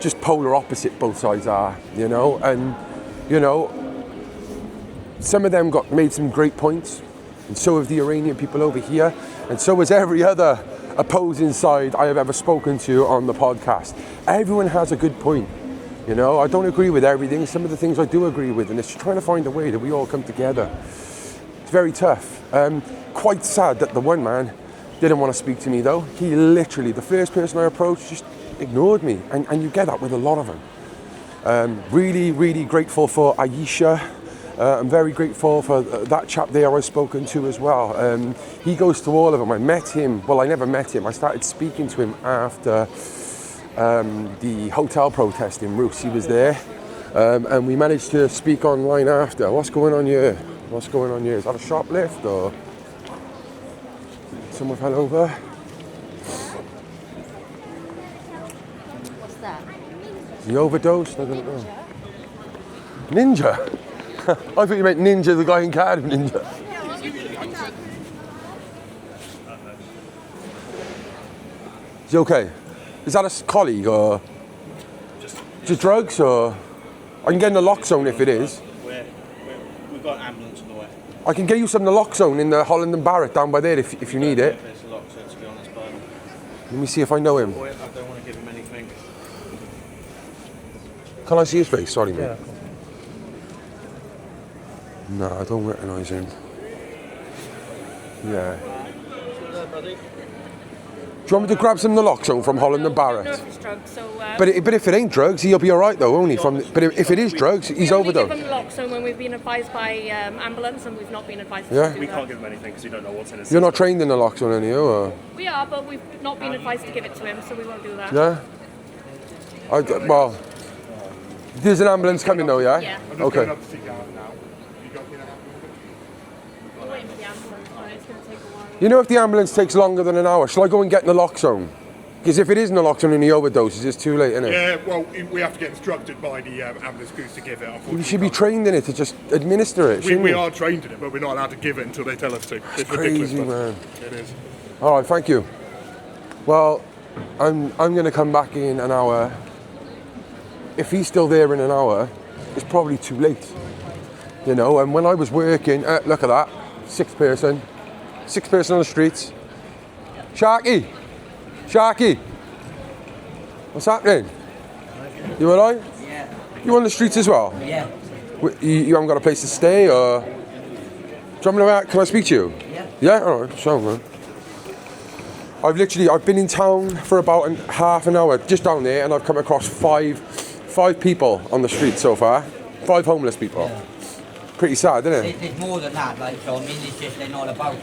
just polar opposite both sides are, you know? And, you know, some of them made some great points, and so have the Iranian people over here, and so has every other opposing side I have ever spoken to on the podcast. Everyone has a good point, you know? I don't agree with everything. Some of the things I do agree with, and it's trying to find a way that we all come together. It's very tough. Quite sad that the one man didn't want to speak to me though. He literally, the first person I approached, just ignored me. And you get that with a lot of them. Really, really grateful for Aisha. I'm very grateful for that chap there I've spoken to as well. He goes to all of them. I met him, well, I never met him. I started speaking to him after the hotel protest in Roos. He was there. And we managed to speak online after. What's going on here? What's going on here? Is that a shoplift or someone fell over? What's that? He overdosed? I don't know. Ninja? I thought you meant Ninja, the guy in Cardiff Ninja. Is he okay? Is that a colleague or just drugs or? I can get in the lock zone if it is. We've got an ambulance on the way. I can get you some naloxone in the Holland and Barrett down by there if you need it. There's a naloxone, to be honest, but Let me see if I know him. I don't want to give him anything. Can I see his face? Sorry, mate. Yeah. No, I don't recognise him. Yeah. Do you want me to grab some naloxone from Holland and Barrett? I don't know if it's drugs, so... But if it ain't drugs, he'll be all right though, won't he? But if it is drugs, he's overdosed. We only give them naloxone when we've been advised by ambulance, and we've not been advised to do We that. can't give him anything because we don't know what's in his You're not trained in naloxone, are you? Or? We are, but we've not been advised to give it to him, so we won't do that. Yeah? Well, there's an ambulance coming though, yeah? Yeah. Okay. We're waiting for the ambulance, but it's going to take a while. You know if the ambulance takes longer than an hour, shall I go and get naloxone? Because if it is naloxone and he overdoses, it's too late, isn't it? Yeah, well, we have to get instructed by the ambulance crews to give it. You should be trained in it to just administer it, shouldn't We you? are trained in it, but we're not allowed to give it until they tell us to. It's crazy, ridiculous, man. It is. All right, thank you. Well, I'm going to come back in an hour. If he's still there in an hour, it's probably too late. You know, and when I was working, look at that, 6 person on the streets. Sharky, what's happening? You all right? Yeah. You on the streets as well? Yeah. You haven't got a place to stay, or? Do you want me to, can I speak to you? Yeah. Yeah? All right, so man. I've been in town for about half an hour, just down there, and I've come across five people on the street so far. 5 homeless people. Yeah. Pretty sad, isn't it? It's more than that, like, so I mean, it's just they're not about.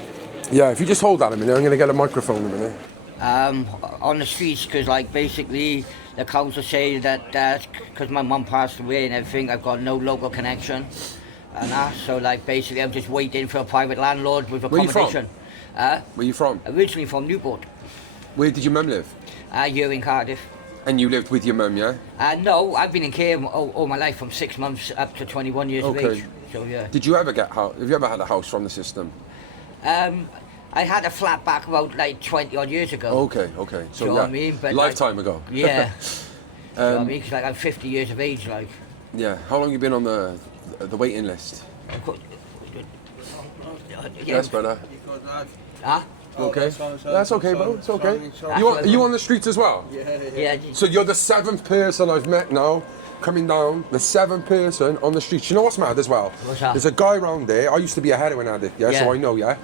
Yeah, if you just hold that a minute, I'm going to get a microphone in a minute. On the streets, because like basically the council say that because my mum passed away and everything, I've got no local connection, and that. So like basically, I'm just waiting for a private landlord with accommodation. Where are you from? Originally from Newport. Where did your mum live? Here in Cardiff. And you lived with your mum, yeah? No, I've been in care all my life, from 6 months up to 21 years of age. So yeah. Did you ever have you ever had a house from the system? I had a flat back about like 20 odd years ago. Okay. So you know yeah, what I mean? But lifetime ago. Yeah. You know what I mean? Because like I'm 50 years of age, like. Yeah. How long have you been on the waiting list? Yes, brother. Huh? Okay. That's okay, bro. It's okay. Are you on the streets as well? Yeah. So you're the 7th person I've met now coming down, the 7th person on the streets. You know what's mad as well? What's that? There's a guy around there. I used to be a heroin addict, yeah. So I know, yeah.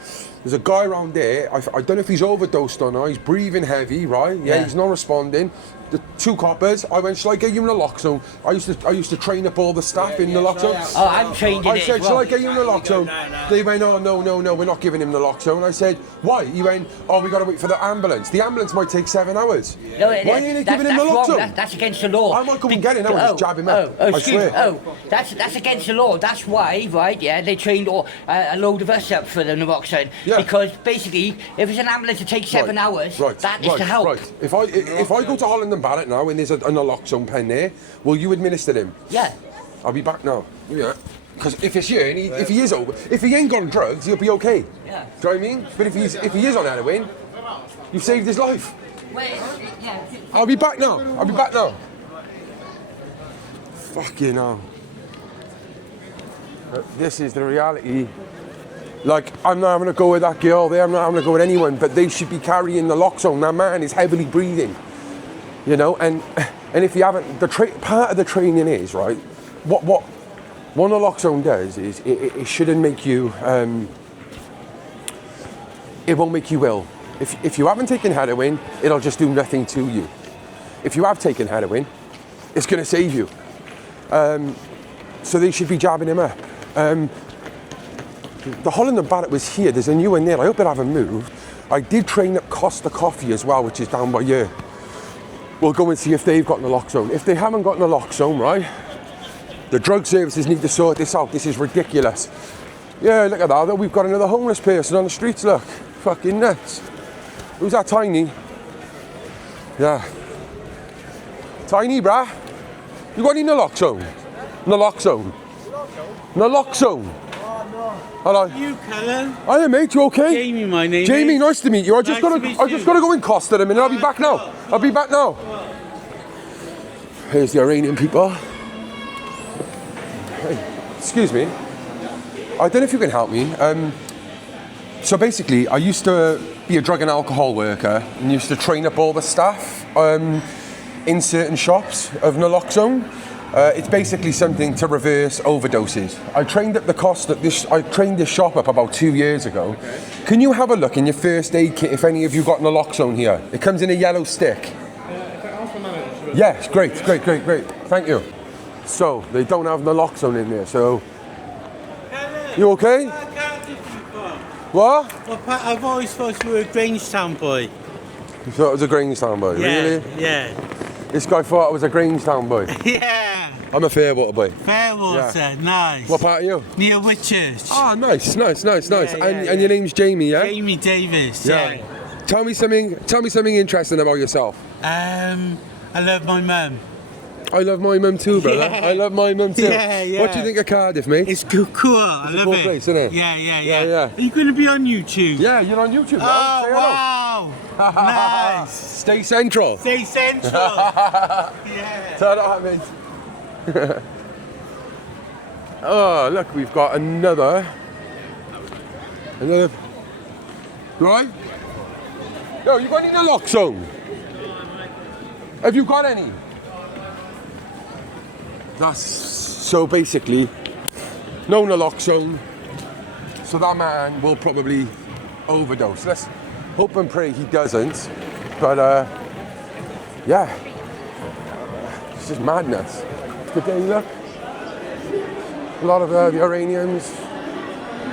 There's a guy around there. I don't know if he's overdosed or not. He's breathing heavy, right? Yeah. He's not responding. The 2 coppers, I went, shall I get you in the lock zone? I used to train up all the staff in the lock zone. Oh, I'm trained in it. I said, shall I get you in the lock zone? They went, oh, no, we're not giving him the lock zone. I said, why? He went, oh, we got to wait for the ambulance. The ambulance might take 7 hours. No, why ain't they giving him the lock zone? That's against the law. I might go and get it now and just jab him up. I swear. That's against the law. That's why, right, yeah, they trained a load of us up for the naloxone. Yeah. Because basically, if it's an ambulance that takes 7 hours, that is to help. Right. If I go to Holland and Barrett now and there's a naloxone pen there, will you administer him? Yeah. I'll be back now. Yeah. Because if it's here and if he ain't got drugs, he'll be okay. Yeah. Do you know what I mean? But if he is on heroin, you've saved his life. I'll be back now. Fucking hell. This is the reality. Like, I'm not having to go with that girl there, I'm not having to go with anyone, but they should be carrying the naloxone. That man is heavily breathing. You know, and if you haven't, part of the training is, right, what naloxone does is it shouldn't make you, it won't make you ill. If you haven't taken heroin, it'll just do nothing to you. If you have taken heroin, it's going to save you. So they should be jabbing him up. The Holland and Barrett was here, there's a new one there, I hope it haven't moved. I did train up Costa Coffee as well, which is down by here. We'll go and see if they've got naloxone. If they haven't got naloxone, right, the drug services need to sort this out. This is ridiculous. Yeah, look at that. We've got another homeless person on the streets, look. Fucking nuts. Who's that, Tiny? Yeah. Tiny, brah? You got any naloxone? Naloxone. Hello. You, Callum? Hiya, mate. You okay? Jamie, my name. Jamie, nice to meet you. I just gotta go in Costa a minute. I'll be back now. Here's the Iranian people. Hey, excuse me. I don't know if you can help me. So basically, I used to be a drug and alcohol worker and used to train up all the staff in certain shops of naloxone. It's basically something to reverse overdoses. I trained this shop up about 2 years ago. Okay. Can you have a look in your first aid kit if any of you got naloxone here? It comes in a yellow stick. Yes, great. Thank you. So, they don't have naloxone in there, so... You okay? What? I've always thought you were a Grangetown boy. You thought I was a Grangetown boy, really? Yeah. This guy thought I was a Grangetown boy. Yeah. I'm a Fairwater boy. Fairwater, nice. What part are you? Near Whitchurch. Ah, nice. And your name's Jamie, yeah? Jamie Davis, yeah. Tell me something interesting about yourself. I love my mum. I love my mum too, brother. Yeah. I love my mum too. Yeah. What do you think of Cardiff, mate? It's cool. I love cool it. Place, isn't it? Yeah. Are you going to be on YouTube? Yeah, you're on YouTube. Oh, wow. Nice. Stay central. Yeah. Ta-da, mate. Oh, look, we've got another. Right? Yo, you got any naloxone? Have you got any? That's so basically no naloxone. So that man will probably overdose. Hope and pray he doesn't. But yeah, it's just madness. Good day, look. A lot of the Iranians,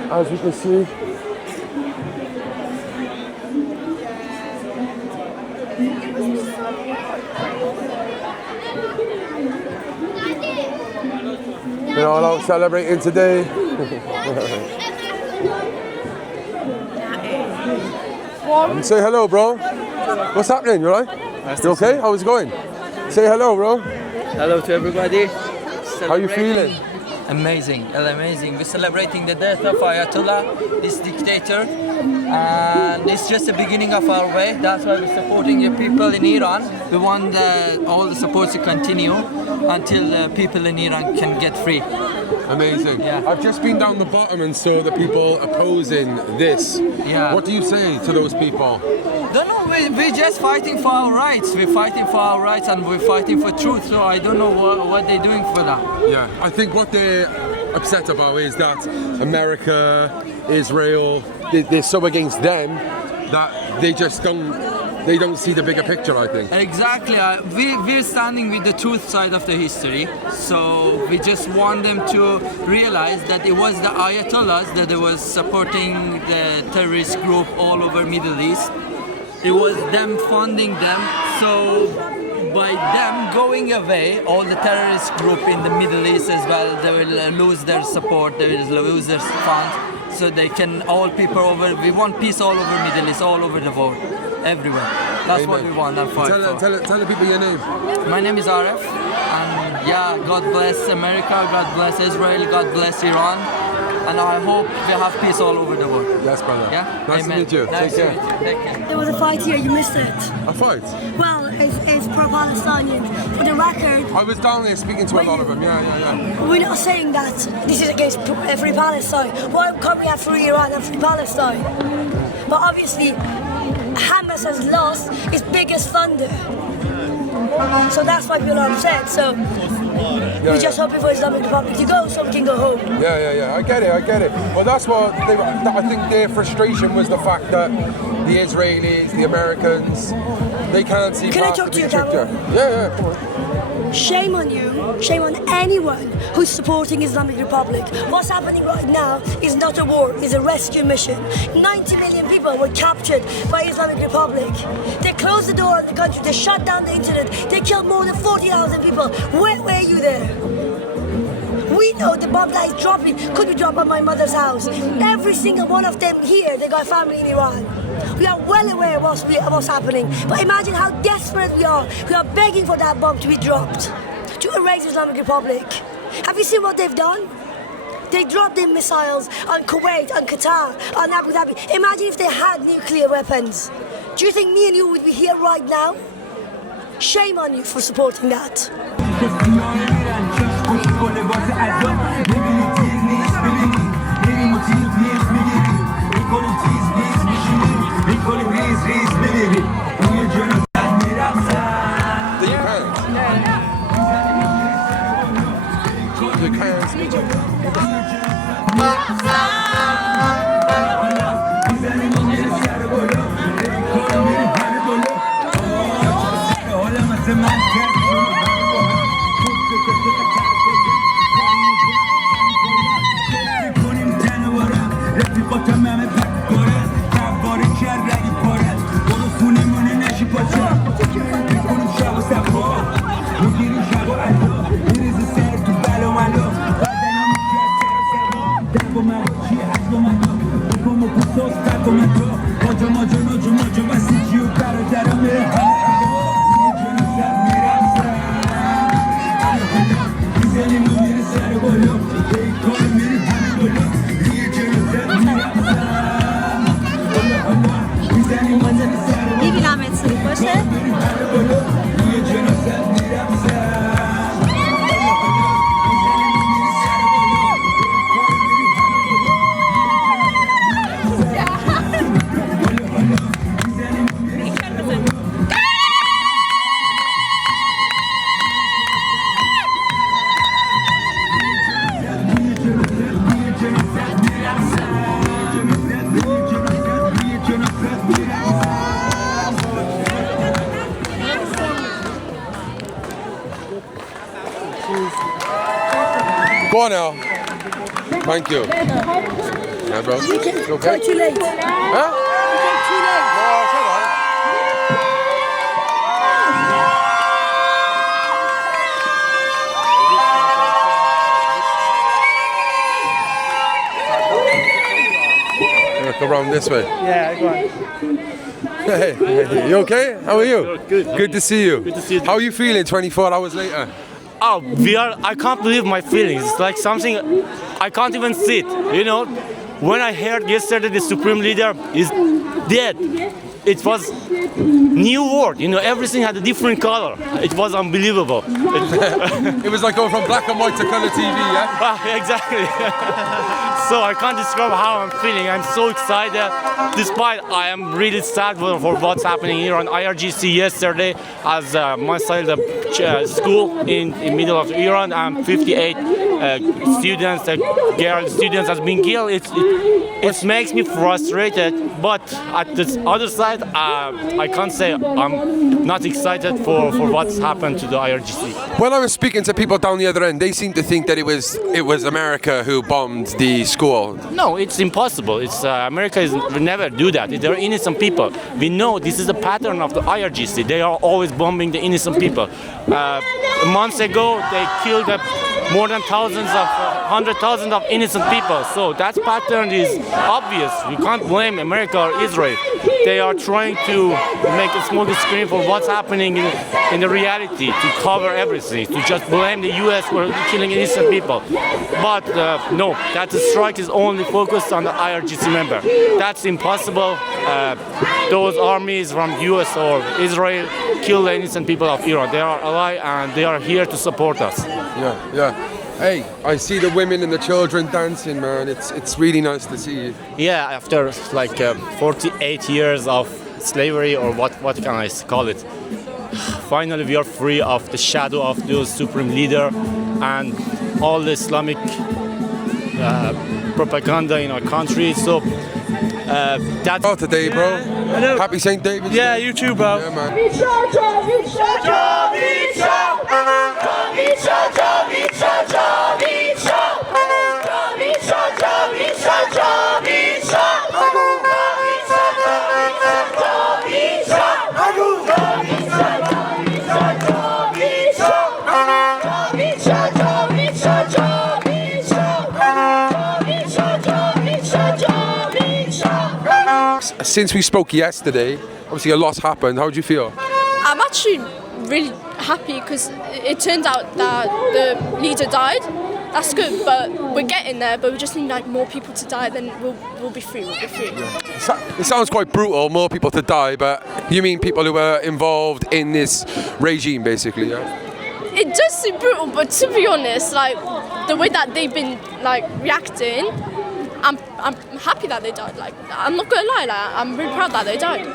as you can see. They're all out celebrating today. Say hello, bro. What's happening? You alright? You okay? How's it going? Say hello, bro. Hello to everybody. How you feeling? Amazing, amazing. We're celebrating the death of Ayatollah, this dictator, and it's just the beginning of our way. That's why we're supporting the people in Iran. We want all the support to continue until people in Iran can get free. Amazing. Yeah. I've just been down the bottom and saw the people opposing this. Yeah. What do you say to those people? Don't know, we're just fighting for our rights. We're fighting for our rights and we're fighting for truth. So I don't know what they're doing for that. Yeah, I think what they're upset about is that America, Israel, they're so against them that they just don't see the bigger picture, I think. Exactly. We're standing with the truth side of the history. So we just want them to realize that it was the Ayatollahs that they was supporting the terrorist group all over Middle East. It was them funding them. So by them going away, all the terrorist group in the Middle East as well, they will lose their support, they will lose their funds. So they can, all people over, we want peace all over Middle East, all over the world, everywhere. That's Amen. what we want and fight for. Tell the people your name. My name is Arif, and yeah, God bless America, God bless Israel, God bless Iran, and I hope we have peace all over the world. Yes, brother. Yeah? Nice Amen. to meet you. Nice Take to care. meet you. Take care. There was a fight here, you missed it. A fight? Well, it's pro-Palestinian. For the record, I was down there speaking to a lot of them, yeah. we're not saying that this is against Free Palestine. Why can't we have Free Iran and Free Palestine? But obviously, Hamas has lost its biggest funder. So that's why people are upset. So we're just hoping for Islamic Republic to go so we can go home. Yeah. I get it. Well, that's what I think their frustration was, the fact that the Israelis, the Americans, they can't see past the big picture. Yeah, come on. Shame on you, shame on anyone who's supporting Islamic Republic. What's happening right now is not a war, it's a rescue mission. 90 million people were captured by Islamic Republic. They closed the door on the country, they shut down the internet, they killed more than 40,000 people. Where were you there? We know the bomb that is dropping could be dropped on my mother's house. Every single one of them here, they got family in Iran. We are well aware of what's happening, but imagine how desperate we are. We are begging for that bomb to be dropped, to erase Islamic Republic. Have you seen what they've done? They dropped their missiles on Kuwait, on Qatar, on Abu Dhabi. Imagine if they had nuclear weapons. Do you think me and you would be here right now? Shame on you for supporting that. Como on, Al. Thank you. Yeah, bro. You came okay? too late. Huh? You came too late. No, it's all right. Look around this way. Yeah, go on. Hey, you okay? How are you? Good. Good to see you. Good to see you. How are you feeling 24 hours later? Oh, I can't believe my feelings. It's like something I can't even sit. You know, when I heard yesterday the Supreme Leader is dead, it was new world. You know, everything had a different color. It was unbelievable. It was like going from black and white to color TV, yeah? Exactly. So I can't describe how I'm feeling. I'm so excited. Despite I am really sad for what's happening here on IRGC yesterday, as myself the school in middle of Iran, 58 students, girl students has been killed. It makes me frustrated. But at the other side, I can't say I'm not excited for what's happened to the IRGC. When I was speaking to people down the other end, they seemed to think that it was America who bombed the school. No, it's impossible. It's America will never do that. There are innocent people. We know this is a pattern of the IRGC. They are always bombing the innocent people. Months ago, they killed more than hundred thousands of innocent people. So that pattern is obvious. You can't blame America or Israel. They are trying to make a smoke screen for what's happening in the reality, to cover everything, to just blame the U.S. for killing innocent people. But no, that strike is only focused on the IRGC member. That's impossible. Those armies from U.S. or Israel kill the innocent people of Iran. They are alive and they are here to support us. Yeah. Hey, I see the women and the children dancing, man. It's really nice to see you. Yeah, after like 48 years of slavery, or what can I call it? Finally, we are free of the shadow of the supreme leader and all the Islamic propaganda in our country. So that's all today, bro. Hello. Happy St. David's. Yeah, you too, bro. Yeah, man. Since we spoke yesterday, obviously a lot's happened. How do you feel? I'm actually really happy because it turns out that the leader died. That's good, but we're getting there. But we just need like more people to die, then we'll be free. We'll be free. Yeah. It sounds quite brutal, more people to die, but you mean people who were involved in this regime, basically, yeah? It does seem brutal, but to be honest, like the way that they've been like reacting, I'm happy that they died. Like I'm not gonna lie, like I'm really proud that they died.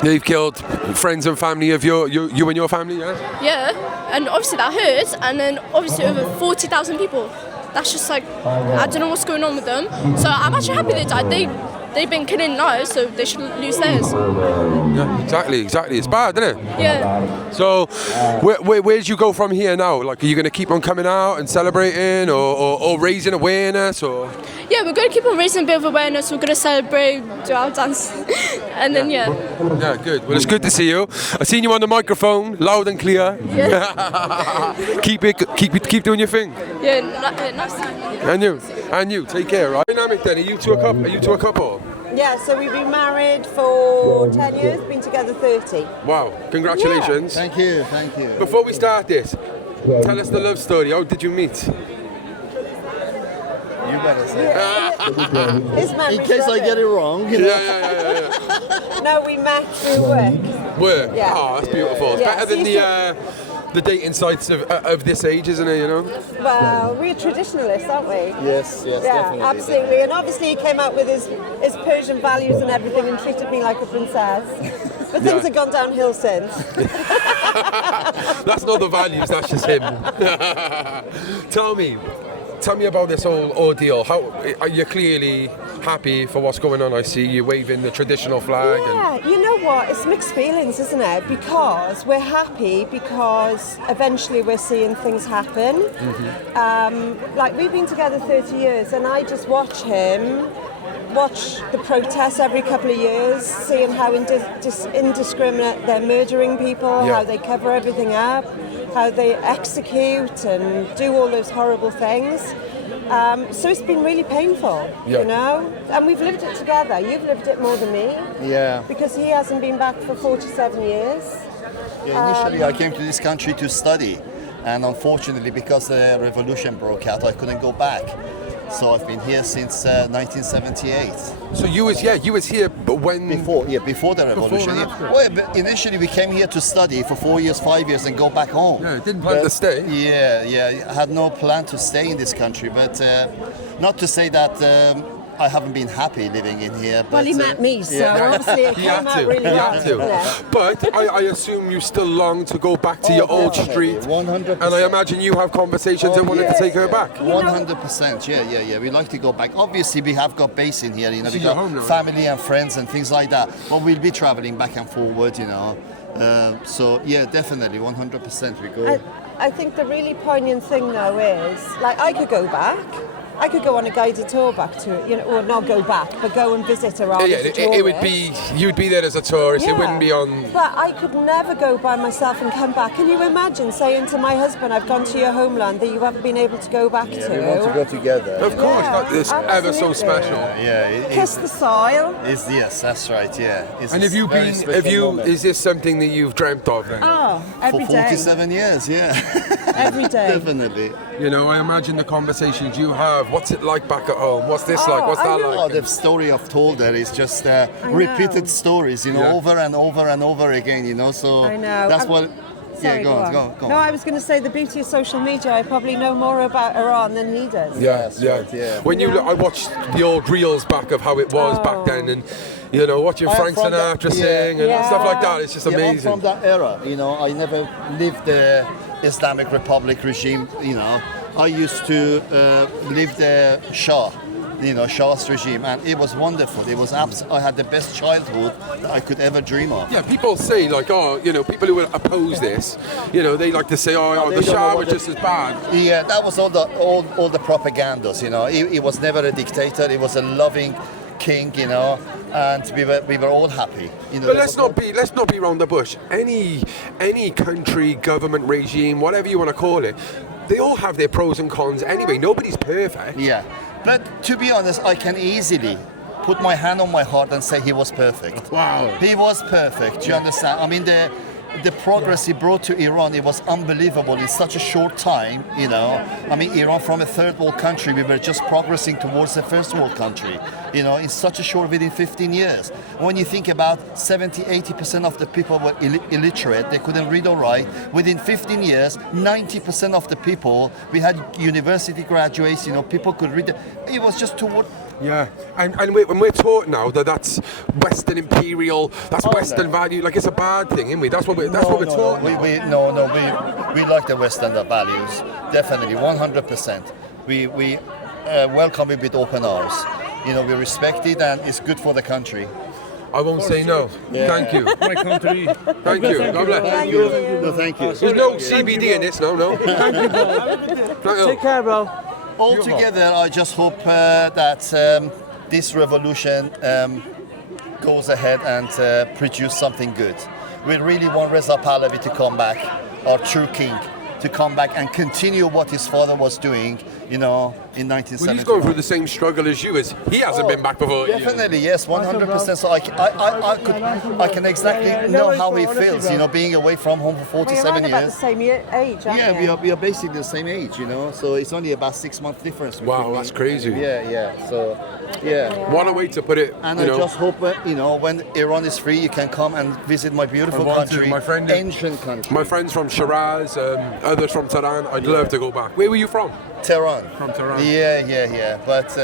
They've killed friends and family of you and your family, yeah? Yeah, and obviously that hurts, and then obviously over 40,000 people. That's just like, I don't know what's going on with them. So I'm actually happy they died. They've been killing lives, so they shouldn't lose theirs. Yeah, exactly. It's bad, isn't it? Yeah. So, where do you go from here now? Like, are you going to keep on coming out and celebrating or raising awareness? Or? Yeah, we're going to keep on raising a bit of awareness. We're going to celebrate, do our dance, and then yeah. Yeah, good. Well, it's good to see you. I've seen you on the microphone, loud and clear. Yeah. keep doing your thing. Yeah, nice to meet you. And you, take care, right? Dynamic then, are you two a couple? Yeah, so we've been married for 10 years, been together 30. Wow, congratulations. Yeah. Thank you. Before we start this, tell us the love story. How did you meet? You better say In case I get it wrong. You know? Yeah. No, we met through work. Work? Yeah. Oh, that's beautiful. It's Yeah, better than the dating sites of this age, isn't it, you know? Well, we're traditionalists, aren't we? Yes, Yeah, definitely. absolutely. And obviously he came out with his Persian values and everything and treated me like a princess. But things have gone downhill since. That's not the values, that's just him. tell me about this whole ordeal. How are you clearly happy for what's going on? I see you waving the traditional flag. Yeah, you know what? It's mixed feelings, isn't it? Because we're happy because eventually we're seeing things happen. Like we've been together 30 years, and I just watch the protests every couple of years, seeing how indiscriminate they're murdering people, how they cover everything up, how they execute and do all those horrible things. So it's been really painful, you know, and we've lived it together. You've lived it more than me. Yeah. Because he hasn't been back for 47 years. Yeah, initially I came to this country to study, and unfortunately because the revolution broke out, I couldn't go back. So I've been here since 1978. So you was here, but when before the revolution. Well, initially we came here to study for 4 years, 5 years, and go back home. Yeah, didn't plan to stay. Yeah. I had no plan to stay in this country, but not to say that I haven't been happy living in here. But, well, he met me, so obviously it came out really well. But I assume you still long to go back to your old street. 100%. And I imagine you have conversations and wanted to take her back. 100%. Yeah. We like to go back. Obviously, we have got base in here. You know, we got family and friends and things like that. But we'll be traveling back and forward. You know. So yeah, definitely 100% we go. I think the really poignant thing though is, like, I could go back. I could go on a guided tour back to it, you know, or not go back, but go and visit Iran. Yeah, it would be, you'd be there as a tourist, it wouldn't be on... But I could never go by myself and come back. Can you imagine saying to my husband, I've gone to your homeland that you haven't been able to go back to? We want to go together. Of course, it's ever so special. Yeah. Kiss the soil. Yes, that's right, yeah. And is this something that you've dreamt of then? Oh, every day. For 47 years, yeah. Every day. Definitely. You know, I imagine the conversations you have. What's it like back at home? What's this like? What's that like? Oh, the story I've told there is just repeated stories, you know, over and over and over again, you know. So I know. That's what. Sorry, go on. No, I was going to say the beauty of social media. I probably know more about Iran than he does. Yeah. When I watched the old reels back of how it was back then, and you know, watching Frank Sinatra sing and stuff like that. It's just amazing. I'm from that era, you know. I never lived the Islamic Republic regime, you know. I used to live the Shah's regime, and it was wonderful. It was I had the best childhood that I could ever dream of. Yeah, people say like, people who oppose this, you know, they like to say, the Shah was just as bad. Yeah, that was all the propagandas, you know. He was never a dictator. He was a loving king, you know, and we were all happy. You know. But let's not be round the bush. Any country, government, regime, whatever you want to call it, they all have their pros and cons anyway. Nobody's perfect. Yeah, but to be honest, I can easily put my hand on my heart and say he was perfect. Wow. He was perfect. Do you understand? I mean, the progress he brought to Iran, it was unbelievable in such a short time, you know. I mean, Iran from a third world country, we were just progressing towards a first world country, you know, in such a short, within 15 years. When you think about 70-80% of the people were illiterate, they couldn't read or write. Within 15 years, 90% of the people, we had university graduates, you know, people could read. It was just toward... Yeah, and when we're taught now that that's Western imperial, that's Western value, like it's a bad thing, isn't we? That's what we're taught. We like the Western values, definitely, 100%. We welcome it with open arms. You know, we respect it, and it's good for the country. I won't say no. Yeah. Thank you. My country. Thank you. God bless. Thank you. No, thank you. There's no CBD in this, no. Thank you, bro. Take care, bro. Altogether, I just hope that this revolution goes ahead and produce something good. We really want Reza Pahlavi to come back, our true king, to come back and continue what his father was doing, you know, in 1970. Well, he's going through the same struggle as you is. He hasn't been back before. Definitely, yes, 100%. So I can exactly know how he feels, you know, being away from home for 47 years. About the same age, yeah, we are basically the same age, you know. So it's only about 6 month difference. Wow, that's crazy. Yeah. So, yeah. What a way to put it. And I just hope, you know, when Iran is free, you can come and visit my beautiful country, ancient country. My friends from Shiraz, others from Tehran. I'd love to go back. Where were you from? Tehran. From Tehran. Yeah. But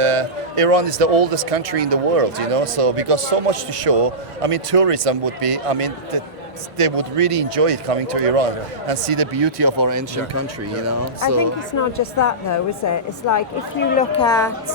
Iran is the oldest country in the world, you know, so we got so much to show. I mean, tourism would be, they would really enjoy it coming to Iran and see the beauty of our ancient country, you know. I think it's not just that though, is it? It's like if you look at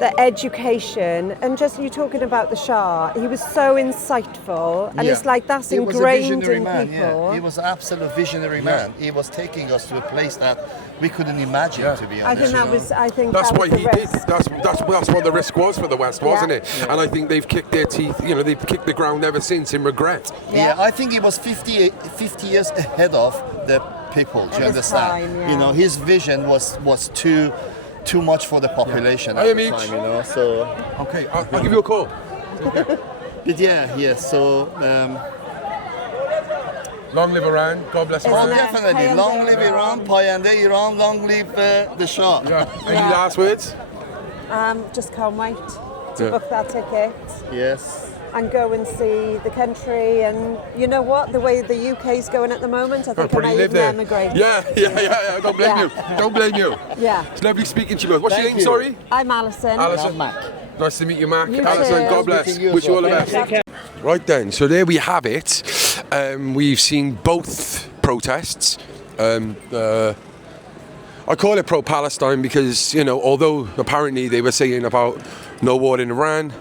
the education and just you're talking about the Shah, he was so insightful, and it's like that's ingrained in people. Yeah. He was an absolute visionary man. He was taking us to a place that we couldn't imagine, to be honest. I think that was. I think that's that why was he the did. risk. That's what the risk was for the West, wasn't it? Yeah. And I think they've kicked their teeth. You know, they've kicked the ground ever since in regret. Yeah, I think he was 50 years ahead of the people. Do you understand? Time, You know, his vision was too much for the population at the time, you know. So okay, I'll give you a call. Okay. But yeah. So long live Iran. God bless oh, Iran. definitely. Long live Iran, Payande Iran. Long live the Shah. Any last words? Just can't wait to book that ticket. Yes. And go and see the country, and you know what? The way the UK's going at the moment, I think I may even emigrate. Yeah. Don't blame you. Don't blame you. Yeah. It's lovely speaking to you both. What's your name? Sorry. I'm Alison. Alison. Mac. Nice to meet you, Mac. You Alison, too. God bless. Wish you all the best. Right then, so there we have it. We've seen both protests. I call it pro-Palestine because, you know, although apparently they were saying about no war in Iran,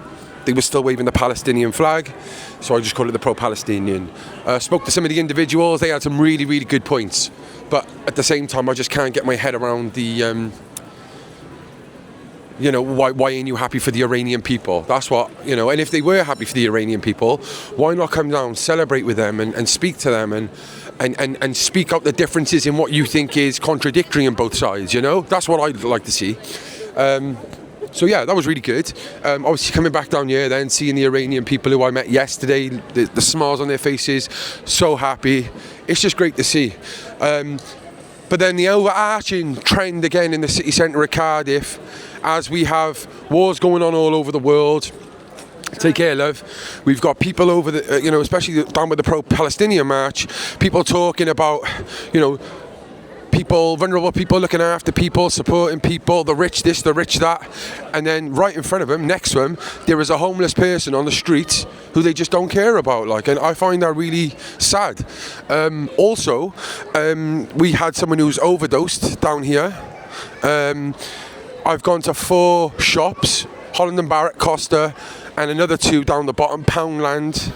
they were still waving the Palestinian flag, so I just call it the pro-Palestinian. Spoke to some of the individuals, they had some really, really good points, but at the same time I just can't get my head around the, you know, why ain't you happy for the Iranian people? That's what, you know, and if they were happy for the Iranian people, why not come down, celebrate with them and speak to them and speak out the differences in what you think is contradictory on both sides, you know? That's what I'd like to see. So yeah, that was really good. Obviously coming back down here then, seeing the Iranian people who I met yesterday, the smiles on their faces, so happy. It's just great to see. But then the overarching trend again in the city centre of Cardiff, as we have wars going on all over the world. Take care, love. We've got people over the, you know, especially down with the pro-Palestinian march, people talking about, you know, people, vulnerable people looking after people, supporting people, the rich this, the rich that, and then right in front of them, next to them, there is a homeless person on the street who they just don't care about, like, and I find that really sad. Also, we had someone who's overdosed down here. I've gone to 4 shops, Holland and Barrett, Costa, and another 2 down the bottom, Poundland,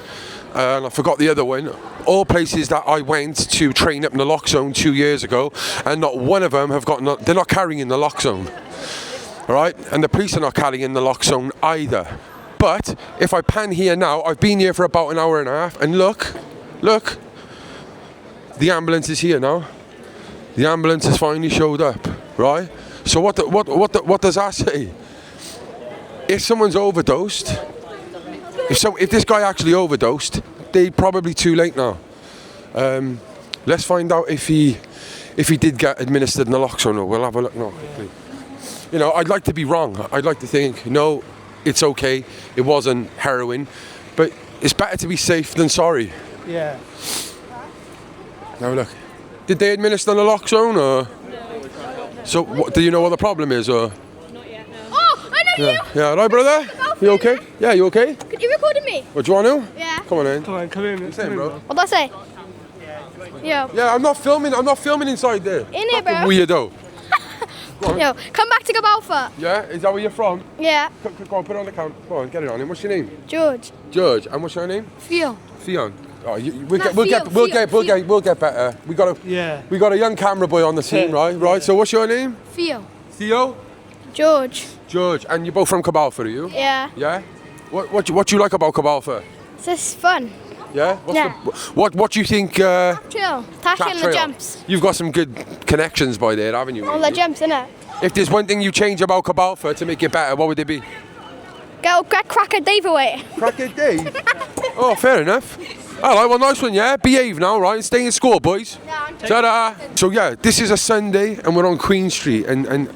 and I forgot the other one. All places that I went to train up naloxone 2 years ago, and not one of them have got, they're not carrying naloxone. All right, and the police are not carrying naloxone either. But if I pan here now, I've been here for about an hour and a half, and look, the ambulance is here now. The ambulance has finally showed up, right? So what does that say? If someone's overdosed, if this guy actually overdosed, they're probably too late now. Let's find out if he did get administered naloxone, or we'll have a look now quickly. You know, I'd like to be wrong. I'd like to think, no, it's okay, it wasn't heroin, but it's better to be safe than sorry. Yeah. Now look, did they administer naloxone, or? So, do you know what the problem is, or? Oh, I know you! Yeah, right, brother? You okay? Yeah, you okay? Could you recording me? What, do you want to? Yeah. Come on in. Come on, come in. What's that, bro? What did I say? Yo. Yeah, I'm not filming inside there. In here, bro. Weirdo. Yo, come back to Gibraltar. Yeah, is that where you're from? Yeah. Go on, put it on the count. Go on, get it on him. What's your name? George. George, and what's your name? Theo. Theon. Oh, we'll get better. We got a young camera boy on the scene, right? So what's your name? Theo. Theo. George. George, and you're both from Cabalfa, are you? Yeah. Yeah. What do you like about Cabalfa? It's just fun. Yeah. What do you think? Trail. Tackling the trail? jumps. You've got some good connections by there, haven't you? All the jumps, innit? If there's one thing you change about Cabalfa to make it better, what would it be? Get Cracker Dave away. Cracker Dave? Oh, fair enough. All right, well, nice one, yeah? Behave now, right? Stay in school, boys. Ta-da! So, yeah, this is a Sunday, and we're on Queen Street, and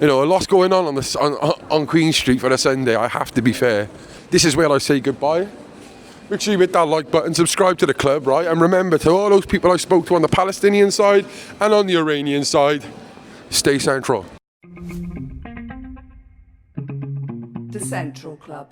you know, a lot's going on Queen Street for a Sunday, I have to be fair. This is where I say goodbye. Make sure you hit that like button, subscribe to the club, right? And remember, to all those people I spoke to on the Palestinian side and on the Iranian side, stay central. The Central Club.